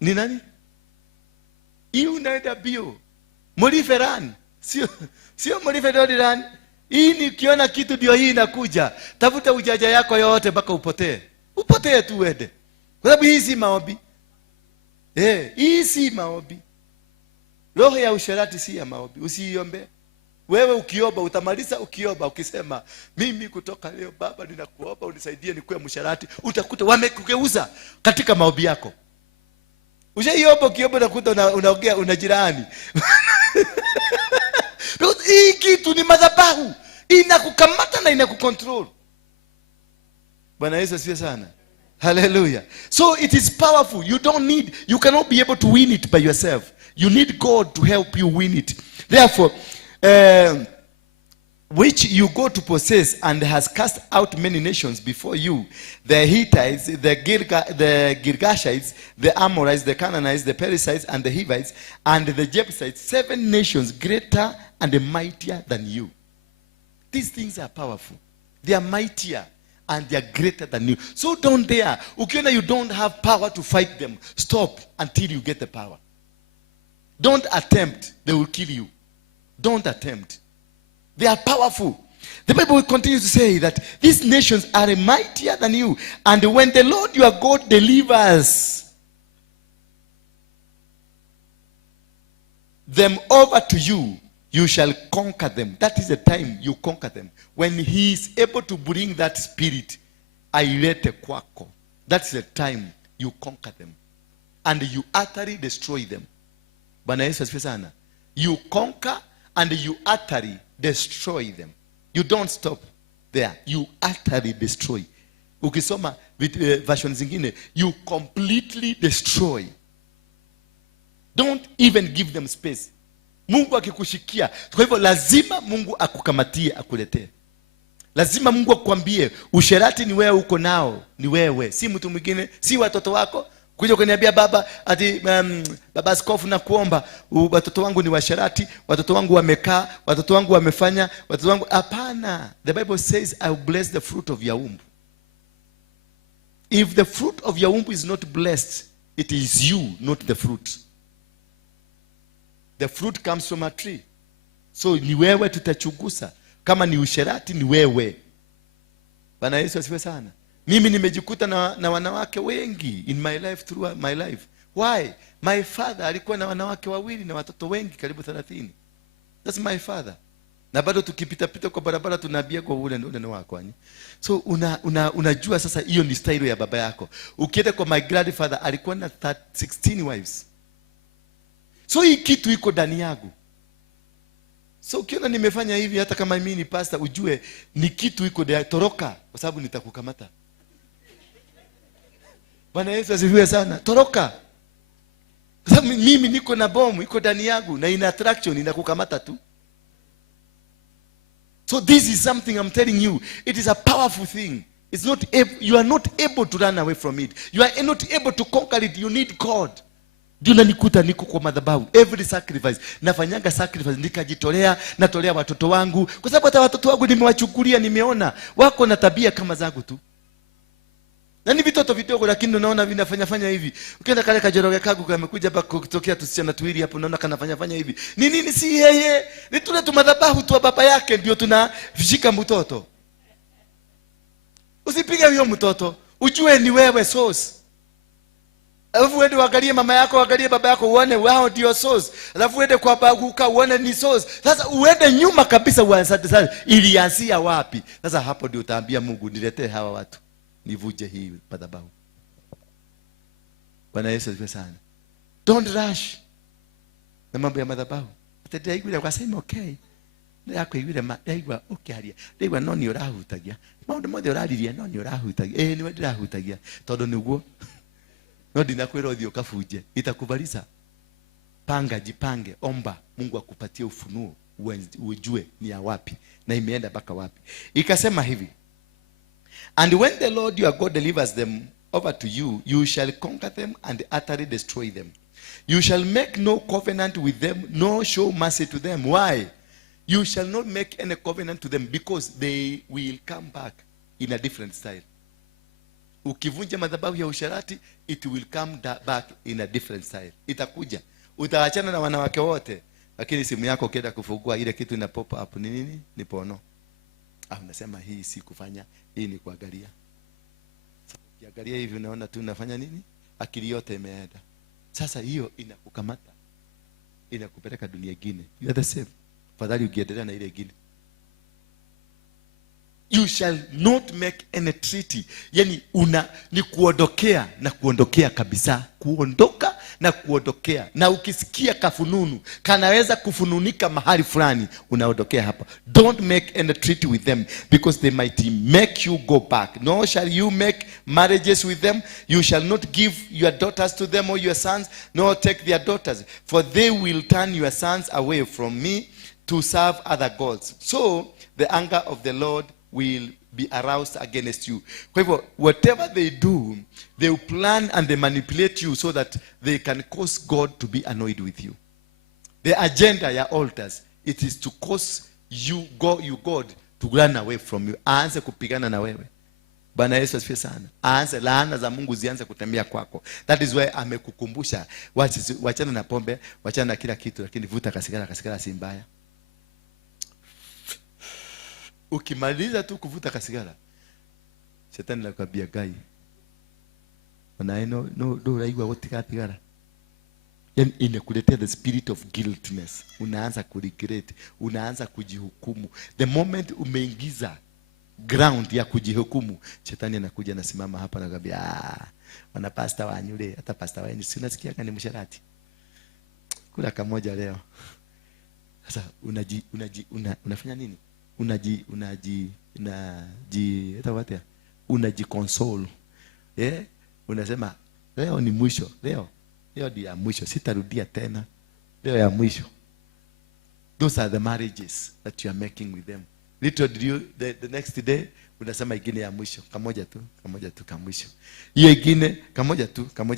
Ni nani? Hii unaenda bio. Moliferan. Sio moliferan. Hii ni kiona kitu ndio hii inakuja. Tafuta ujaja yako yote mpaka upotee. Upotee tu uende. Kwa sababu hii si maombi. Hii si maombi. Roho ya usherati si ya maombi. Usiiombe. Wewe ukiomba utamaliza ukiomba ukisema mimi kutoka leo Baba ninakuomba unisaidie nikuwe msherati, utakuta wamekugeuza katika maombi yako. Ushaomba ukiomba unakuta unaongea unajirani. Hii kitu ni madhabahu. Inakukamata na inakukontrol. Bwana Yesu asifiwe sana. Hallelujah. So it is powerful. You cannot be able to win it by yourself. You need God to help you win it. Therefore, which you go to possess and has cast out many nations before you, the Hittites, the Girgashites, the Amorites, the Canaanites, the Perizzites, and the Hivites, and the Jebusites, 7 nations greater and mightier than you. These things are powerful. They are mightier and they are greater than you. So don't dare. Ukiona you don't have power to fight them, stop until you get the power. Don't attempt. They will kill you. Don't attempt. They are powerful. The Bible continues to say that these nations are mightier than you. And when the Lord your God delivers them over to you, you shall conquer them. That is the time you conquer them. When he is able to bring that spirit, ailete kwako. That's the time you conquer them. And you utterly destroy them. Bwana Yesu asifiwe sana. You conquer and you utterly destroy them. You don't stop there. You utterly destroy. Ukisoma version zingine, you completely destroy. Don't even give them space. Mungu akikushikia. Kwa hivyo lazima Mungu akukamatie akuletee. Lazima Mungu akwambie usherati ni wewe uko nao, ni wewe, si mtu mwingine, si watoto wako. Kuja kuniambia baba ati baba askofu na kuomba watoto wangu ni washerati, watoto wangu wamekaa, watoto wangu wamefanya, watoto wangu hapana. The Bible says I will bless the fruit of your womb. If the fruit of your womb is not blessed, it is you, not the fruit. The fruit comes from a tree. So ni wewe tutachunguza. Kama ni usherati ni wewe. Bwana Yesu asifiwe sana. Mimi nimejikuta na wanawake wengi in my life, through my life. Why? My father alikuwa na wanawake wawili na watoto wengi karibu 30. That's my father. Na bado tukipita kwa barabara tunaambia kwa ule ndio wako. So unajua sasa hiyo ni style ya baba yako. Ukienda kwa my grandfather alikuwa na 16 wives. So hii kitu iko ndani yangu. So ukiona nimefanya hivi hata kama mimi ni pastor ujue ni kitu iko ndani, toroka kwa sababu nitakukamata. Bwana Yesu asifiwe sana. Toroka. Kwa sababu mimi niko na bomu iko ndani yangu na ina attraction inakukamata tu. So this is something I'm telling you. It is a powerful thing. It's not you are not able to run away from it. You are not able to conquer it. You need God. Ndio nikuta niko kwa madhabahu. Every sacrifice. Nafanyanga sacrifice. Nikajitolea, natolea watoto wangu. Kwa sababu hata watoto wangu nimewachukulia, nimeona. Wako na tabia kama zangu tu. Na ni vitoto vidogo lakini unaona vinafanya hivi. Ukienda kale kajoroge kagu kamekuja hapa kutokea tusichana tuwili hapo, unaona kanafanya hivi. Ni nini? Si yeye. Ni tule tu madhabahu tu baba yake ndio tunashika mtoto. Usipige huyo mtoto. Ujue ni wewe source. Alafu uende uangalie mama yako, uangalie baba yako, uone wao ndio source. Alafu uende kwa baguka uone ni source. Sasa uende nyuma kabisa uanze sana ilianzia wapi? Sasa hapo ndio utaambia Mungu, niletee hawa watu. Nivuje hii madhabahu. Bwana Yesu asifiwe sana. Don't rush na mambo ya madhabahu. Atetea igwira ukasema okay. Yako igwira maigwa okay haria. Igwa no ni urahutagia. Maundu mothe urariria no ni urahutagia. Ni wewe urahutagia. Tondu niguo. No ndinakwira uthio kabuje. Itakubaliza. Panga, jipange, omba Mungu akupatie ufunuo ujue ni ya wapi na imeenda mpaka wapi. Ikasema hivi, and when the Lord your God delivers them over to you, you shall conquer them and utterly destroy them. You shall make no covenant with them, nor show mercy to them. Why? You shall not make any covenant to them, because they will come back in a different style. Ukivunja madhabahu ya usharati, it will come back in a different style. Itakuja. Utaachana na wanawake wote, lakini simu yako ukienda kufungua ile kitu ina pop up ni nini? Ni pono. Unasema hii si kufanya, hii ni kuangalia. Ukiangalia hivi unaona tu unafanya nini? Akili yote imeenda. Sasa hiyo inakukamata. Inakupeleka dunia nyingine. You are the same. Fadhali ukiendelea na ile nyingine. You shall not make any treaty. Yani ni kuondokea na kuondokea kabisa. Kuondoka na kuondokea. Na ukisikia kafununu, kanaweza kufununika mahali fulani, unaondokea hapa. Don't make any treaty with them, because they might make you go back. Nor shall you make marriages with them. You shall not give your daughters to them or your sons, nor take their daughters. For they will turn your sons away from me to serve other gods. So the anger of the Lord will be aroused against you. Kwa hivyo, whatever they do, they will plan and they manipulate you so that they can cause God to be annoyed with you. The agenda ya altars, it is to cause you God to run away from you. Aanze kupigana na wewe. Bwana Yesu asifiwe sana. Aanze laana za Mungu zianze kutembea kwako. That is why amekukumbusha, wachana na pombe, wachana na kila kitu, lakini vuta kasigara si mbaya. Ukimaliza tu kuvuta kasigara, shetani anakuambia gai. No raigwa wote katigara. Yani inakuletea the spirit of guiltness. Unaanza kuregret, unaanza kujihukumu. The moment umeingiza ground ya kujihukumu, shetani anakuja nasimama hapa na kwambia, wana pastor wanyule, hata pastor wenu si unasikia kani msharati. Kula kamoja leo. Sasa unafanya nini? Unajiconsole. Unasema leo ni mwisho, leo ndio ya mwisho, sitarudia tena, leo ya mwisho. Those are the marriages that you are making with them. Little the next day unasema ingine ya mwisho, kamoja tu kamwisho. Hiyo ingine kamoja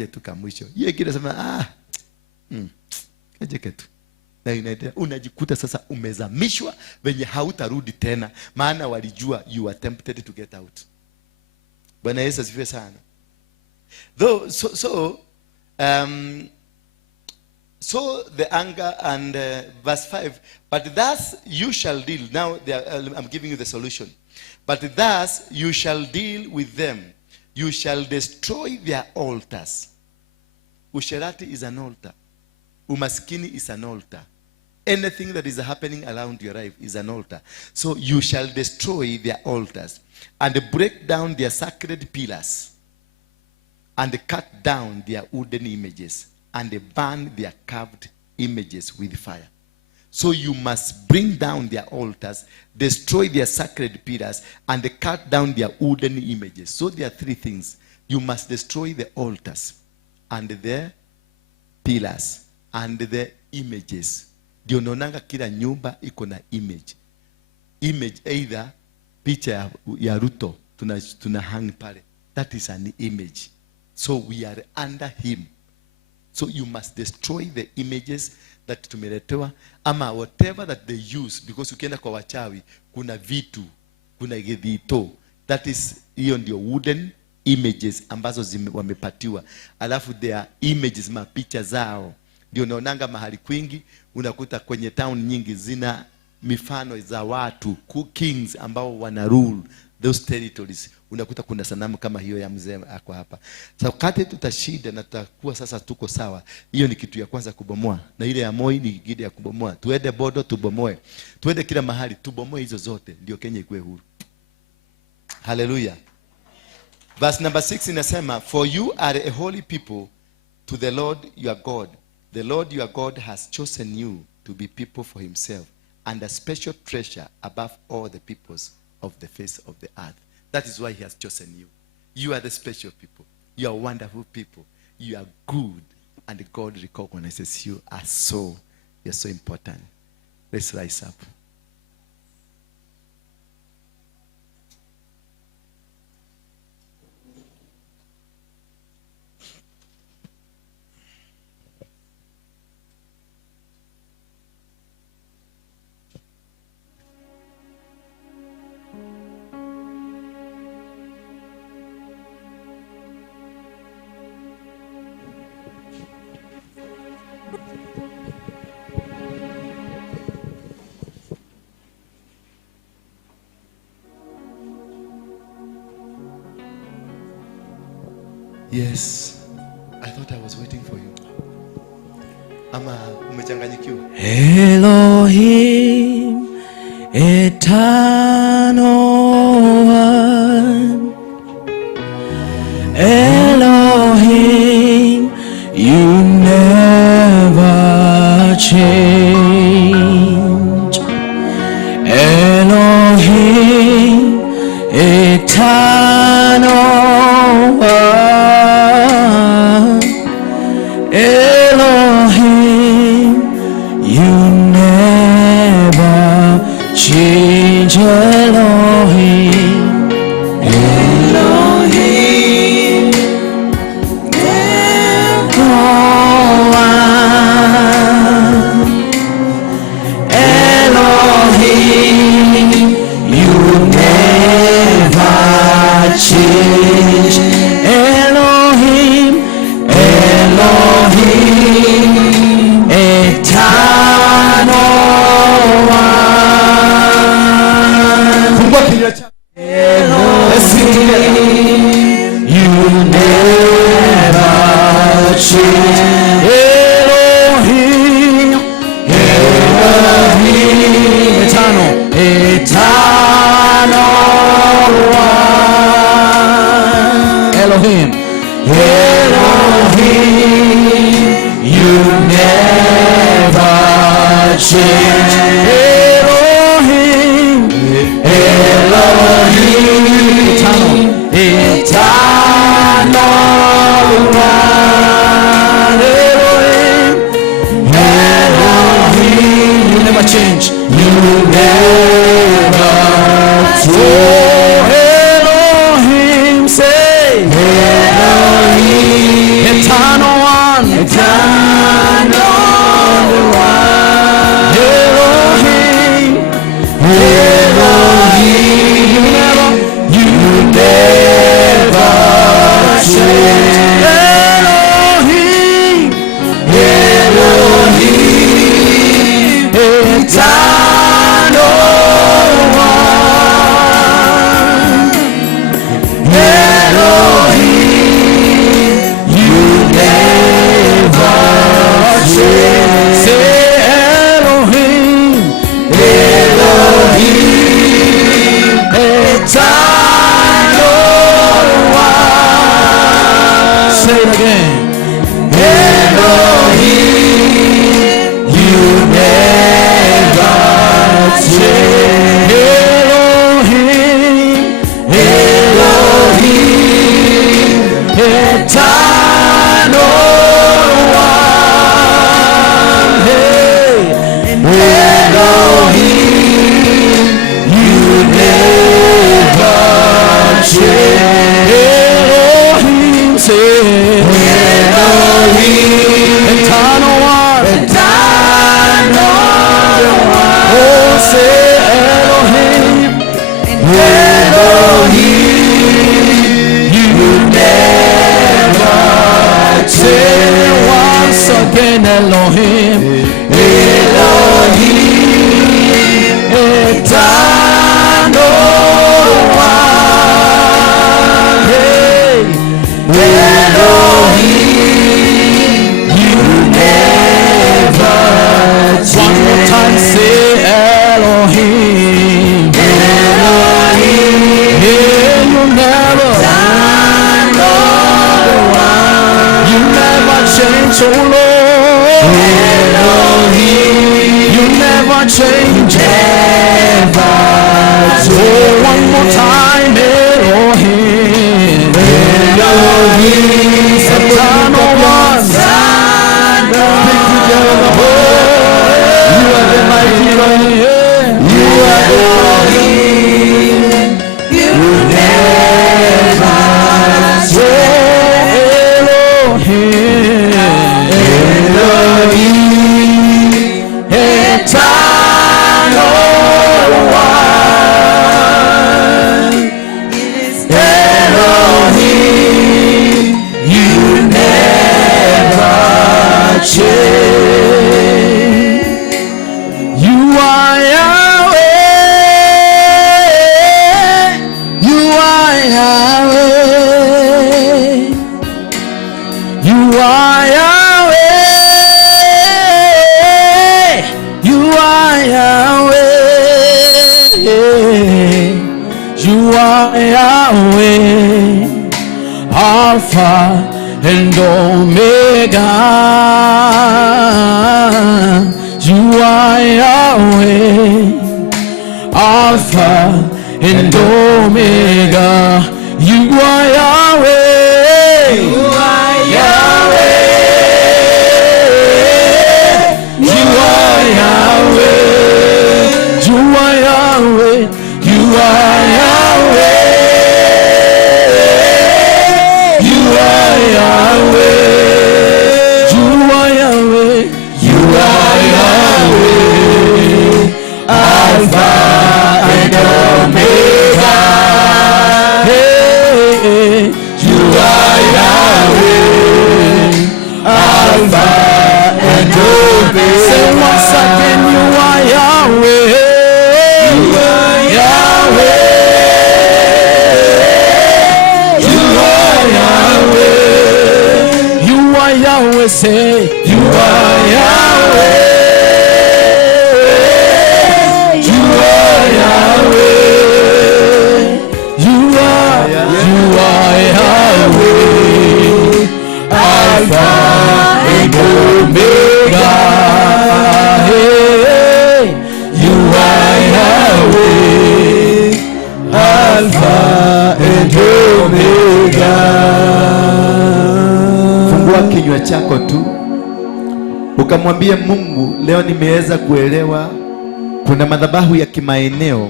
tu kamwisho. Hiyo ingine unasema kajeke tu. Na unajikuta sasa umezamishwa venye hautarudi tena, maana walijua you are tempted to get out. Bwana Yesu asifiwe sana. So the anger and verse 5, but thus you shall deal. Now I'm giving you the solution. But thus you shall deal with them. You shall destroy their altars. Usherati is an altar. Umaskini is an altar. Anything that is happening around your life is an altar. So you shall destroy their altars and break down their sacred pillars and cut down their wooden images and burn their carved images with fire. So you must bring down their altars, destroy their sacred pillars, and cut down their wooden images. So there are three things. You must destroy the altars and the pillars and the images. Ndio naonanga kila nyumba iko na image. Image either picha ya Ruto tuna hang pale. That is an image. So we are under him. So you must destroy the images that tumeletewa, ama whatever that they use, because ukienda kwa wachawi kuna vitu, kuna githito. That is hiyo ndio wooden images ambazo wamepatiwa, alafu their images, mapicha zao. Ndio unaonanga mahali kwingi unakuta kwenye town nyingi zina mifano za watu kings ambao wana rule those territories. Unakuta kuna sanamu kama hiyo ya mzee ako hapa. Sasa wakati tutashinda na tutakuwa sasa tuko sawa, hiyo ni kitu ya kwanza kubomoa, na ile ya Moi ni gide ya kubomoa. Tuende Bodo tubomoe, tuende kila mahali tubomoe hizo zote, ndio Kenya ikuwe huru. Hallelujah. Verse number 6 inasema, for you are a holy people to the Lord your God. The Lord your God has chosen you to be people for himself, and a special treasure above all the peoples of the face of the earth. That is why he has chosen you. You are the special people. You are wonderful people. You are good. And God recognizes you as so. You're so important. Let's rise up. Yes, I thought I was waiting for you. Ama umechanganyikiwa? Elohim, eternal one. Elohim, you never change. Elohim, eternal one. Elohim, you never change. Elohim, Elohim, never one. Elohim, you never change. Elohim, Elohim, eternal one. Elohim, you never change. Elohim, Elohim, eternal, eternal one. Elohim, Elohim, you never change. Elohim, Elohim, eternal, eternal one. Elohim, Elohim, you never change. You never change. Elohim, say Elohim, eternal one, eternal one. Elohim, Elohim, you never again, Elohim, Elohim, eternal one. Hey, Elohim, you never change. One more time, say Elohim, Elohim, yeah, you never change, oh Lord. Elohim, you never change, ever. So one more time, Elohim, Elohim, eternal one. You are the mighty one. You are Elohim. You never change. Elohim, eternal one. Elohim, you never change. You are Yahweh. You are Yahweh. You are Yahweh. You are Yahweh. You are Yahweh, Alpha and Omega. You are Yahweh, Alpha and Omega. You are Yahweh. You are Yahweh. You are Yahweh. You are Yahweh. You are Yahweh. You are Yahweh. You are Yahweh. You are Yahweh. Alpha and Omega. Hey, you are Yahweh. Alpha and Omega. Say once again, you are Yahweh. You are Yahweh. You are Yahweh. You are Yahweh. Say you are Yahweh. You are Yahweh. You are Yahweh. Alpha and Omega. Hey, you are Yahweh, Alpha and Omega. Fungua kinywa chako tu ukamwambie Mungu, leo nimeweza kuelewa kuna madhabahu ya kimaeneo,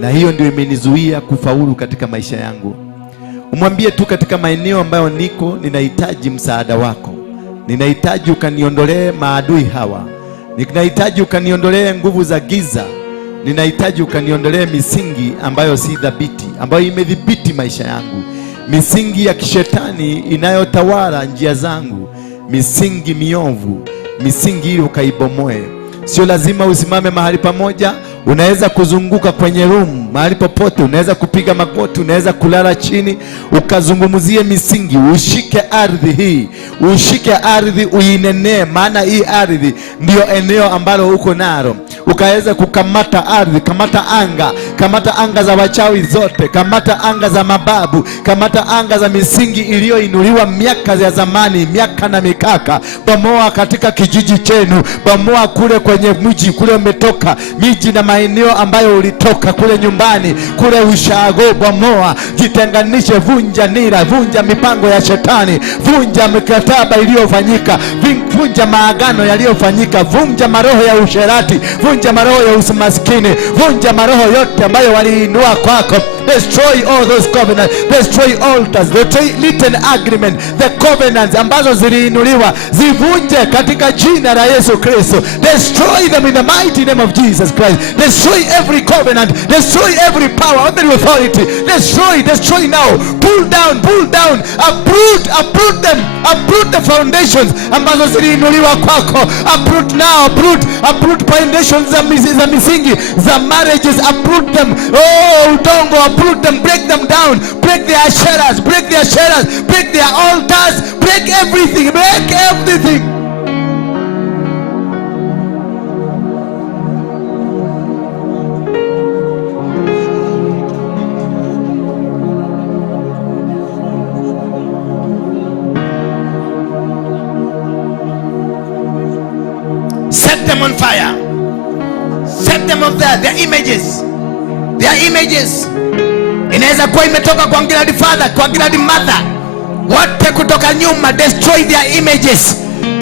na hiyo ndio imenizuia kufaulu katika maisha yangu. Umwambie tu, katika maeneo ambayo niko ninahitaji msaada wako. Ninahitaji ukaniondolee maadui hawa. Ninahitaji ukaniondolee nguvu za giza. Ninahitaji ukaniondolee misingi ambayo si dhabiti, ambayo imedhibiti maisha yangu, misingi ya kishetani inayotawala njia zangu, misingi miovu, misingi hiyo ukaibomoe. Sio lazima usimame mahali pamoja, unaweza kuzunguka kwenye room, mahali popote, unaweza kupiga magoti, unaweza kulala chini, ukazungumzie misingi. Ushike ardhi hii, ushike ardhi, uinenee, maana hii ardhi ndio eneo ambalo uko nalo. Ukaweza kukamata ardhi, kamata anga za wachawi zote, kamata anga za mababu, kamata anga za misingi iliyoinuliwa miaka ya zamani, miaka na mikaka. Bomoa katika kijiji chenu, bomoa kule kwenye mji kule umetoka, miji na maeneo ambayo ulitoka, kule nyumbani, kule ushago, bomoa, jitenganishe, vunja nira, vunja mipango ya shetani, vunja mikataba iliyofanyika, vunja maagano yaliyofanyika, vunja maroho ya usherati, vunja maroho ya umaskini, vunja maroho yote ambayo waliinua kwako. Destroy all those covenants. Destroy altars. Written agreement. The covenants ambazo ziliinuliwa zivunje katika jina la Yesu Kristo. Destroy them in the mighty name of Jesus Christ. Destroy every covenant. Destroy every power, every authority. Destroy now. Pull down. Uproot them. Uproot the foundations ambazo ziliinuliwa kwako. Uproot now. Uproot foundations za misingi za marriages. Uproot them. Oh, udongo. Uproot them. Break them down. Break their asheras. Break their altars. Break everything. Set them on fire. Set them on there. Their images. Inaweza kuwa imetoka kwa Grandfather father, kwa grandmother, wote kutoka nyuma. Destroy their images.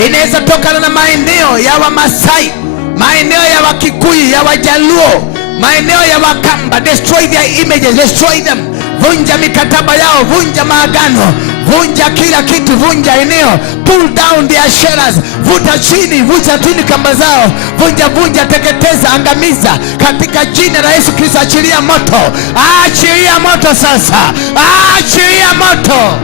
Inaweza tokana na maeneo ya Wamasai, maeneo ya Wakikuyu, ya Wajaluo, maeneo ya Wakamba. Destroy their images. Destroy them. Vunja mikataba yao, vunja maagano, vunja kila kitu, vunja eneo. Pull down their shares. Vuta chini kamba zao. Vunja, teketeza, angamiza katika jina la Yesu Kristo. Achilia moto sasa. Achilia moto.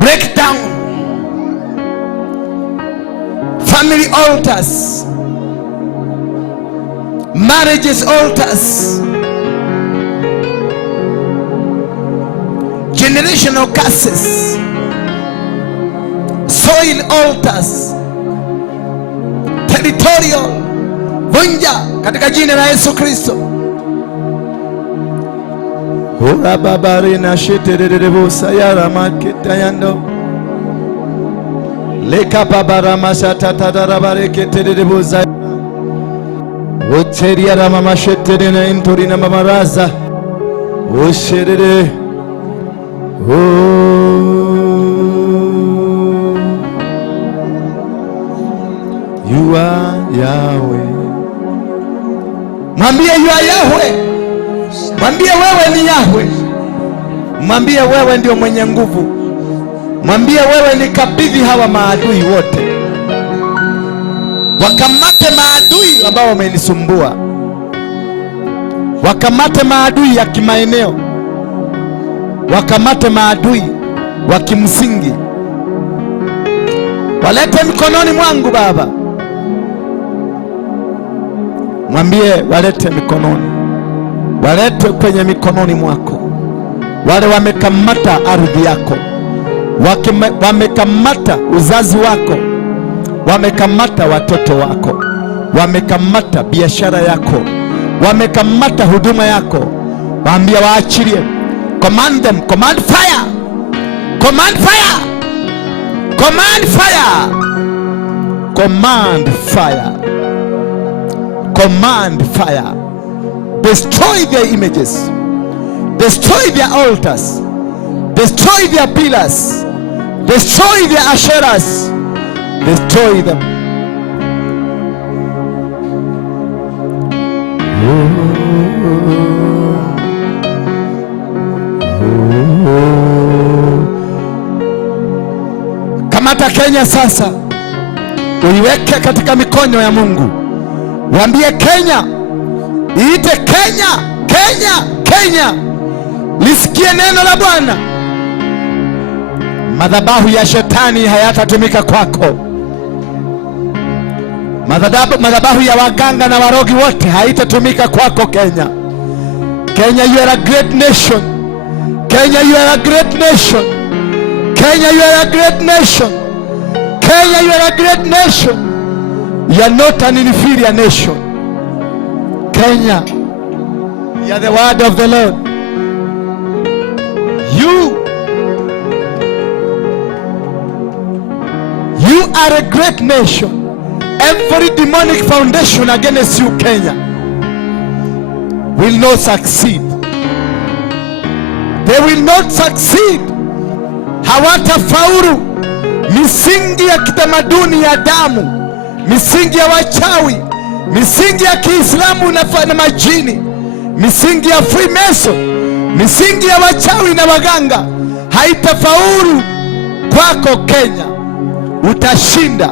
Break down family altars, marriages altars, generational curses, soil altars, territorial. Vunja katika jina la Yesu Kristo. Ora babare na shetererebo sayara maketa yando. Leka babara masata tadarabare ketererebo zay. Oteria rama mashetere na intori na mamaraza. Osherere. You are Yahweh. Mwambie you are Yahweh. Mwambie wewe ni Yahweh. Mwambie wewe ndio mwenye nguvu. Mwambie wewe ni kabidhi hawa maadui wote. Wakamate maadui ambao wamenisumbua. Wakamate maadui ya kimaeneo. Wakamate maadui wa kimsingi. Walete mikononi mwangu Baba. Mwambie walete mikononi. Walete kwenye mikononi mwako. Wale wamekamata ardhi yako, wamekamata uzazi wako, wamekamata watoto wako, wamekamata biashara yako, wamekamata huduma yako. Waambie waachilie. Command them. Command fire. Command fire. Command fire. Command fire. Command fire. Destroy their images. Destroy their altars. Destroy their pillars. Destroy their Asheras. Destroy them. Kamata Kenya sasa, uiweke katika mikono ya Mungu. Waambie Kenya, iite Kenya, Kenya, Kenya. Lisikie neno la Bwana. Madhabahu ya shetani hayatatumika kwako. Madhabahu ya waganga na warogi wote haitatumika kwako Kenya. Kenya, you are a great nation. Kenya, you are a great nation. Kenya, you are a great nation. Kenya, you are a great nation. You are not an inferior nation. Kenya, you are the word of the Lord. You are a great nation. Every demonic foundation against you, Kenya, will not succeed. They will not succeed. Hawatafaulu. Misingi ya kitamaduni ya damu, misingi ya wachawi, misingi ya Kiislamu na majini, misingi ya Freemason, misingi ya wachawi na waganga haitafaulu kwako Kenya. Utashinda.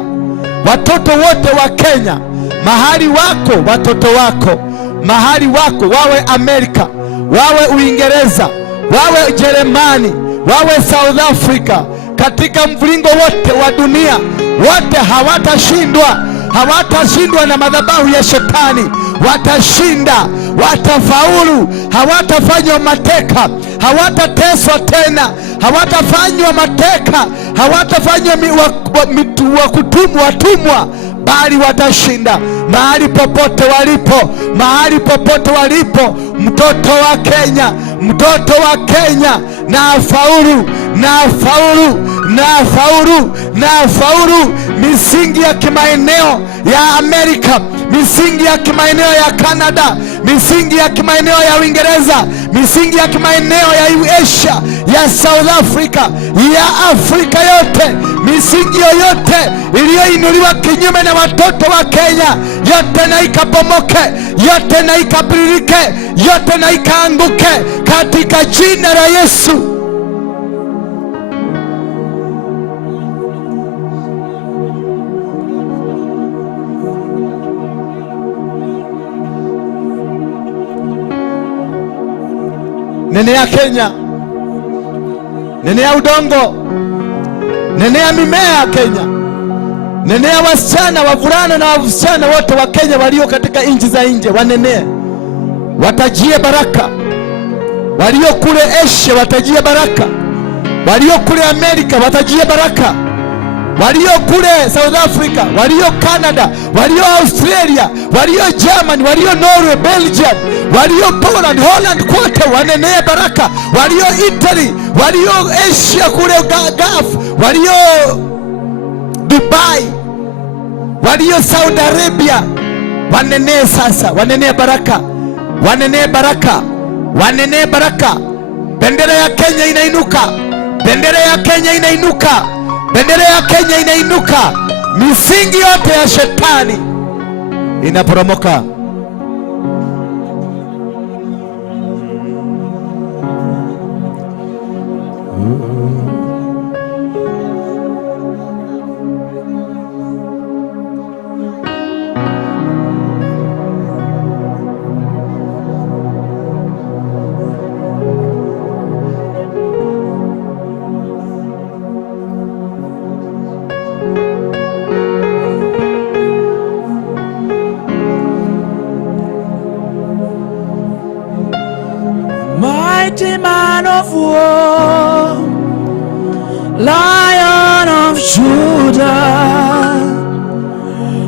Watoto wote wa Kenya, mahali wako watoto wako, mahali wako, wawe Amerika, wawe Uingereza, wawe Jerumani, wawe South Africa, katika mviringo wote wa dunia, wote hawatashindwa. Hawatashindwa na madhabahu ya shetani. Watashinda, watafaulu. Hawatafanywa mateka, hawatateswa tena, hawatafanywa mateka, hawatafanywa watumwa, bali watashinda. Mahali popote walipo, mahali popote walipo, mtoto wa Kenya, mtoto wa Kenya, na faulu, na faulu, na faulu, na faulu. Misingi ya kimaeneo ya Amerika, misingi ya kimaeneo ya Canada, misingi ya kimaeneo ya Uingereza, misingi ya kimaeneo ya Asia, ya South Africa, ya Afrika yote, misingi yoyote iliyoinuliwa kinyume na watoto wa Kenya, yote na ikapomoke, yote na ikabirike, yote na ikaanguke katika jina la Yesu. Nenea Kenya, nenea udongo, nenea mimea ya Kenya, nenea wasichana, wavulana na wasichana wote wa Kenya walio katika nchi za nje, wanenee, watajie baraka. Walio kule Asia watajie baraka, walio kule Amerika watajie baraka, walio kule South Africa, walio Canada, walio Australia, walio Germany, walio Norway, Belgium, walio Poland, Holland, kote wanenee baraka. Walio Italy, walio Asia kule Gulf, walio Dubai, walio Saudi Arabia, wanenee sasa, wanenee baraka, wanenee baraka, wanenee baraka. Bendera ya Kenya inainuka, bendera ya Kenya inainuka, bendera ya Kenya inainuka. Misingi yote ya shetani inaporomoka. Mighty man of war, Lion of Judah,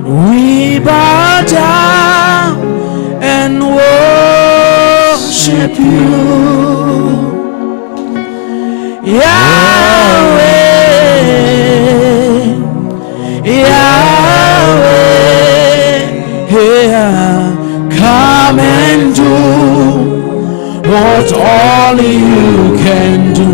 we bow down and worship you, Yahweh, Yahweh, come and do what only you can do.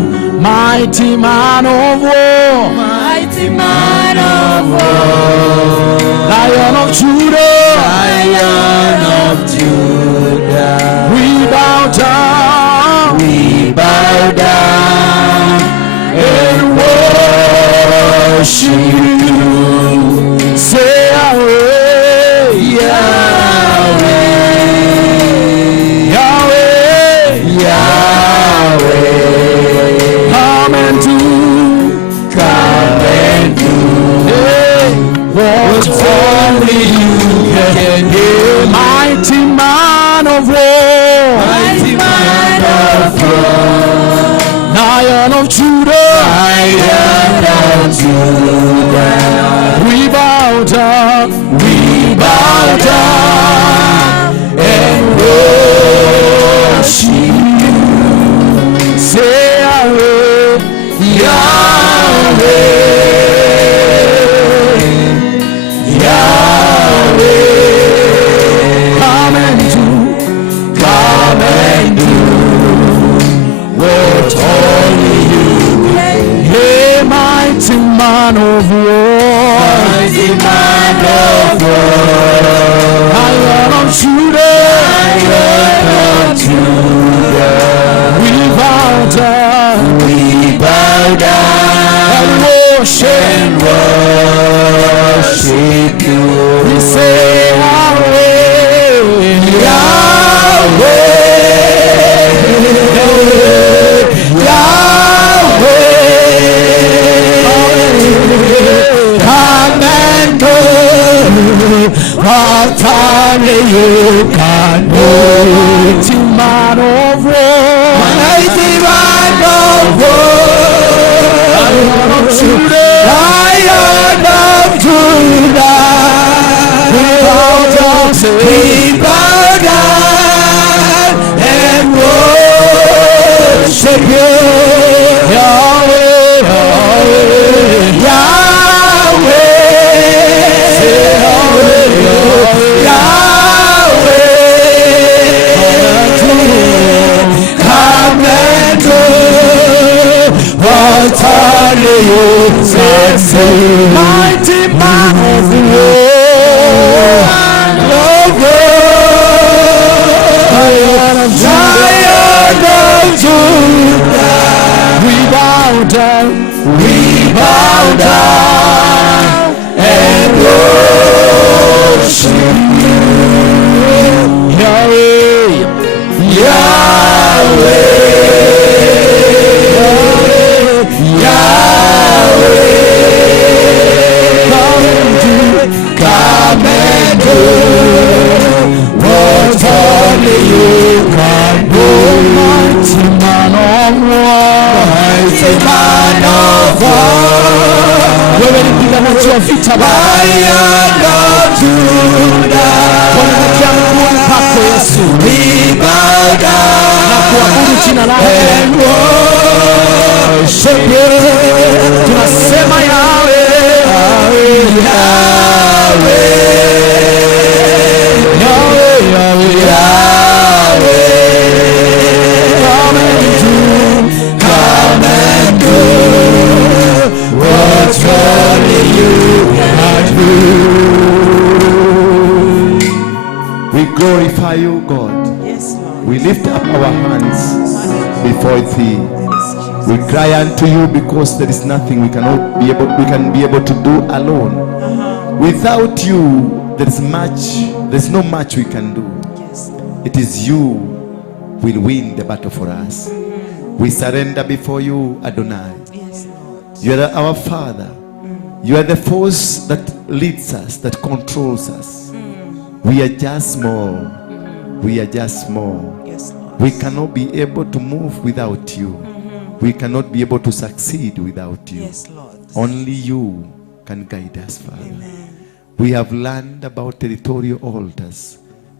mighty man of war, mighty man of war, Lion of Judah, Lion of Judah, we bow down, and worship you. Say Yahweh, Yahweh, Yahweh, Yahweh. Come and do what only you can do. Mighty man of war, mighty man of war, Lion of Judah, Lion of Judah, we bow down, and worship you. Say Yahweh, Yahweh, Yahweh. Come and do what only you can. Hey, mighty man of war, mighty man of war, Lion of Judah, Lion of Judah, we bow down, and worship you. We say Yahweh, Yahweh, Yahweh, come and do what only you can do. mighty man of war, Mighty man of war, Lion of Judah, Lion of Judah, we bow down, we bow down and worship you. Yahweh, Yahweh, Yahweh, come and do what only you can do. mighty man of war, Lion of Judah, we bow down, and worship Yahweh, Yahweh, come and do what only you can do. mighty man of war, Mighty man of war, wewe ni mpiganaji wa vita Baba, Lion of Judah, tunaelekea mguuni pako Yesu, we bow down na kuabudu jina lako, and worship you. tunasema Yahweh, Yahweh, Yahweh, Yahweh, come and do what only you can do. We glorify you, God. yes Lord, We lift up our hands before thee. We cry unto you because there is nothing we can be able to do alone. Without you, there's no much we can do. yes It is you will win the battle for us. We surrender before you, Adonai. yes Lord, You are our Father. You are the force that leads us, that controls us. We are just small. We are just small. yes Lord, We cannot be able to move without you. We cannot be able to succeed without you. yes Lord, Only you can guide us, Father. amen, We have learned about territorial altars.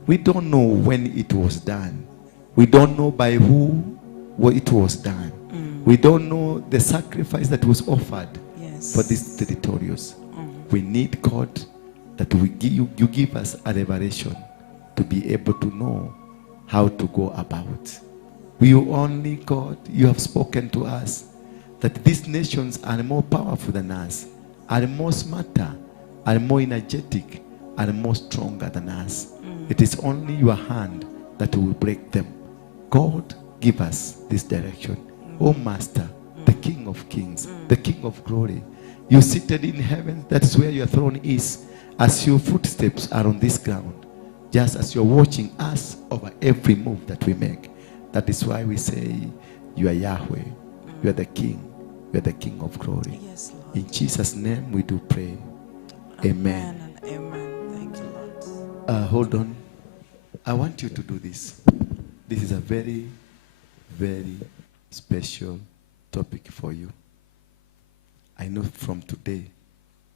We don't know when it was done. We don't know by who it was done. We don't know the sacrifice that was offered yes, for these territorials. We need, God, that you give us a revelation to be able to know how to go about. We only, God, you have spoken to us that these nations are more powerful than us, are more smarter, are more energetic, are more stronger than us. It is only your hand that will break them. God, give us this direction. Oh Master, the King of Kings, the King of Glory, you seated in heaven, that is where your throne is. As your footsteps are on this ground, just as you're watching us over every move that we make. That is why we say, you are Yahweh, you are the King, you are the King of Glory. Yes, Lord. In Jesus' name we do pray. Amen. And amen. Thank you, Lord. Hold on. I want you to do this. This is a very, very special topic for you. I know from today,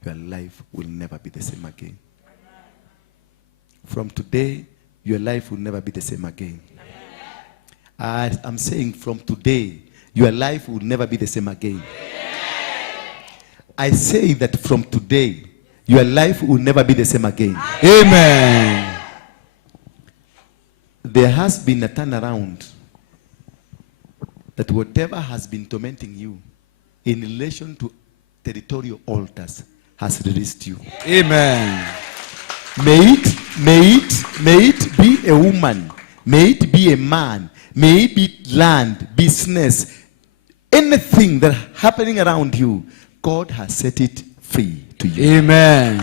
your life will never be the same again. From today, your life will never be the same again. I'm saying from today, your life will never be the same again. I say that from today, your life will never be the same again. Amen. There has been a turnaround, that whatever has been tormenting you in relation to territorial altars has released you. Amen. May it be a woman, may it be a man, may it be land, business, anything that happening around you, God has set it free to you. Amen.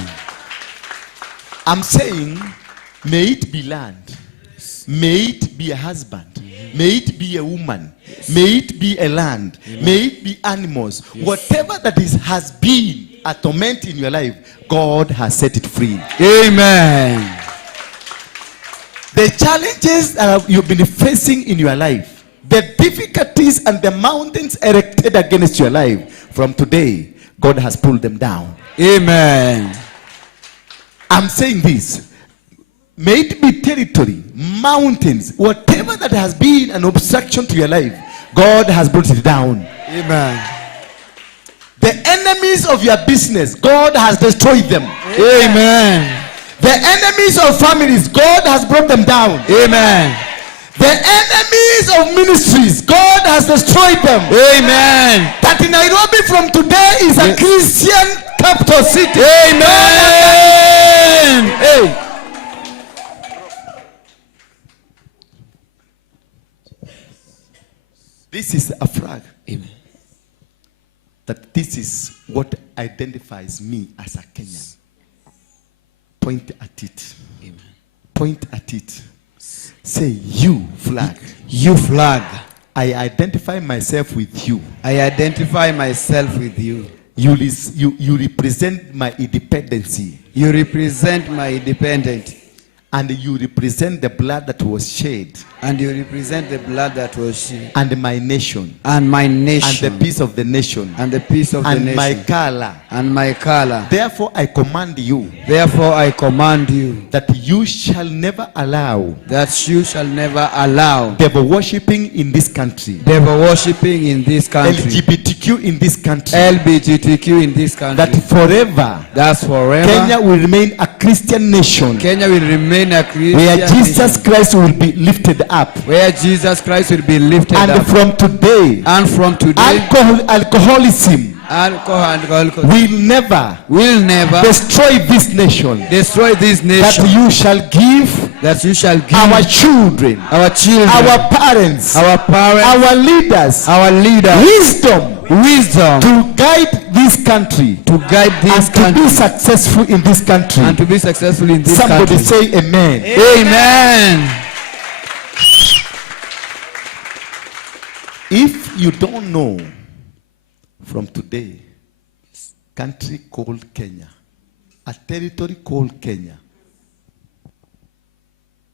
I'm saying, may it be land, may it be a husband, may it be a woman, may it be a land, may it be animals, whatever that has been a torment in your life, God has set it free. Amen. The challenges that you've been facing in your life, the difficulties and the mountains erected against your life, from today, God has pulled them down. Amen. I'm saying this. May it be territory, mountains, whatever that has been an obstruction to your life, God has brought it down. Amen. The enemies of your business, God has destroyed them. Amen. The enemies of families, God has brought them down. Amen. The enemies of ministries, God has destroyed them. Amen. That in Nairobi from today is a Christian capital city. Amen. Hey. This is a flag. Amen. That this is what identifies me as a Kenyan. Point at it. Amen. Point at it. Say, you flag. You flag. I identify myself with you. I identify myself with you. You represent my independency. You represent my independence. And you represent the blood that was shed. And you represent the blood that was shed. And my nation. And my nation. And the peace of the nation. And the peace of the nation. And my color. And my color. Therefore I command you. Therefore I command you. That you shall never allow. That you shall never allow. Devil worshipping in this country. Devil worshipping in this country. LGBTQ in this country. LGBTQ in this country. That forever. That's forever. Kenya will remain a Christian nation. Kenya will remain a Christian where Jesus nation. Christ will be lifted up. Where Jesus Christ will be lifted and up. And from today, alcoholism will never destroy this nation. Destroy this nation. That you shall give our children, our parents, our leaders, wisdom to guide this country, to be successful in this country. Somebody say amen. Amen. If you don't know, from today, country called Kenya, a territory called Kenya,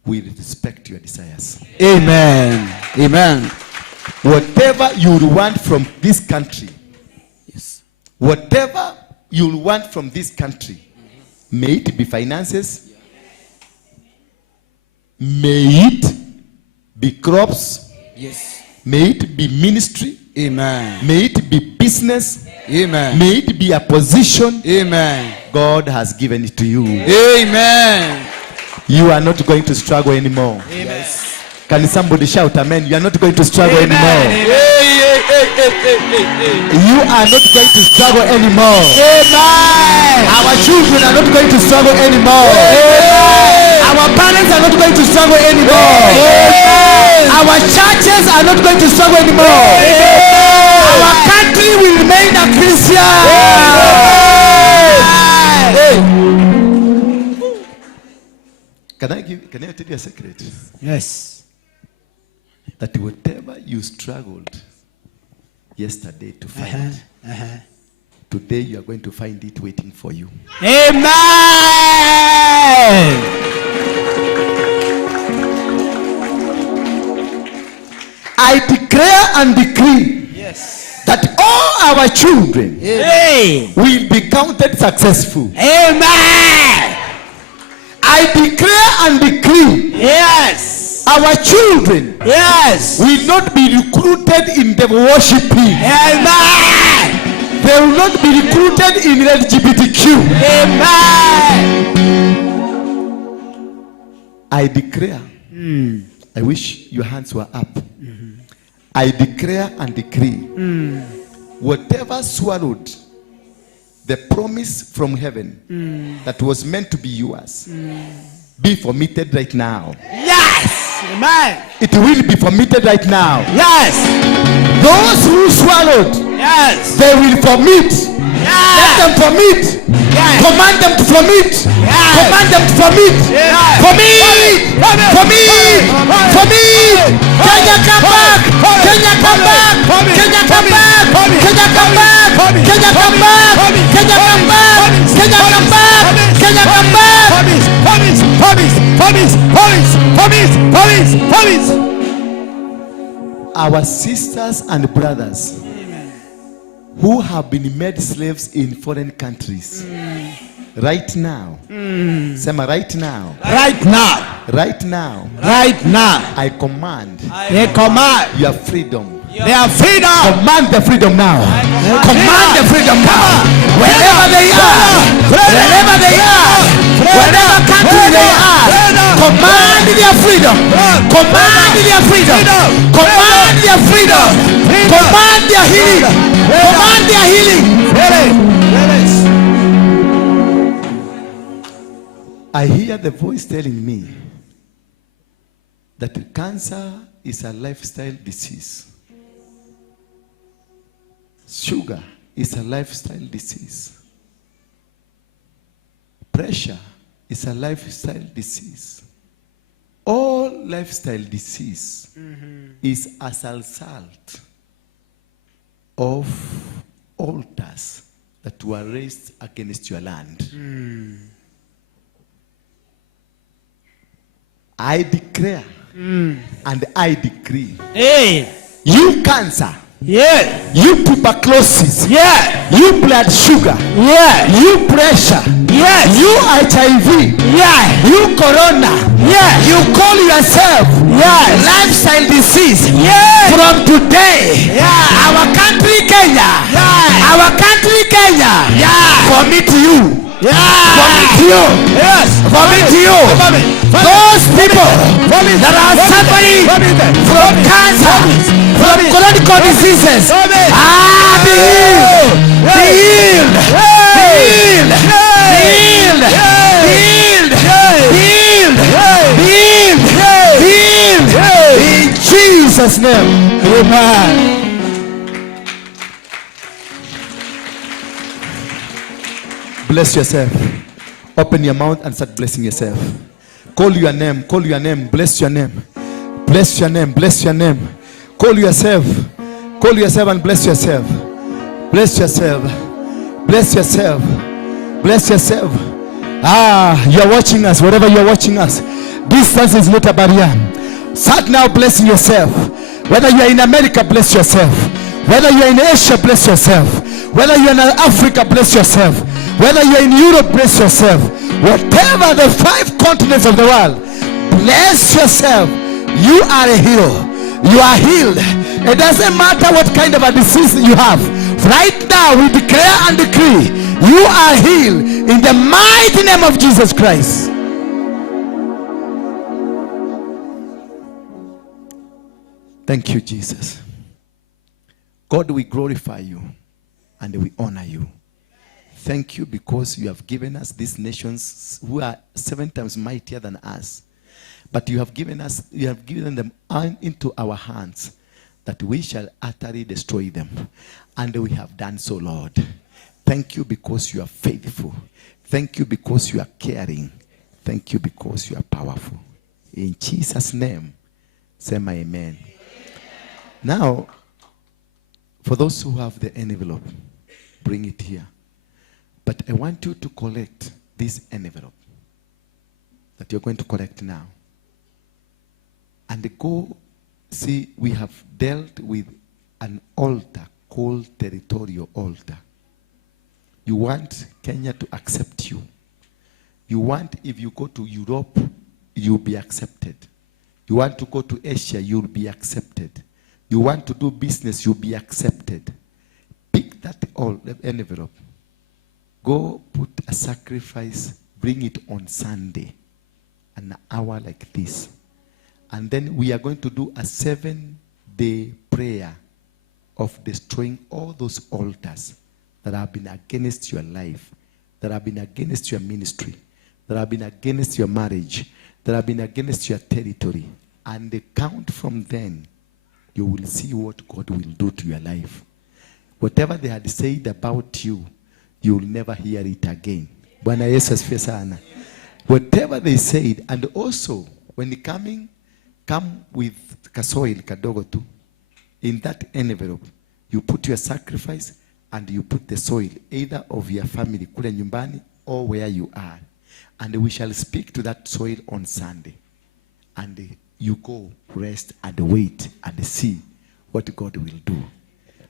will respect your desires. Amen. Amen. Whatever you want from this country, whatever you want from this country, may it be finances, may it be crops, may it be ministry, may it be business, may it be a position, God has given it to you. Amen. You are not going to struggle anymore. Amen. Can somebody shout amen? You are not going to struggle anymore. You are not going to struggle anymore. Amen. Our children are not going to struggle anymore. Our parents are not going to struggle anymore. Our churches are not going to struggle anymore. Our country will remain a Christian. Can I tell you a secret? Yes. That whatever you struggled yesterday to find, today you are going to find it waiting for you. Amen. I declare and decree that all our children will be counted successful. Amen. I declare and decree our children will not be recruited in the worshiping. Amen. They will not be recruited in LGBTQ. Amen. I declare, I wish your hands were up. I declare and decree, whatever swallowed the promise from heaven that was meant to be yours, be permitted right now. Yes. Amen. It will be permitted right now. Yes. Those who swallowed, they will vomit. Let them vomit. Command them to vomit. Command them to vomit. Vomit. Vomit. Vomit. Kenya come back. Kenya come back. Kenya come back. Kenya come back. Kenya come back. Kenya come back. Kenya come back. Kenya come back. Promise. Promise. Promise. Promise. Promise. Promise. Promise. Our sisters and brothers who have been made slaves in foreign countries, right now, Sema, right now, Right now. right now, Right now. I command They command your freedom. their freedom. Command the freedom now. Command the freedom now. Wherever they are, wherever they are, whatever country they are, command their freedom. Command their freedom. Command their freedom. Command their healing. Command their healing. I hear the voice telling me that cancer is a lifestyle disease. Sugar is a lifestyle disease. Pressure is a lifestyle disease. All lifestyle disease is as a result of altars that were raised against your land. I declare and I decree, you cancer, you tuberculosis, you blood sugar, you pressure, you HIV, you corona, you call yourself lifestyle disease. From today, our country Kenya, our country Kenya, commit you. Commit you. Commit you. Those people that are suffering from cancer, from chronic diseases, be healed. Be healed. Be healed. Be healed. Be healed. In Jesus' name. Amen. Bless yourself. Open your mouth and start blessing yourself. Call your name. Call your name. Bless your name. Bless your name. Bless your name. Call yourself. Call yourself and bless yourself. Bless yourself. Bless yourself. Bless yourself. You're watching us, wherever you're watching us. Distance is not a barrier. Start now blessing yourself. Whether you're in America, bless yourself. Whether you're in Asia, bless yourself. Whether you're in Africa, bless yourself. Whether you're in Europe, bless yourself. Whatever the 5 continents of the world, bless yourself. You are a hero. You are healed. It doesn't matter what kind of a disease you have. Right now, we declare and decree, you are healed in the mighty name of Jesus Christ. Thank you, Jesus. God, we glorify you and we honor you. Thank you because you have given us these nations who are 7 times mightier than us. But you have given them into our hands that we shall utterly destroy them. And we have done so, Lord. Thank you because you are faithful. Thank you because you are caring. Thank you because you are powerful. In Jesus' name, say my amen. Now, for those who have the envelope, bring it here. But I want you to collect this envelope that you're going to collect now. And go see, we have dealt with an altar called territorial altar. You want Kenya to accept you. You want, if you go to Europe, you'll be accepted. You want to go to Asia, you'll be accepted. You want to do business, you'll be accepted. Pick that envelope. Go put a sacrifice, bring it on Sunday, an hour like this. And then we are going to do a 7-day prayer of destroying all those altars that have been against your life, that have been against your ministry, that have been against your marriage, that have been against your territory. And the count from then, you will see what God will do to your life. Whatever they had said about you, you will never hear it again. Bwana Yesu asifiwe sana. Whatever they said, and also when they come with kasoil kadogo tu. In that envelope, you put your sacrifice and you put the soil, either of your family kule nyumbani or where you are. And we shall speak to that soil on Sunday. And you go, rest and wait and see what God will do.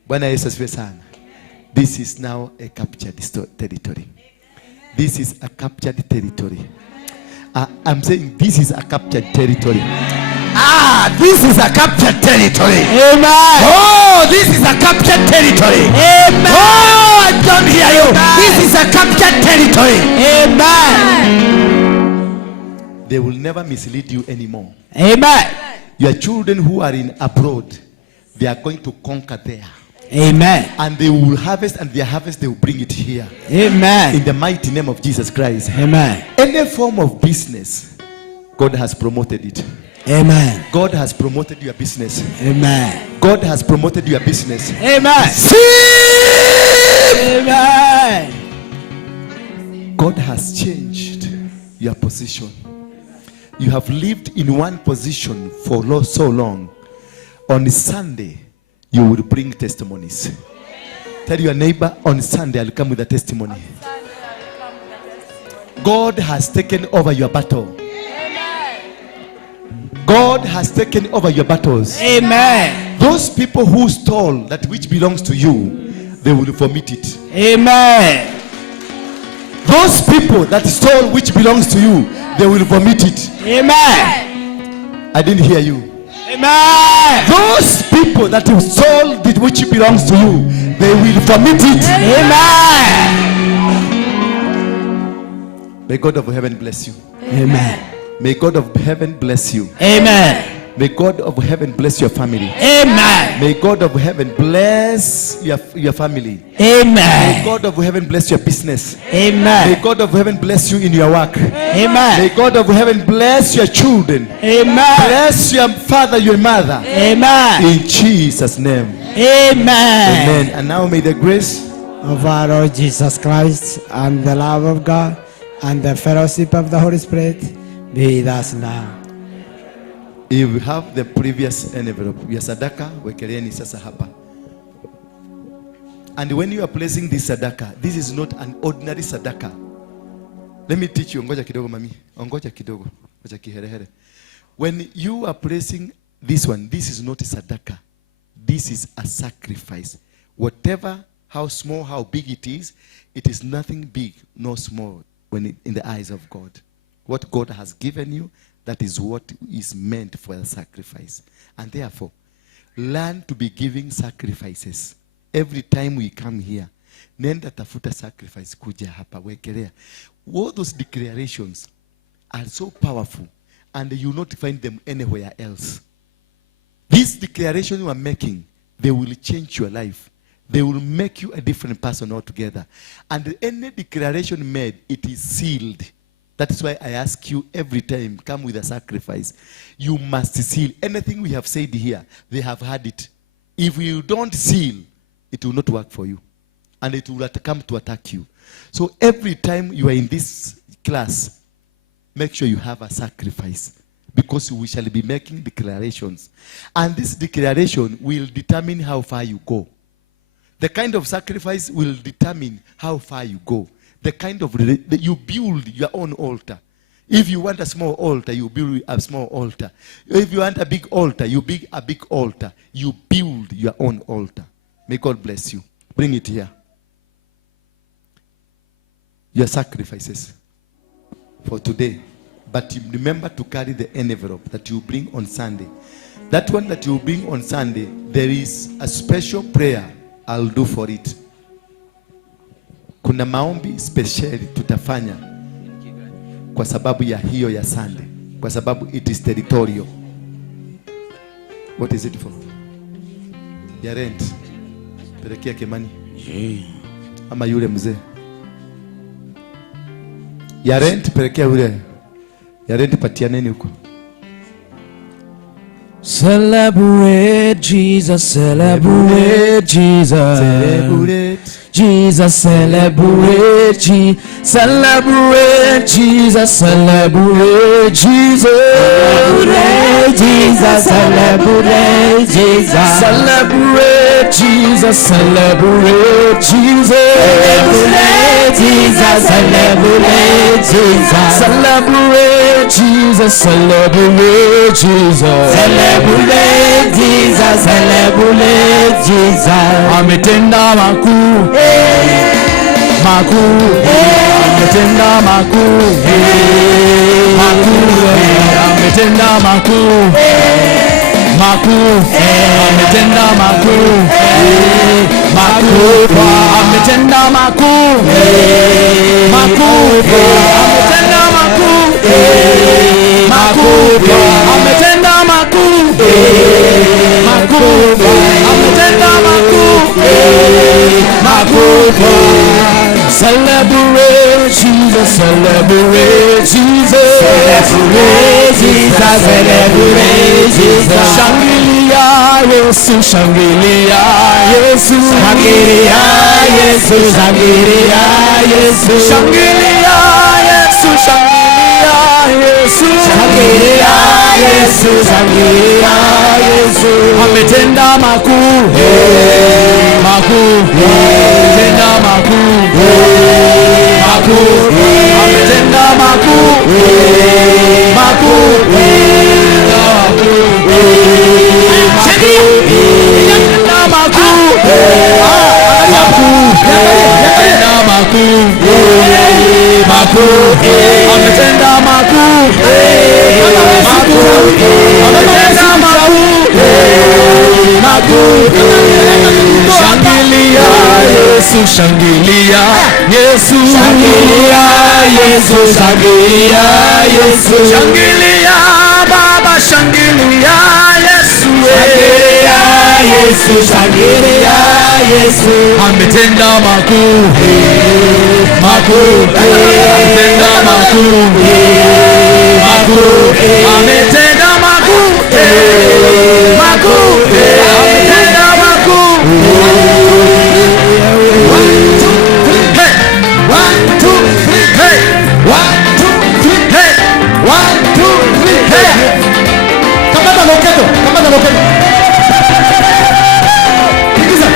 Bwana Yesu asifiwe sana. This is now a captured territory. This is a captured territory. I'm saying this is a captured territory. This is a captured territory. Amen. Oh, this is a captured territory. Amen. Oh, I don't hear you. Amen. This is a captured territory. Amen. They will never mislead you anymore. Amen. Your children who are in abroad, they are going to conquer there. Amen. And they will harvest, and their harvest they will bring it here. Amen. In the mighty name of Jesus Christ. Amen. Any form of business, God has promoted it. Amen. God has promoted your business. Amen. God has promoted your business. Amen. See? Amen. God has changed your position. You have lived in one position for so long. On Sunday, you will bring testimonies. Tell your neighbor, on Sunday I'll come with a testimony. God has taken over your battle. God has taken over your battles. Amen. Those people who stole that which belongs to you, they will vomit it. Amen. Those people that stole which belongs to you, they will vomit it. Amen. I didn't hear you. Amen. Those people that stole that which belongs to you, they will vomit it. Amen. May God of heaven bless you. Amen. May God of heaven bless you. Amen. May God of heaven bless your family. Amen. May God of heaven bless your family. Amen. May God of heaven bless your business. Amen. May God of heaven bless you in your work. Amen. May God of heaven bless your children. Amen. Bless your father, your mother. Amen. In Jesus' name. Amen. Amen. And now may the grace of our Lord Jesus Christ and the love of God and the fellowship of the Holy Spirit be with us now. If you have the previous envelope, ya sadaka, wekeleeni sasa hapa. And when you are placing this sadaka, this is not an ordinary sadaka. Let me teach you. Ongoja kidogo mami. Ongoja kidogo. Ongoja kiherehere. When you are placing this one, this is not a sadaka. This is a sacrifice. Whatever, how small, how big it is nothing big, no small when in the eyes of God. What God has given you, that is what is meant for a sacrifice. And therefore, learn to be giving sacrifices. Every time we come here, nenda tafuta sacrifice kuja hapa wekelea. All those declarations are so powerful and you will not find them anywhere else. This declaration you are making, they will change your life. They will make you a different person altogether. And any declaration made, it is sealed. That is why I ask you every time, come with a sacrifice. You must seal. Anything we have said here, they have had it. If you don't seal, it will not work for you. And it will come to attack you. So every time you are in this class, make sure you have a sacrifice. Because we shall be making declarations. And this declaration will determine how far you go. The kind of sacrifice will determine how far you go. The kind of, you build your own altar. If you want a small altar, you build a small altar. If you want a big altar, you build a big altar. You build your own altar. May God bless you. Bring it here. Your sacrifices for today. But remember to carry the envelope that you bring on Sunday. That one that you bring on Sunday, there is a special prayer I'll do for it. Kuna maombi special tutafanya kwa sababu ya hiyo ya Sunday. Kwa sababu it is territorial. What is it for? Ya rent. Pelekea Kimani. Ama yule mzee. Ya rent pelekea yule. Ya rent patia nini huko? Celebrate Jesus, celebrate Jesus. Celebrate Jesus, celebrate Jesus, celebrate Jesus, celebrate Jesus, celebrate Jesus, celebrate Jesus, celebrate Jesus, celebrate Jesus, celebrate Jesus, celebrate Jesus, celebrate Jesus, celebrate Jesus, celebrate Jesus, celebrate Jesus. Ametenda makuu makuu, ametenda makuu makuu, ametenda makuu makuu, ametenda makuu makuu, ametenda makuu makuu, ametenda makuu makuu, ametenda makuu makuu, ametenda makuu. Celebrate Jesus, celebrate Jesus, celebrate Jesus, celebrate Jesus. Shangilia Yesu, shangilia Yesu, shangilia Yesu, shangilia Yesu, shangilia Yesu, shangilia Yesu, shangilia Yesu, shangilia Yesu. Ametenda makuu makuu, ametenda makuu makuu, ametenda makuu makuu ametenda makuu ametenda makuu shangilia Yesu, shangilia Yesu, shangilia Yesu, shangilia Yesu, shangilia Baba, shangilia Yesu, shangilia Yesu, shangilia Yesu. Ametenda makuu makuu, ametenda makuu makuu, ametenda makuu makuu, ametenda makuu. 1, 2, 3, hey! 1, 2, 3, hey! 1, 2, 3, hey! 1, 2, 3, hey! Kamata loketo, kamata loketo. Tikiza.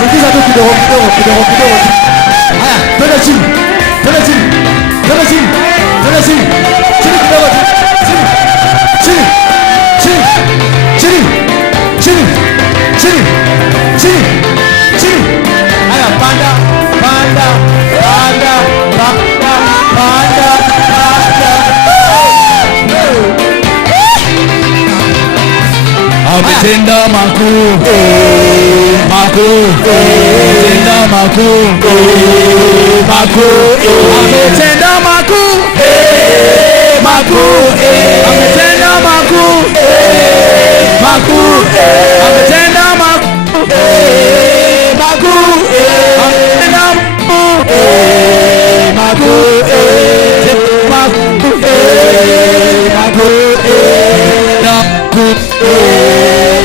Tikiza tu kidogo kidogo kidogo kidogo. Haya, twende chini. Twende chini. Twende chini. Twende chini. Chini kidogo. Chini. Chini. Chini. Chini. Chini. Chini. Chini. Chini. Haya, panda. Panda. Panda. Panda. Panda. Panda. Ametenda makuu makuu, ametenda makuu makuu, ametenda makuu makuu, ametenda makuu Hey.